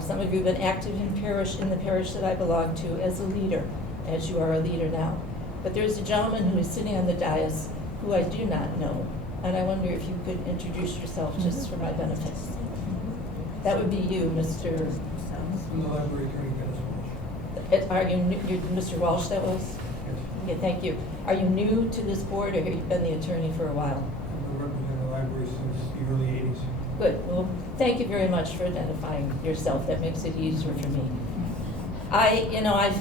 Some of you have been active in the parish that I belong to as a leader, as you are a leader now. But there's a gentleman who is sitting on the dais who I do not know, and I wonder if you could introduce yourself just for my benefit. That would be you, Mr. I'm the library attorney. Are you, Mr. Walsh that was? Okay, thank you. Are you new to this board, or have you been the attorney for a while? I've been working in the library since the early 80s. Good. Well, thank you very much for identifying yourself. That makes it easier for me. I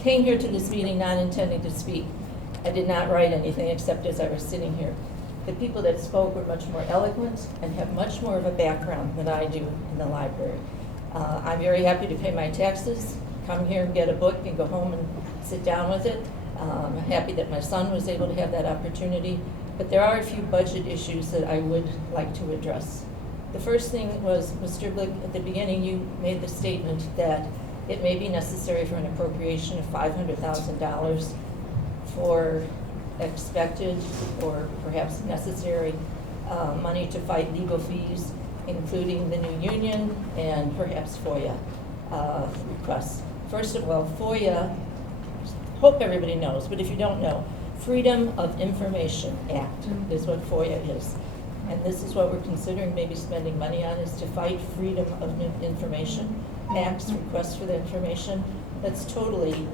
came here to this meeting not intending to speak. I did not write anything except as I was sitting here. The people that spoke were much more eloquent and have much more of a background than I do in the library. I'm very happy to pay my taxes, come here and get a book and go home and sit down with it. I'm happy that my son was able to have that opportunity. But there are a few budget issues that I would like to address. The first thing was, Mr. Blick, at the beginning you made the statement that it may be necessary for an appropriation of $500,000 for expected or perhaps necessary money to fight legal fees, including the new union and perhaps FOIA requests. First of all, FOIA, hope everybody knows, but if you don't know, Freedom of Information Act is what FOIA is. And this is what we're considering maybe spending money on, is to fight Freedom of Information Act's requests for the information. That's totally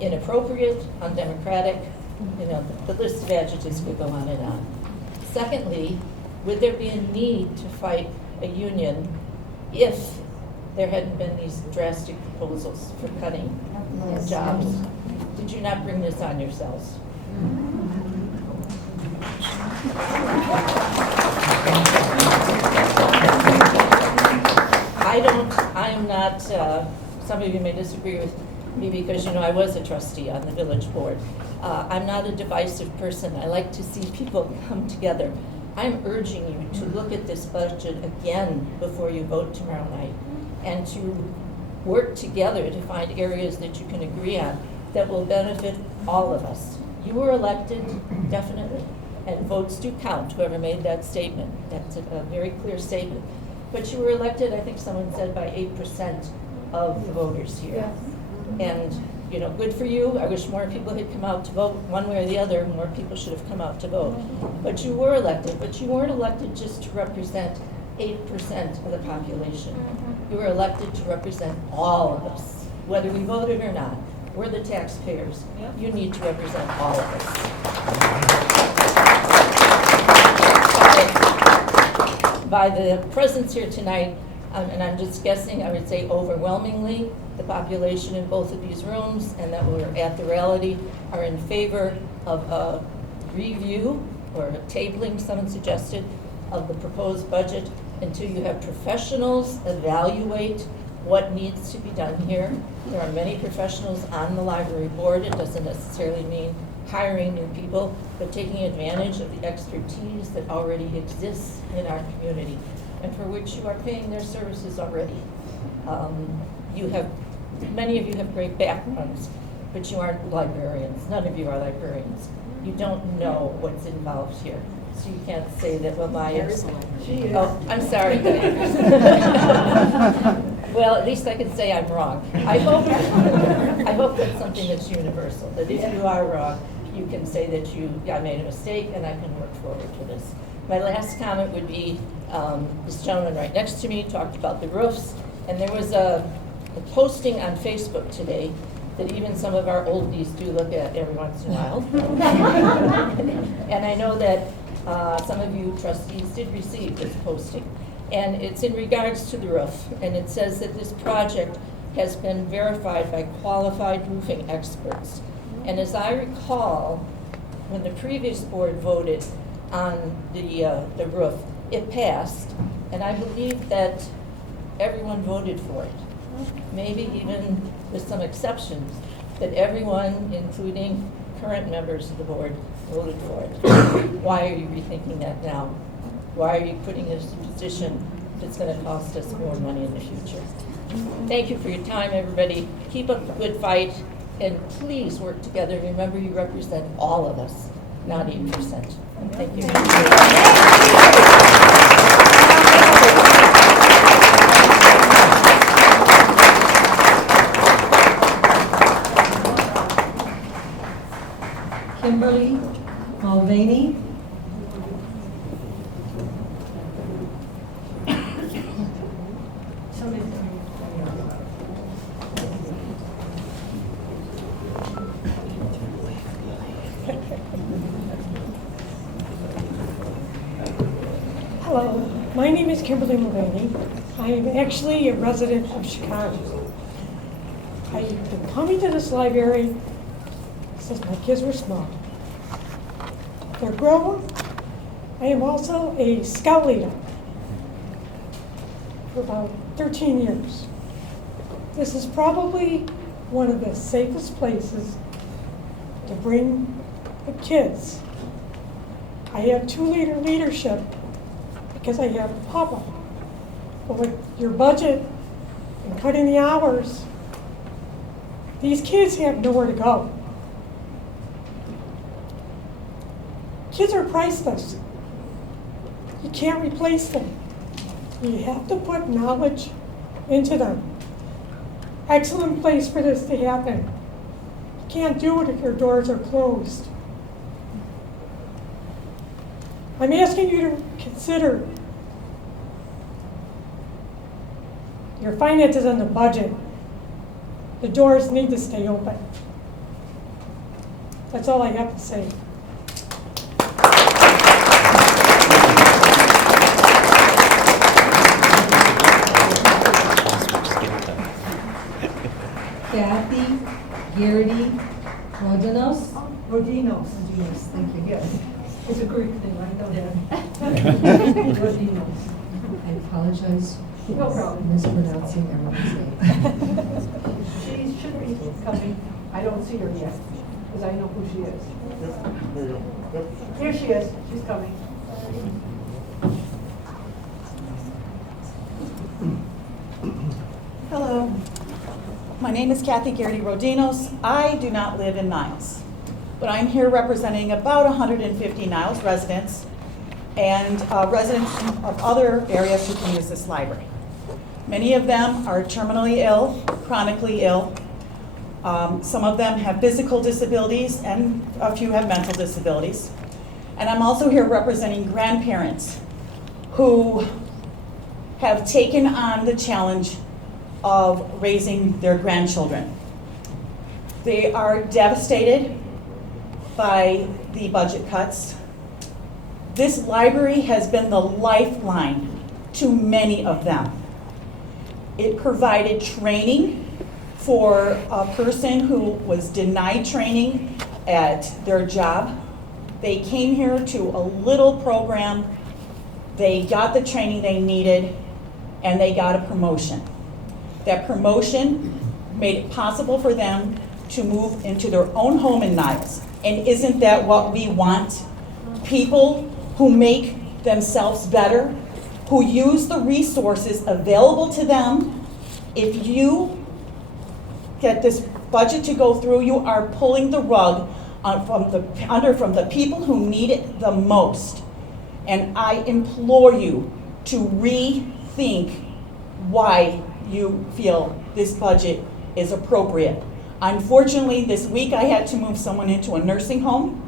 inappropriate, undemocratic. You know, the list of adjectives could go on and on. Secondly, would there be a need to fight a union if there hadn't been these drastic proposals for cutting jobs? Did you not bring this on yourselves? I am not, some of you may disagree with me because, I was a trustee on the village board. I'm not a divisive person. I like to see people come together. I'm urging you to look at this budget again before you vote tomorrow night, and to work together to find areas that you can agree on that will benefit all of us. You were elected, definitely, and votes do count, whoever made that statement. That's a very clear statement. But you were elected, I think someone said, by 8% of the voters here. Yes. And, good for you. I wish more people had come out to vote one way or the other. More people should have come out to vote. But you were elected, but you weren't elected just to represent 8% of the population. You were elected to represent all of us, whether we voted or not. We're the taxpayers. You need to represent all of us. By the presence here tonight, and I'm just guessing, I would say overwhelmingly, the population in both of these rooms and that were at the rally are in favor of a review or a tabling, someone suggested, of the proposed budget until you have professionals evaluate what needs to be done here. There are many professionals on the library board. It doesn't necessarily mean hiring new people, but taking advantage of the expertise that already exists in our community and for which you are paying their services already. Many of you have great backgrounds, but you aren't librarians. None of you are librarians. You don't know what's involved here. So you can't say that, well, oh, I'm sorry. Well, at least I can say I'm wrong. I hope that's something that's universal, that if you are wrong, you can say that I made a mistake and I can work forward to this. My last comment would be, this gentleman right next to me talked about the roofs, and there was a posting on Facebook today that even some of our oldies do look at every once in a while. And I know that some of you trustees did receive this posting. And it's in regards to the roof. And it says that this project has been verified by qualified roofing experts. And as I recall, when the previous board voted on the roof, it passed. And I believe that everyone voted for it. Maybe even with some exceptions, that everyone, including current members of the board, voted for it. Why are you rethinking that now? Why are you putting us in a position that's going to cost us more money in the future? Thank you for your time, everybody. Keep up the good fight, and please work together. Remember, you represent all of us, not 8%. Thank you. Kimberly Mulvaney. Hello, my name is Kimberly Mulvaney. I am actually a resident of Chicago. I've been coming to this library since my kids were small. They're grown. I am also a scout leader for about 13 years. This is probably one of the safest places to bring the kids. I have two-leader leadership because I have a Papa. But with your budget and cutting the hours, these kids have nowhere to go. Kids are priceless. You can't replace them. You have to put knowledge into them. Excellent place for this to happen. You can't do it if your doors are closed. I'm asking you to consider your finances and the budget. The doors need to stay open. That's all I have to say. Kathy Garrity Rodinos. Rodinos, thank you, yes. It's a Greek thing, I know that. Rodinos. I apologize No problem. mispronouncing everyone's name. She should be coming. I don't see her yet, because I know who she is. There you go. Yep. Here she is. She's coming. Hello. My name is Kathy Garrity Rodinos. I do not live in Niles, but I'm here representing about 150 Niles residents and residents of other areas who can use this library. Many of them are terminally ill, chronically ill. Some of them have physical disabilities and a few have mental disabilities. And I'm also here representing grandparents who have taken on the challenge of raising their grandchildren. They are devastated by the budget cuts. This library has been the lifeline to many of them. It provided training for a person who was denied training at their job. They came here to a little program, they got the training they needed, and they got a promotion. That promotion made it possible for them to move into their own home in Niles. And isn't that what we want? People who make themselves better, who use the resources available to them. If you get this budget to go through, you are pulling the rug from the people who need it the most. And I implore you to rethink why you feel this budget is appropriate. Unfortunately, this week I had to move someone into a nursing home,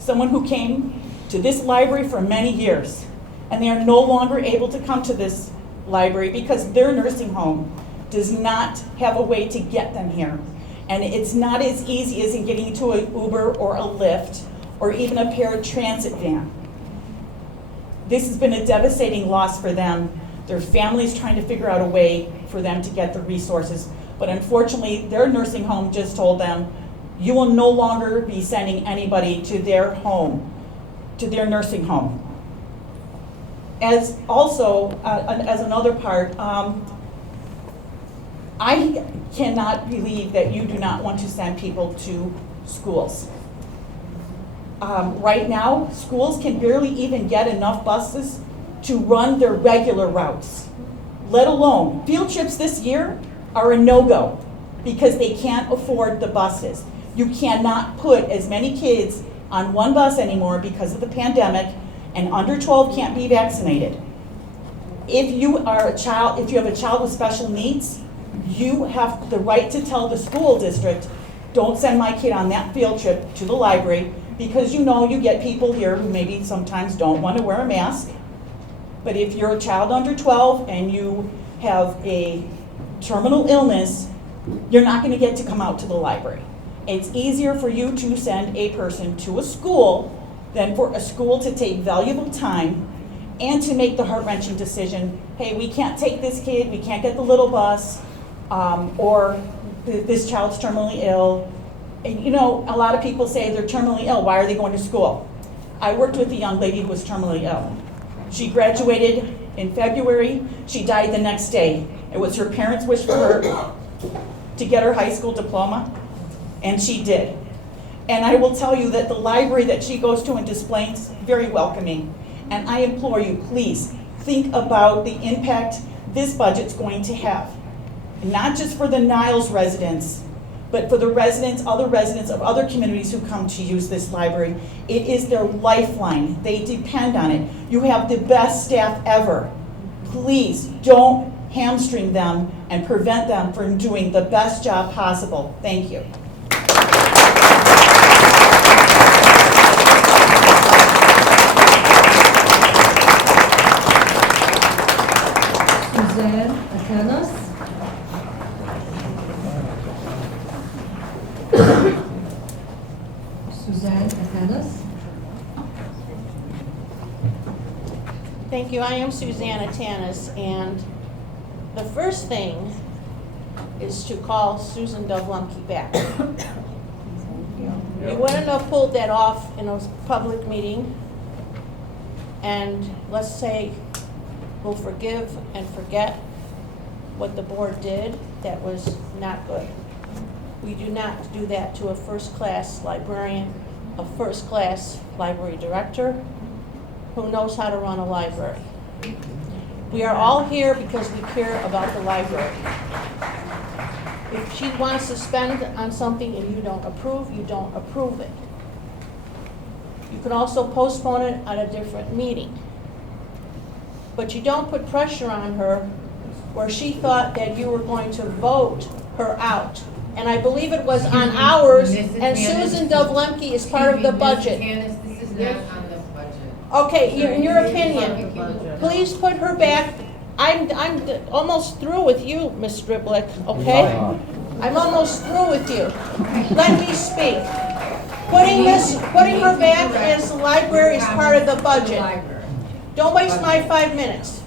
someone who came to this library for many years, and they are no longer able to come to this library because their nursing home does not have a way to get them here. And it's not as easy as in getting into an Uber or a Lyft or even a paratransit van. This has been a devastating loss for them. Their families trying to figure out a way for them to get the resources. But unfortunately, their nursing home just told them, you will no longer be sending anybody to their home, to their nursing home. As also, as another part, I cannot believe that you do not want to send people to schools. Right now, schools can barely even get enough buses to run their regular routes, let alone field trips this year are a no-go because they can't afford the buses. You cannot put as many kids on one bus anymore because of the pandemic, and under 12 can't be vaccinated. If you are a child, if you have a child with special needs, you have the right to tell the school district, don't send my kid on that field trip to the library, because you know you get people here who maybe sometimes don't want to wear a mask. But if you're a child under 12 and you have a terminal illness, you're not going to get to come out to the library. It's easier for you to send a person to a school than for a school to take valuable time and to make the heart-wrenching decision, hey, we can't take this kid, we can't get the little bus, or this child's terminally ill. And you know, a lot of people say they're terminally ill, why are they going to school? I worked with a young lady who was terminally ill. She graduated in February, she died the next day. It was her parents' wish for her to get her high school diploma, and she did. And I will tell you that the library that she goes to and displays, very welcoming. And I implore you, please, think about the impact this budget's going to have. Not just for the Niles residents, but for the residents, other residents of other communities who come to use this library. It is their lifeline. They depend on it. You have the best staff ever. Please don't hamstring them and prevent them from doing the best job possible. Thank you. Suzanne Atanas. Suzanne Atanas. Thank you. I am Susanna Tanis, and the first thing is to call Susan Dovlumke back. You wouldn't have pulled that off in a public meeting, and let's say we'll forgive and forget what the board did that was not good. We do not do that to a first-class librarian, a first-class library director who knows how to run a library. We are all here because we care about the library. If she wants to spend on something and you don't approve it. You can also postpone it at a different meeting. But you don't put pressure on her where she thought that you were going to vote her out. And I believe it was on ours, and Susan Dovlemke is part of the budget. This is not on the budget. Okay, in your opinion, please put her back. I'm almost through with you, Ms. Driblick, okay? I'm almost through with you. Let me speak. Putting her back as the library is part of the budget. Don't waste my 5 minutes.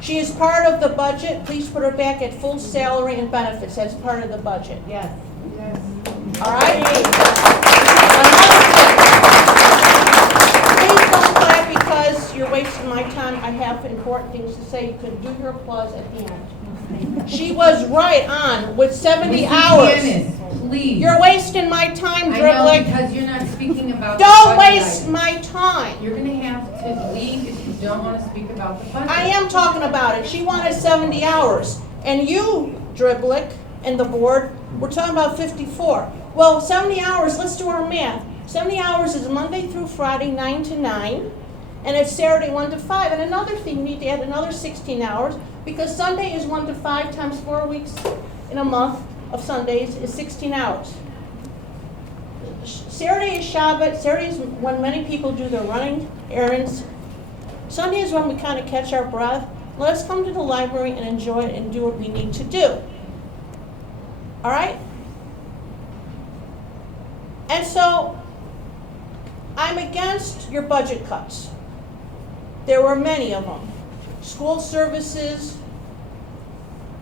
She is part of the budget. Please put her back at full salary and benefits as part of the budget. Yes. All right? Please don't clap because you're wasting my time. I have important things to say. You can do your applause at the end. She was right on with 70 hours. Please. You're wasting my time, I know, Driblick. because you're not speaking about Don't the budget waste item. my time. You're gonna have to leave if you don't wanna speak about the budget. I am talking about it. She wanted 70 hours. And you, Driblick, and the board, we're talking about 54. Well, 70 hours, let's do our math. 70 hours is Monday through Friday, 9 to 9, and it's Saturday, 1 to 5. And another thing, you need to add another 16 hours, because Sunday is 1 to 5 times 4 weeks in a month of Sundays is 16 hours. Saturday is Shabbat. Saturday is when many people do their running errands. Sunday is when we kind of catch our breath. Let's come to the library and enjoy it and do what we need to do. All right? And so, I'm against your budget cuts. There were many of them. School services,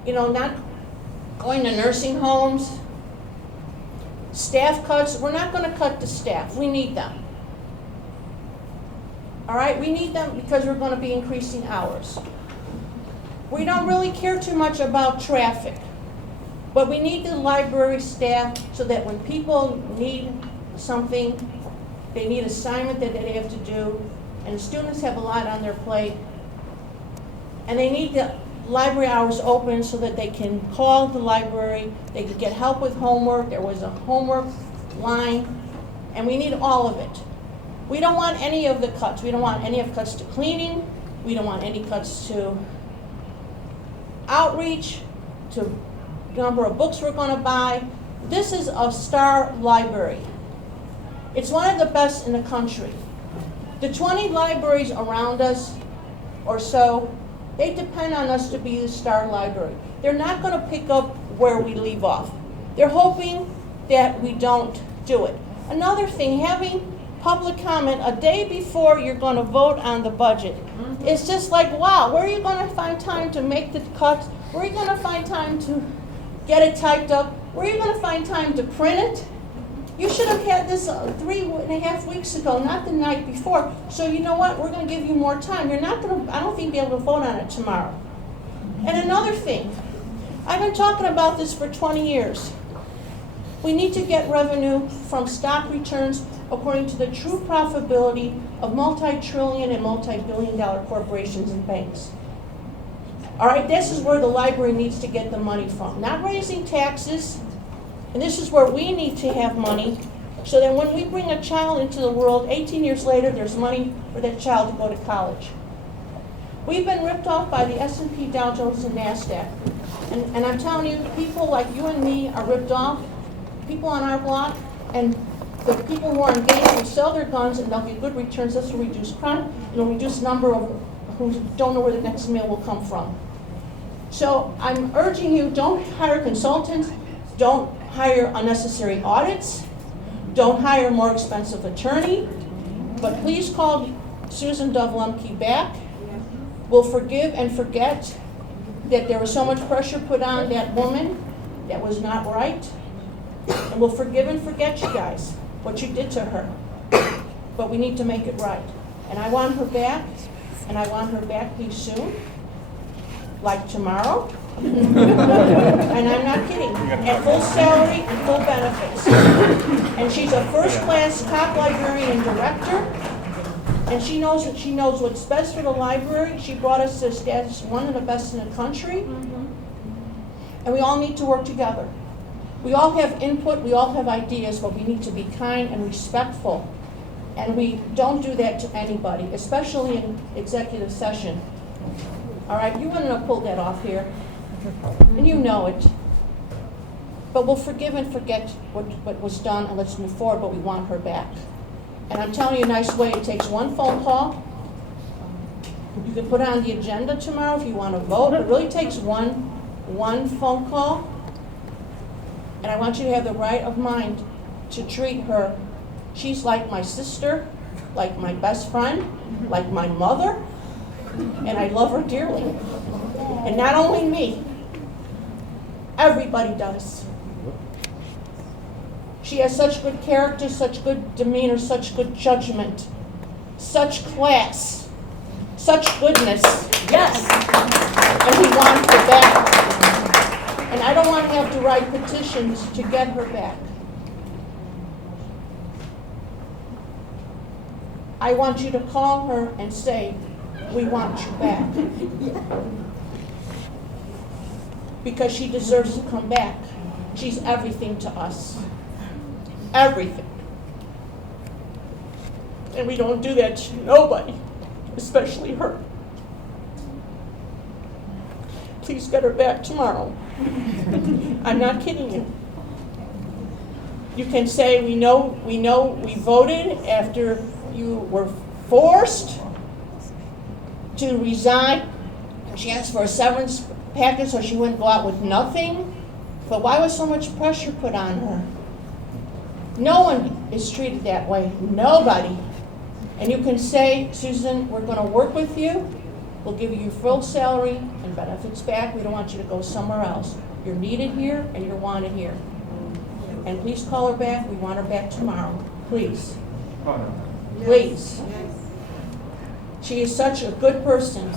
not going to nursing homes. Staff cuts, we're not going to cut the staff. We need them. All right, we need them because we're going to be increasing hours. We don't really care too much about traffic, but we need the library staff so that when people need something, they need assignment that they have to do, and the students have a lot on their plate, and they need the library hours open so that they can call the library, they can get help with homework. There was a homework line, and we need all of it. We don't want any of the cuts. We don't want any of cuts to cleaning. We don't want any cuts to outreach, to the number of books we're going to buy. This is a star library. It's one of the best in the country. The 20 libraries around us or so, they depend on us to be the star library. They're not going to pick up where we leave off. They're hoping that we don't do it. Another thing, having public comment a day before you're gonna vote on the budget. It's just like, wow, where are you gonna find time to make the cuts? Where are you gonna find time to get it typed up? Where are you gonna find time to print it? You should have had this 3.5 weeks ago, not the night before. So you know what, we're gonna give you more time. You're not gonna, I don't think, be able to vote on it tomorrow. And another thing, I've been talking about this for 20 years. We need to get revenue from stock returns according to the true profitability of multi-trillion and multi-billion-dollar corporations and banks. All right, this is where the library needs to get the money from. Not raising taxes, and this is where we need to have money, so that when we bring a child into the world, 18 years later, there's money for that child to go to college. We've been ripped off by the S&P, Dow Jones, and NASDAQ. And I'm telling you, people like you and me are ripped off, people on our block, and the people who are engaged will sell their guns and they'll get good returns. This will reduce crime, it'll reduce number of who don't know where the next meal will come from. So I'm urging you, don't hire consultants, don't hire unnecessary audits, don't hire a more expensive attorney, but please call Susan Dove-Lemke back. We'll forgive and forget that there was so much pressure put on that woman that was not right. And we'll forgive and forget you guys, what you did to her. But we need to make it right. And I want her back, and I want her back please soon, like tomorrow. And I'm not kidding. At full salary, full benefits. And she's a first-class top librarian and director. And she knows what's best for the library. She brought us to status 1 of the best in the country. And we all need to work together. We all have input, we all have ideas, but we need to be kind and respectful. And we don't do that to anybody, especially in executive session. All right, you wouldn't have pulled that off here. And you know it. But we'll forgive and forget what was done, and let's move forward, but we want her back. And I'm telling you a nice way, it takes one phone call. You can put it on the agenda tomorrow if you want to vote. It really takes one phone call. And I want you to have the right of mind to treat her. She's like my sister, like my best friend, like my mother, and I love her dearly. And not only me, everybody does. She has such good character, such good demeanor, such good judgment, such class, such goodness. Yes. And we want her back. And I don't want to have to write petitions to get her back. I want you to call her and say, we want you back. Because she deserves to come back. She's everything to us. Everything. And we don't do that to nobody, especially her. Please get her back tomorrow. I'm not kidding you. You can say, we know we voted after you were forced to resign. She asked for a severance package so she wouldn't go out with nothing. But why was so much pressure put on her? No one is treated that way. Nobody. And you can say, Susan, we're going to work with you. We'll give you your full salary and benefits back. We don't want you to go somewhere else. You're needed here and you're wanted here. And please call her back. We want her back tomorrow. Please. Please. She is such a good person.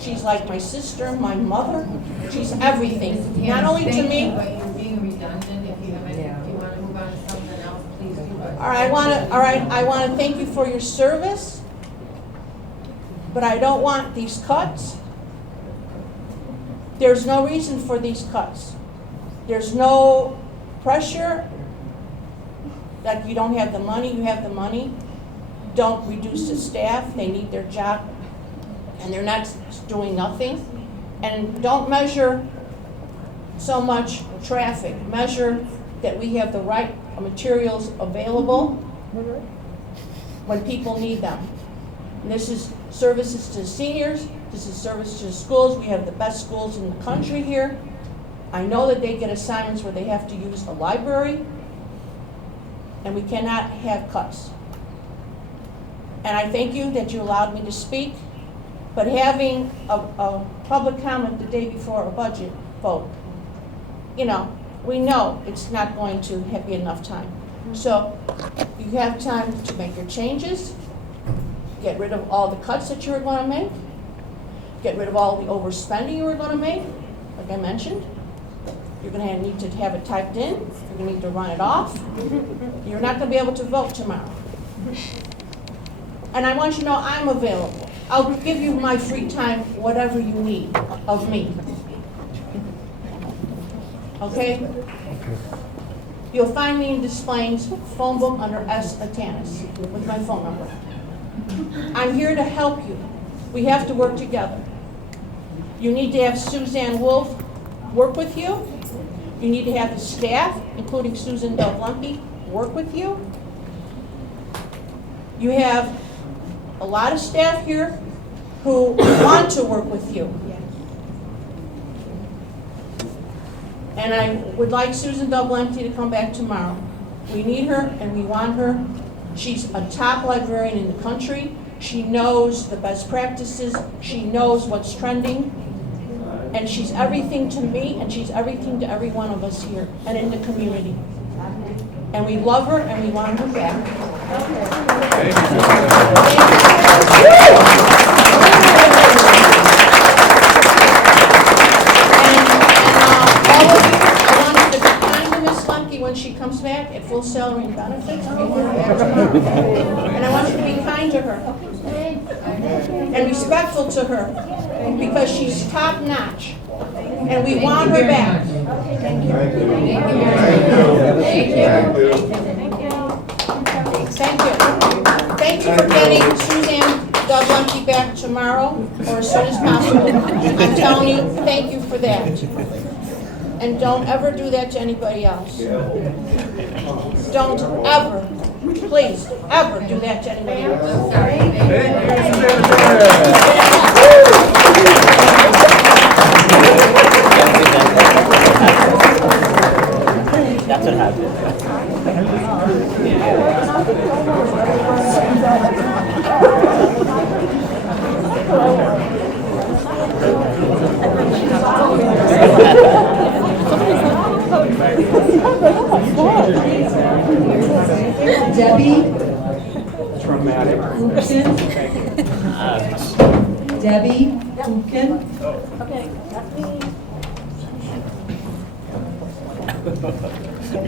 She's like my sister, my mother. She's everything. Not only to me. You're being redundant. If you want to move on to something else, please do. All right, I want to thank you for your service. But I don't want these cuts. There's no reason for these cuts. There's no pressure that you don't have the money. You have the money. Don't reduce the staff. They need their job. And they're not doing nothing. And don't measure so much traffic. Measure that we have the right materials available when people need them. And this is services to seniors. This is service to schools. We have the best schools in the country here. I know that they get assignments where they have to use a library. And we cannot have cuts. And I thank you that you allowed me to speak, but having a public comment the day before a budget vote, we know it's not going to be enough time. So you have time to make your changes, get rid of all the cuts that you were going to make, get rid of all the overspending you were going to make, like I mentioned. You're going to need to have it typed in. You're going to need to run it off. You're not going to be able to vote tomorrow. And I want you to know I'm available. I'll give you my free time, whatever you need of me. Okay? You'll find me in Desplaines phone book under S. Atanis with my phone number. I'm here to help you. We have to work together. You need to have Suzanne Wolf work with you. You need to have the staff, including Susan Del Lumpy, work with you. You have a lot of staff here who want to work with you. And I would like Susan Del Lumpy to come back tomorrow. We need her and we want her. She's a top librarian in the country. She knows the best practices. She knows what's trending. And she's everything to me, and she's everything to every one of us here and in the community. And we love her, and we want her back. All of you, I want you to be kind to Miss Lemke when she comes back at full salary and benefits. We want her back tomorrow. And I want you to be kind to her and respectful to her, because she's top notch, and we want her back. Thank you. Thank you for getting Suzanne Del Lumpy back tomorrow or as soon as possible. I'm telling you, thank you for that. And don't ever do that to anybody else. Don't ever, please, ever do that to anybody else. That's what happened. Debbie? Traumatic. Debbie Hoopkin? Okay, that's me.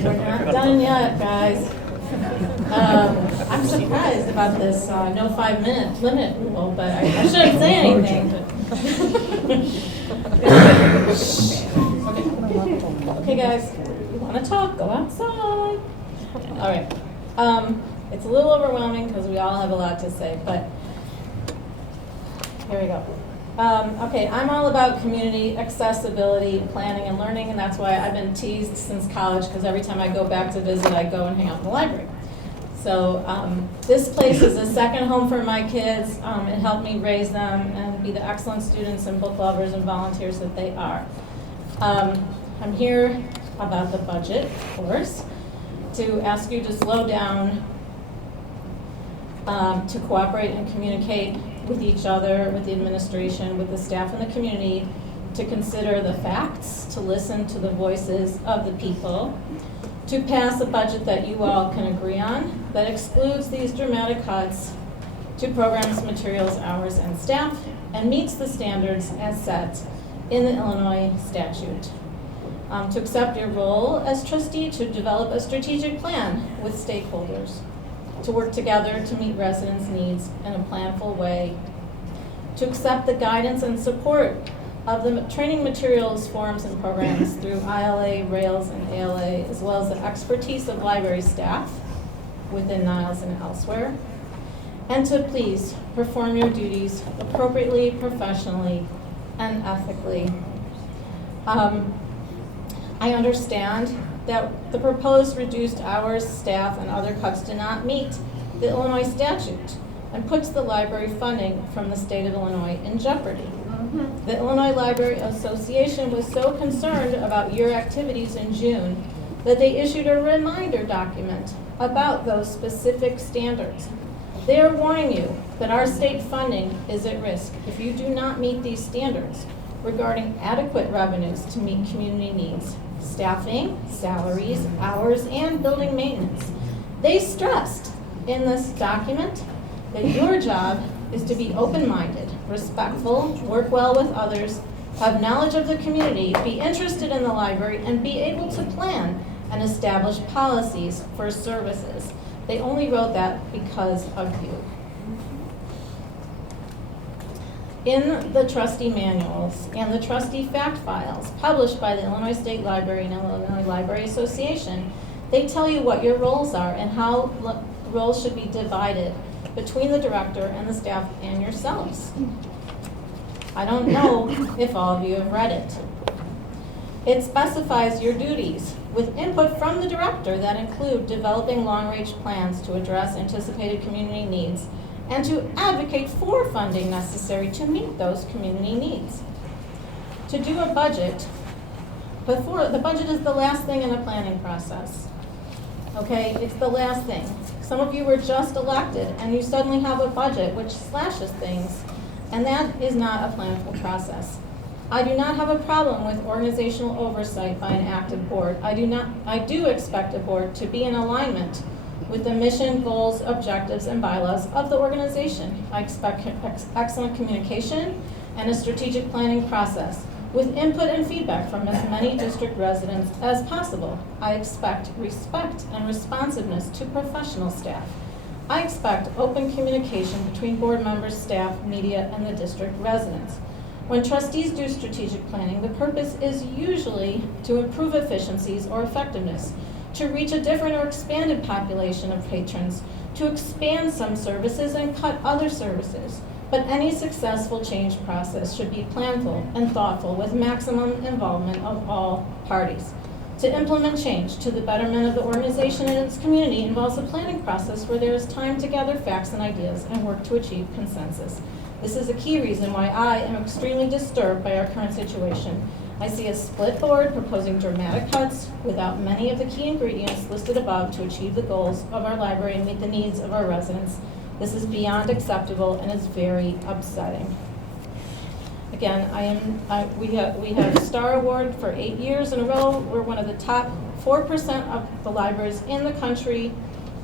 We're not done yet, guys. I'm surprised about this no 5-minute limit rule, but I shouldn't say anything. Okay, guys, you want to talk? Go outside. All right. It's a little overwhelming because we all have a lot to say, but here we go. Okay, I'm all about community accessibility, planning, and learning, and that's why I've been teased since college, because every time I go back to visit, I go and hang out in the library. So this place is a second home for my kids. It helped me raise them and be the excellent students and book lovers and volunteers that they are. I'm here about the budget, of course, to ask you to slow down, to cooperate and communicate with each other, with the administration, with the staff and the community, to consider the facts, to listen to the voices of the people, to pass a budget that you all can agree on, that excludes these dramatic cuts to programs, materials, hours, and staff, and meets the standards as set in the Illinois statute. To accept your role as trustee to develop a strategic plan with stakeholders, to work together to meet residents' needs in a planful way, to accept the guidance and support of the training materials, forums, and programs through ILA, Rails, and ALA, as well as the expertise of library staff within Niles and elsewhere, and to please perform your duties appropriately, professionally, and ethically. I understand that the proposed reduced hours, staff, and other cuts do not meet the Illinois statute and puts the library funding from the state of Illinois in jeopardy. The Illinois Library Association was so concerned about your activities in June that they issued a reminder document about those specific standards. They are warning you that our state funding is at risk if you do not meet these standards regarding adequate revenues to meet community needs, staffing, salaries, hours, and building maintenance. They stressed in this document that your job is to be open-minded, respectful, work well with others, have knowledge of the community, be interested in the library, and be able to plan and establish policies for services. They only wrote that because of you. In the trustee manuals and the trustee fact files published by the Illinois State Library and Illinois Library Association, they tell you what your roles are and how roles should be divided between the director and the staff and yourselves. I don't know if all of you have read it. It specifies your duties with input from the director that include developing long-range plans to address anticipated community needs and to advocate for funding necessary to meet those community needs. To do a budget, the budget is the last thing in the planning process. Okay, it's the last thing. Some of you were just elected and you suddenly have a budget which slashes things, and that is not a planful process. I do not have a problem with organizational oversight by an active board. I do expect a board to be in alignment with the mission, goals, objectives, and bylaws of the organization. I expect excellent communication and a strategic planning process with input and feedback from as many district residents as possible. I expect respect and responsiveness to professional staff. I expect open communication between board members, staff, media, and the district residents. When trustees do strategic planning, the purpose is usually to improve efficiencies or effectiveness, to reach a different or expanded population of patrons, to expand some services and cut other services. But any successful change process should be planful and thoughtful with maximum involvement of all parties. To implement change to the betterment of the organization and its community involves a planning process where there is time to gather facts and ideas and work to achieve consensus. This is a key reason why I am extremely disturbed by our current situation. I see a split board proposing dramatic cuts without many of the key ingredients listed above to achieve the goals of our library and meet the needs of our residents. This is beyond acceptable and is very upsetting. Again, we have Star Award for 8 years in a row. We're one of the top 4% of the libraries in the country.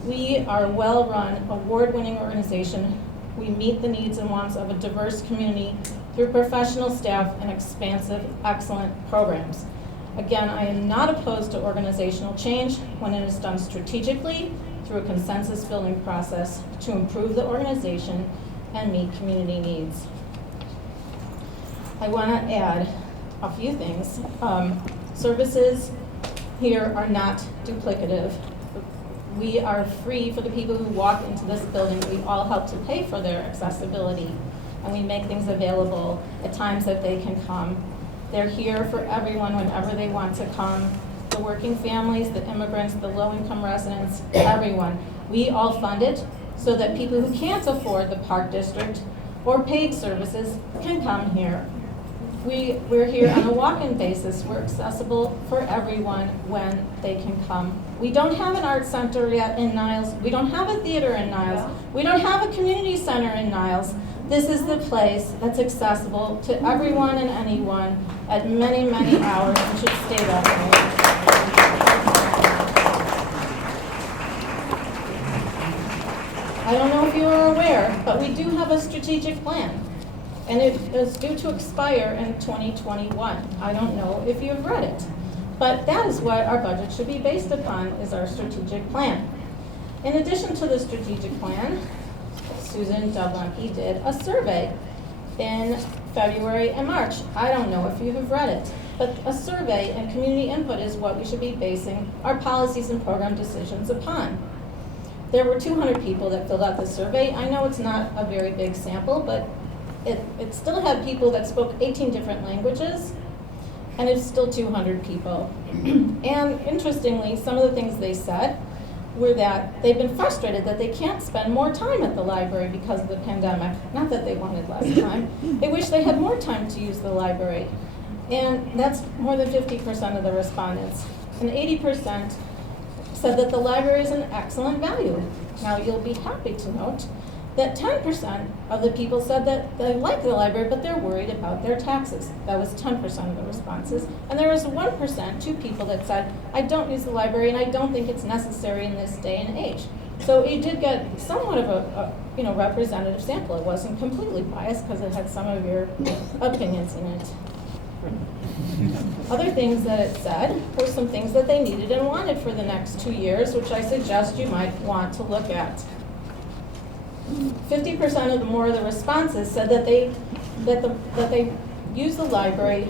We are a well-run, award-winning organization. We meet the needs and wants of a diverse community through professional staff and expansive, excellent programs. Again, I am not opposed to organizational change when it is done strategically through a consensus-building process to improve the organization and meet community needs. I want to add a few things. Services here are not duplicative. We are free for the people who walk into this building. We all help to pay for their accessibility, and we make things available at times that they can come. They're here for everyone whenever they want to come. The working families, the immigrants, the low-income residents, everyone. We all fund it so that people who can't afford the Park District or paid services can come here. We're here on a walk-in basis. We're accessible for everyone when they can come. We don't have an art center yet in Niles. We don't have a theater in Niles. We don't have a community center in Niles. This is the place that's accessible to everyone and anyone at many, many hours and should stay that way. I don't know if you are aware, but we do have a strategic plan, and it is due to expire in 2021. I don't know if you've read it, but that is what our budget should be based upon, is our strategic plan. In addition to the strategic plan, Susan Dublenke did a survey in February and March. I don't know if you have read it, but a survey and community input is what we should be basing our policies and program decisions upon. There were 200 people that filled out the survey. I know it's not a very big sample, but it still had people that spoke 18 different languages, and it's still 200 people. And interestingly, some of the things they said were that they've been frustrated that they can't spend more time at the library because of the pandemic. Not that they wanted less time. They wish they had more time to use the library. And that's more than 50% of the respondents. And 80% said that the library is an excellent value. Now, you'll be happy to note that 10% of the people said that they like the library, but they're worried about their taxes. That was 10% of the responses. And there was 1%, 2 people that said, I don't use the library and I don't think it's necessary in this day and age. So you did get somewhat of a representative sample. It wasn't completely biased because it had some of your opinions in it. Other things that it said were some things that they needed and wanted for the next 2 years, which I suggest you might want to look at. 50% of the more of the responses said that they use the library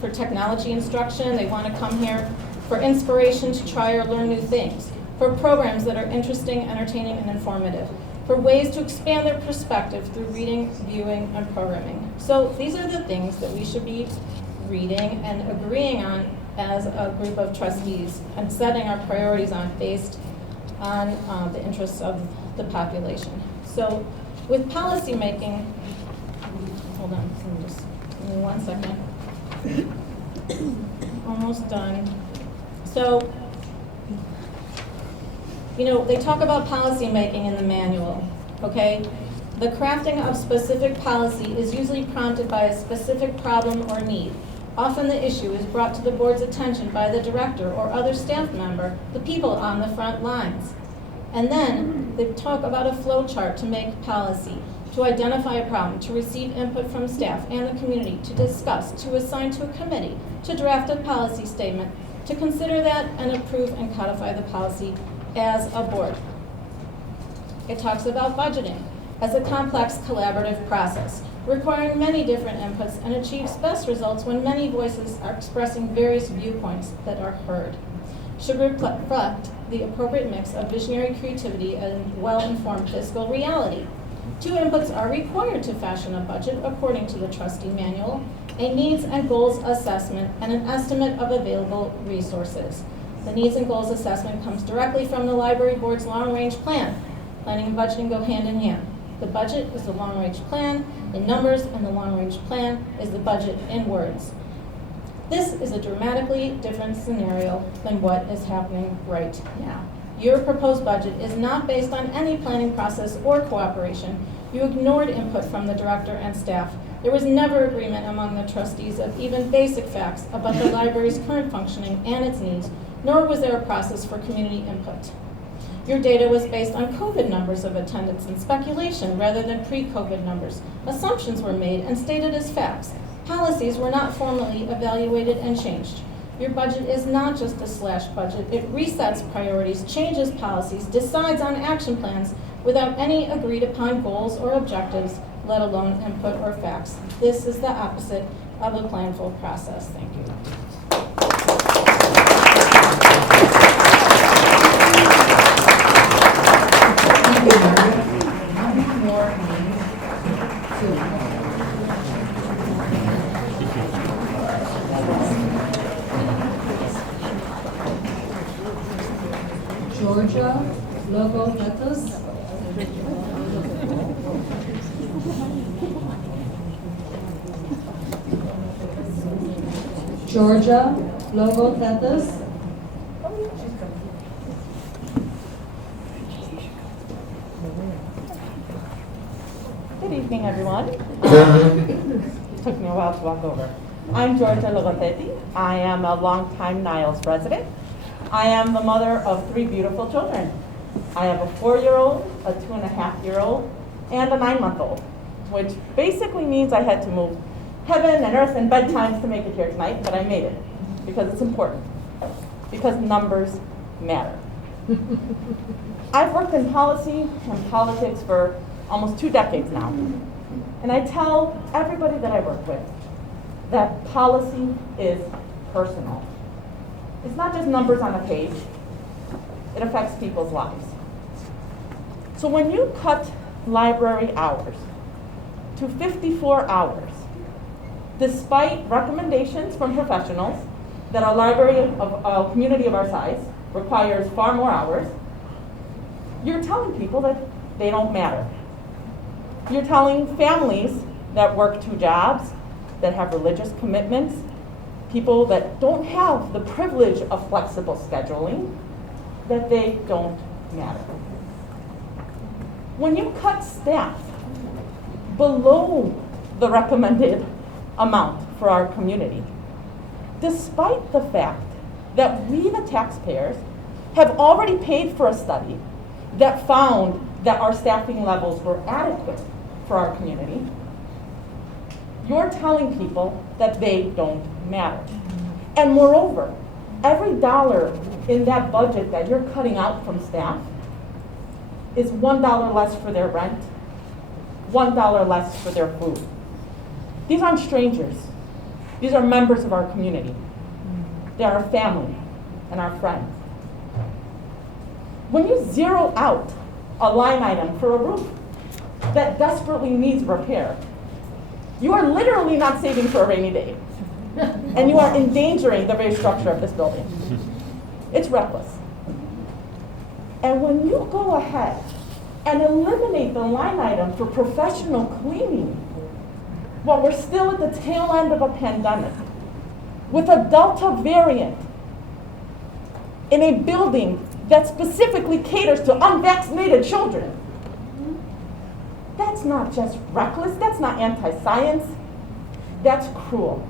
for technology instruction. They want to come here for inspiration to try or learn new things, for programs that are interesting, entertaining, and informative, for ways to expand their perspective through reading, viewing, and programming. So these are the things that we should be reading and agreeing on as a group of trustees and setting our priorities on based on the interests of the population. So with policy making, hold on, just give me 1 second. Almost done. So, they talk about policy making in the manual, okay? The crafting of specific policy is usually prompted by a specific problem or need. Often the issue is brought to the board's attention by the director or other staff member, the people on the front lines. And then they talk about a flow chart to make policy, to identify a problem, to receive input from staff and the community, to discuss, to assign to a committee, to draft a policy statement, to consider that and approve and codify the policy as a board. It talks about budgeting as a complex collaborative process, requiring many different inputs and achieves best results when many voices are expressing various viewpoints that are heard. Should reflect the appropriate mix of visionary creativity and well-informed fiscal reality. 2 inputs are required to fashion a budget according to the trustee manual, a needs and goals assessment and an estimate of available resources. The needs and goals assessment comes directly from the library board's long-range plan. Planning and budgeting go hand in hand. The budget is the long-range plan in numbers, and the long-range plan is the budget in words. This is a dramatically different scenario than what is happening right now. Your proposed budget is not based on any planning process or cooperation. You ignored input from the director and staff. There was never agreement among the trustees of even basic facts about the library's current functioning and its needs, nor was there a process for community input. Your data was based on COVID numbers of attendance and speculation rather than pre-COVID numbers. Assumptions were made and stated as facts. Policies were not formally evaluated and changed. Your budget is not just a slash budget. It resets priorities, changes policies, decides on action plans without any agreed upon goals or objectives, let alone input or facts. This is the opposite of a planful process. Thank you. Georgia, logo letters. Georgia, logo letters. Good evening, everyone. Took me a while to walk over. I'm Georgia Logothetti. I am a longtime Niles resident. I am the mother of 3 beautiful children. I have a 4-year-old, a 2.5-year-old, and a 9-month-old, which basically means I had to move heaven and earth and bedtimes to make it here tonight, but I made it because it's important, because numbers matter. I've worked in policy and politics for almost 2 decades now, and I tell everybody that I work with that policy is personal. It's not just numbers on a page. It affects people's lives. So when you cut library hours to 54 hours, despite recommendations from professionals that a library of a community of our size requires far more hours, you're telling people that they don't matter. You're telling families that work 2 jobs, that have religious commitments, people that don't have the privilege of flexible scheduling, that they don't matter. When you cut staff below the recommended amount for our community, despite the fact that we, the taxpayers, have already paid for a study that found that our staffing levels were adequate for our community, you're telling people that they don't matter. And moreover, every dollar in that budget that you're cutting out from staff is $1 less for their rent, $1 less for their food. These aren't strangers. These are members of our community. They are our family and our friends. When you zero out a line item for a roof that desperately needs repair, you are literally not saving for a rainy day. And you are endangering the very structure of this building. It's reckless. And when you go ahead and eliminate the line item for professional cleaning, while we're still at the tail end of a pandemic, with a Delta variant in a building that specifically caters to unvaccinated children, that's not just reckless, that's not anti-science, that's cruel.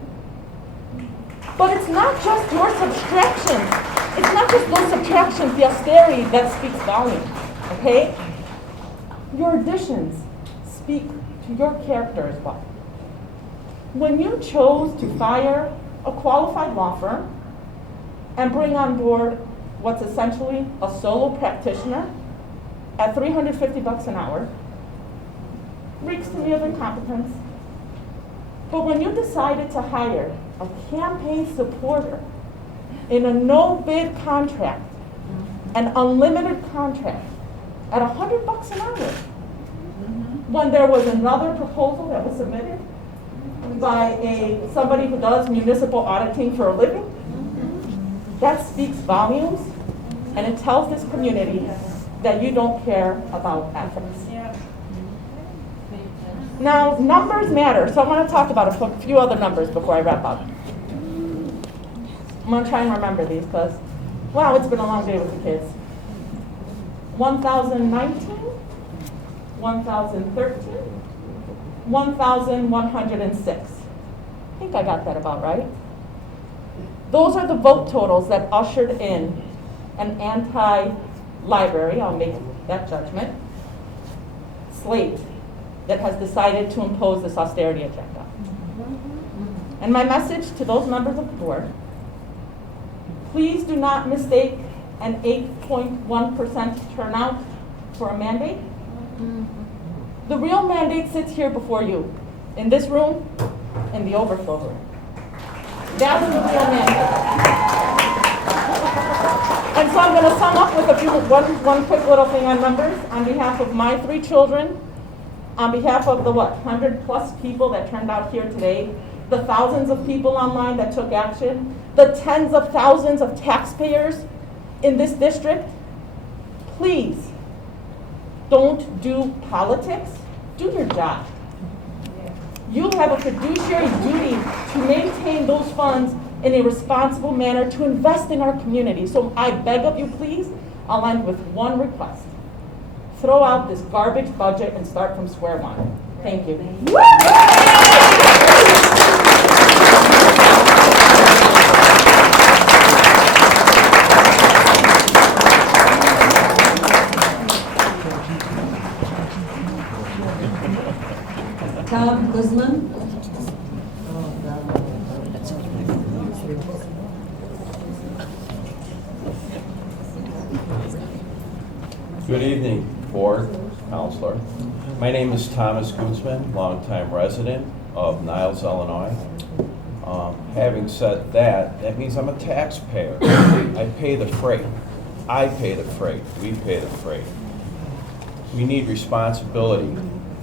But it's not just your subtractions. It's not just those subtractions, the austerity that speaks volumes, okay? Your additions speak to your character as well. When you chose to fire a qualified law firm and bring on board what's essentially a solo practitioner at $350 an hour, reeks to me of incompetence. But when you decided to hire a campaign supporter in a no-bid contract, an unlimited contract at $100 an hour, when there was another proposal that was submitted by somebody who does municipal auditing for a living, that speaks volumes, and it tells this community that you don't care about ethics. Now, numbers matter, so I want to talk about a few other numbers before I wrap up. I'm going to try and remember these because, wow, it's been a long day with the kids. 1,019, 1,013, 1,106. I think I got that about right. Those are the vote totals that ushered in an anti-library, I'll make that judgment, slate that has decided to impose this austerity agenda. And my message to those members of the board, please do not mistake an 8.1% turnout for a mandate. The real mandate sits here before you, in this room, in the overflow room. That's the real mandate. And so I'm going to sum up with one quick little thing on numbers. On behalf of my 3 children, on behalf of the 100+ people that turned out here today, the thousands of people online that took action, the tens of thousands of taxpayers in this district, please don't do politics, do your job. You have a fiduciary duty to maintain those funds in a responsible manner to invest in our community. So I beg of you, please, I'll end with one request. Throw out this garbage budget and start from square one. Thank you. Tom Guzman. Good evening, board, counselor. My name is Thomas Guzman, longtime resident of Niles, Illinois. Having said that, that means I'm a taxpayer. I pay the freight. I pay the freight. We pay the freight. We need responsibility.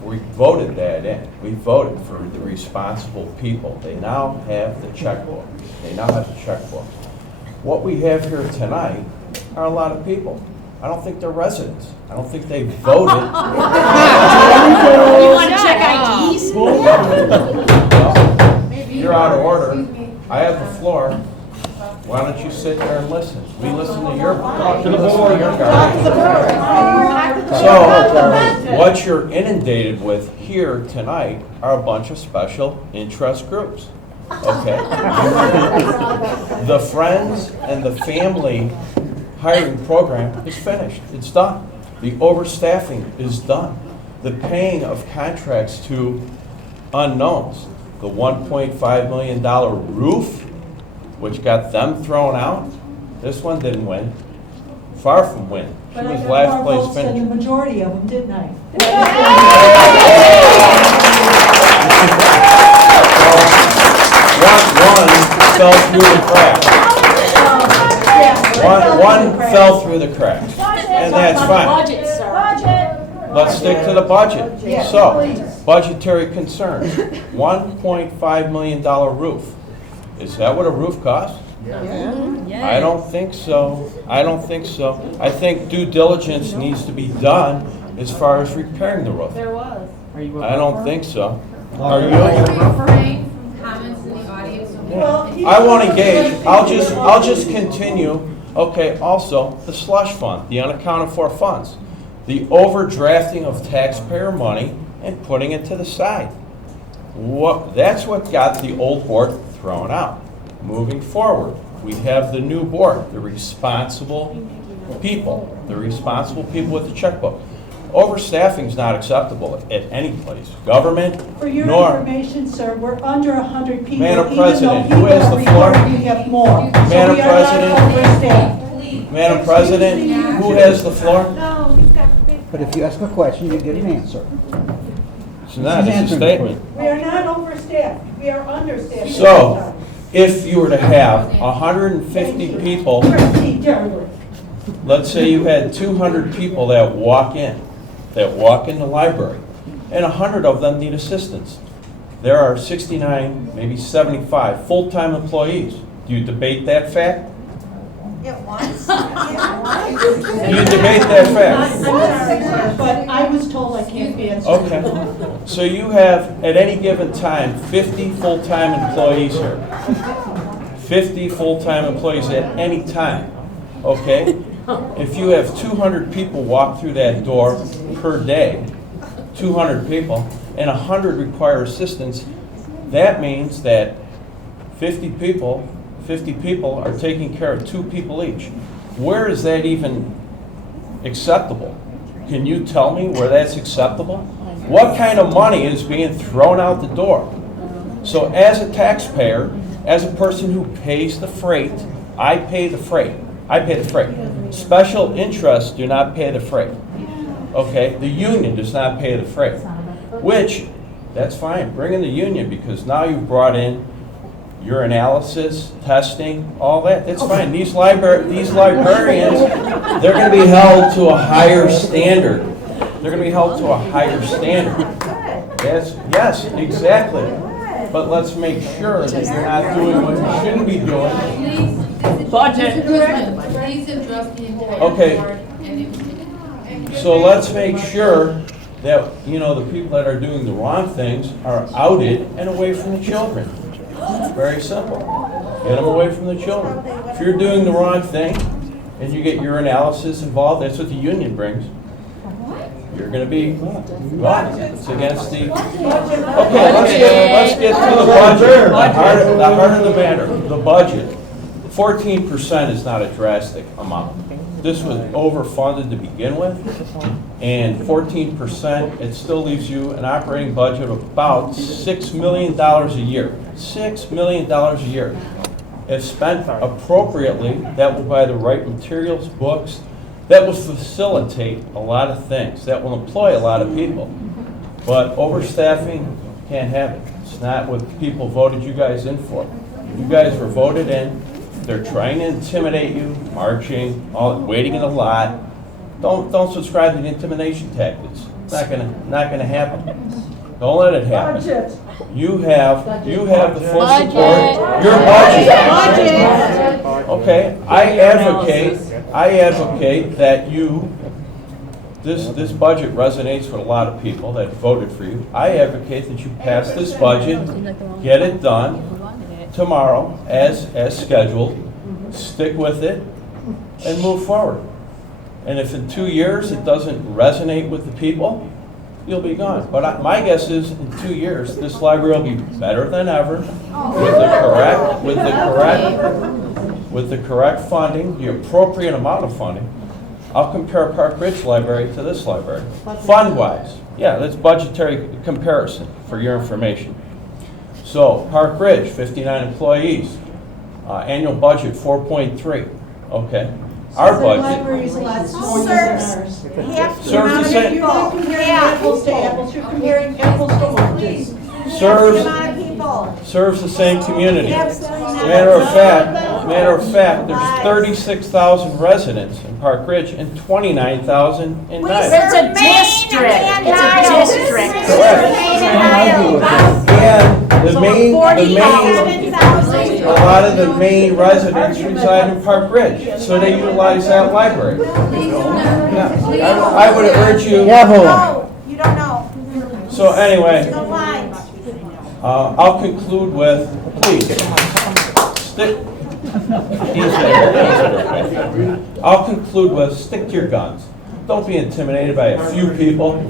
We voted that in. We voted for the responsible people. They now have the checkbook. They now have the checkbook. What we have here tonight are a lot of people. I don't think they're residents. I don't think they voted. You want to check IDs? Well, you're out of order. I have the floor. Why don't you sit there and listen? We listen to your garbage. So So, what you're inundated with here tonight are a bunch of special interest groups, okay? The friends and the family hiring program is finished, it's done. The overstaffing is done. The paying of contracts to unknowns, the $1.5 million roof, which got them thrown out, this one didn't win. Far from win. She But I was got last more place votes than finished. the majority of them, didn't I? One fell through the cracks. One fell through the cracks, and that's fine. Let's stick to the budget. So, budgetary concerns, $1.5 million roof. Is that what a roof costs? I don't think so. I don't think so. I think due diligence needs to be done as far as repairing the roof. There was. I don't think so. Are you? Refrain from comments in the audience. I want to gauge. I'll just continue. Okay, also, the slush fund, the unaccounted for funds, the overdrafting of taxpayer money and putting it to the side. That's what got the old board thrown out. Moving forward, we have the new board, the responsible people with the checkbook. Overstaffing is not acceptable at any place, government, For your nor. information, sir, we're under 100 people. Madam President, who has the floor? We have more. Madam So we are not overstaffed. President, Madam President, who has the floor? But if you ask a question, you get an answer. It's not, it's a statement. We are not overstaffed. We are understaffed. So, if you were to have 150 people, let's say you had 200 people that walk in the library, and 100 of them need assistance. There are 69, maybe 75 full-time employees. Do you debate that fact? It was. Do you debate that fact? I'm sorry, sir, but I was told I can't be answering. Okay. So you have, at any given time, 50 full-time employees here. 50 full-time employees at any time, okay? If you have 200 people walk through that door per day, 200 people, and 100 require assistance, that means that 50 people are taking care of 2 people each. Where is that even acceptable? Can you tell me where that's acceptable? What kind of money is being thrown out the door? So as a taxpayer, as a person who pays the freight, I pay the freight. Special interests do not pay the freight. Okay? The union does not pay the freight. Which, that's fine. Bring in the union, because now you've brought in your analysis, testing, all that. That's fine. These librarians, they're going to be held to a higher standard. They're going to be held to a higher standard. Yes, exactly. But let's make sure that you're not doing what you shouldn't be doing. Budget. Please address the entire Okay. board and So let's make sure that, the people that are doing the wrong things are outed and away from the children. Very simple. Get them away from the children. If you're doing the wrong thing and you get your analysis involved, that's what the union brings. You're going to be, it's against the. Okay, let's get to the budget. The heart of the matter, the budget. 14% is not a drastic amount. This was overfunded to begin with, and 14%, it still leaves you an operating budget of about $6 million a year. $6 million a year. If spent appropriately, that will buy the right materials, books, that will facilitate a lot of things, that will employ a lot of people. But overstaffing, can't have it. It's not what people voted you guys in for. You guys were voted in. They're trying to intimidate you, marching, waiting in the lot. Don't subscribe to the intimidation tactics. It's not gonna happen. Don't let it happen. You have the full support. Your budget. Okay, I advocate that this budget resonates with a lot of people that voted for you. I advocate that you pass this budget, get it done tomorrow as scheduled, stick with it, and move forward. And if in 2 years it doesn't resonate with the people, you'll be gone. But my guess is in 2 years, this library will be better than ever with the correct funding, the appropriate amount of funding. I'll compare Park Ridge Library to this library, fund-wise. Yeah, that's budgetary comparison for your information. So Park Ridge, 59 employees, annual budget 4.3. Okay, our budget Libraries a lot smaller than ours. Half the Serves amount the of same- people. You're comparing apples to apples, you're comparing apples to oranges. serves Half the amount of people. serves the same community. Absolutely not. Matter of fact, there's 36,000 residents in Park Ridge and 29,000 in Niles. It's a district. It's a district. And the main, a lot of the Maine residents reside in Park Ridge, so they utilize that library. Yeah, I would urge you. No, you don't know. So anyway, The lines. I'll conclude with, please, stick. I'll conclude with, stick to your guns. Don't be intimidated by a few people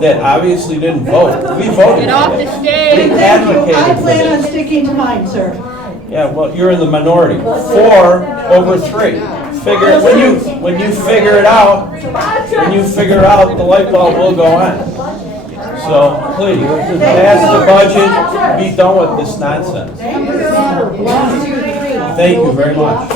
that obviously didn't vote. We voted. Get off the stage. We advocated I for plan on this. sticking to mine, sir. Yeah, well, you're in the minority. 4 over 3. Figure when you figure it out, the light bulb will go on. So please, pass the budget. Be done with this nonsense. Thank you very much.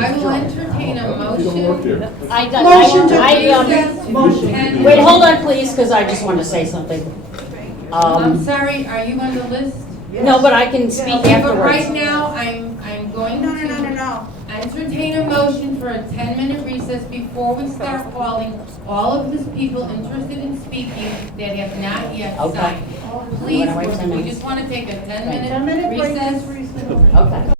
I will entertain a motion. Motion. Wait, hold on, please, because I just want to say something. I'm sorry, are you on the list? No, but I can speak Okay, but afterwards. right now, I'm going to entertain a motion for a 10-minute recess before we start calling all of these people interested in speaking that have not yet Okay. signed. Please, Wait, 10 we minutes. just want to take a 10-minute 10-minute break. recess. Okay.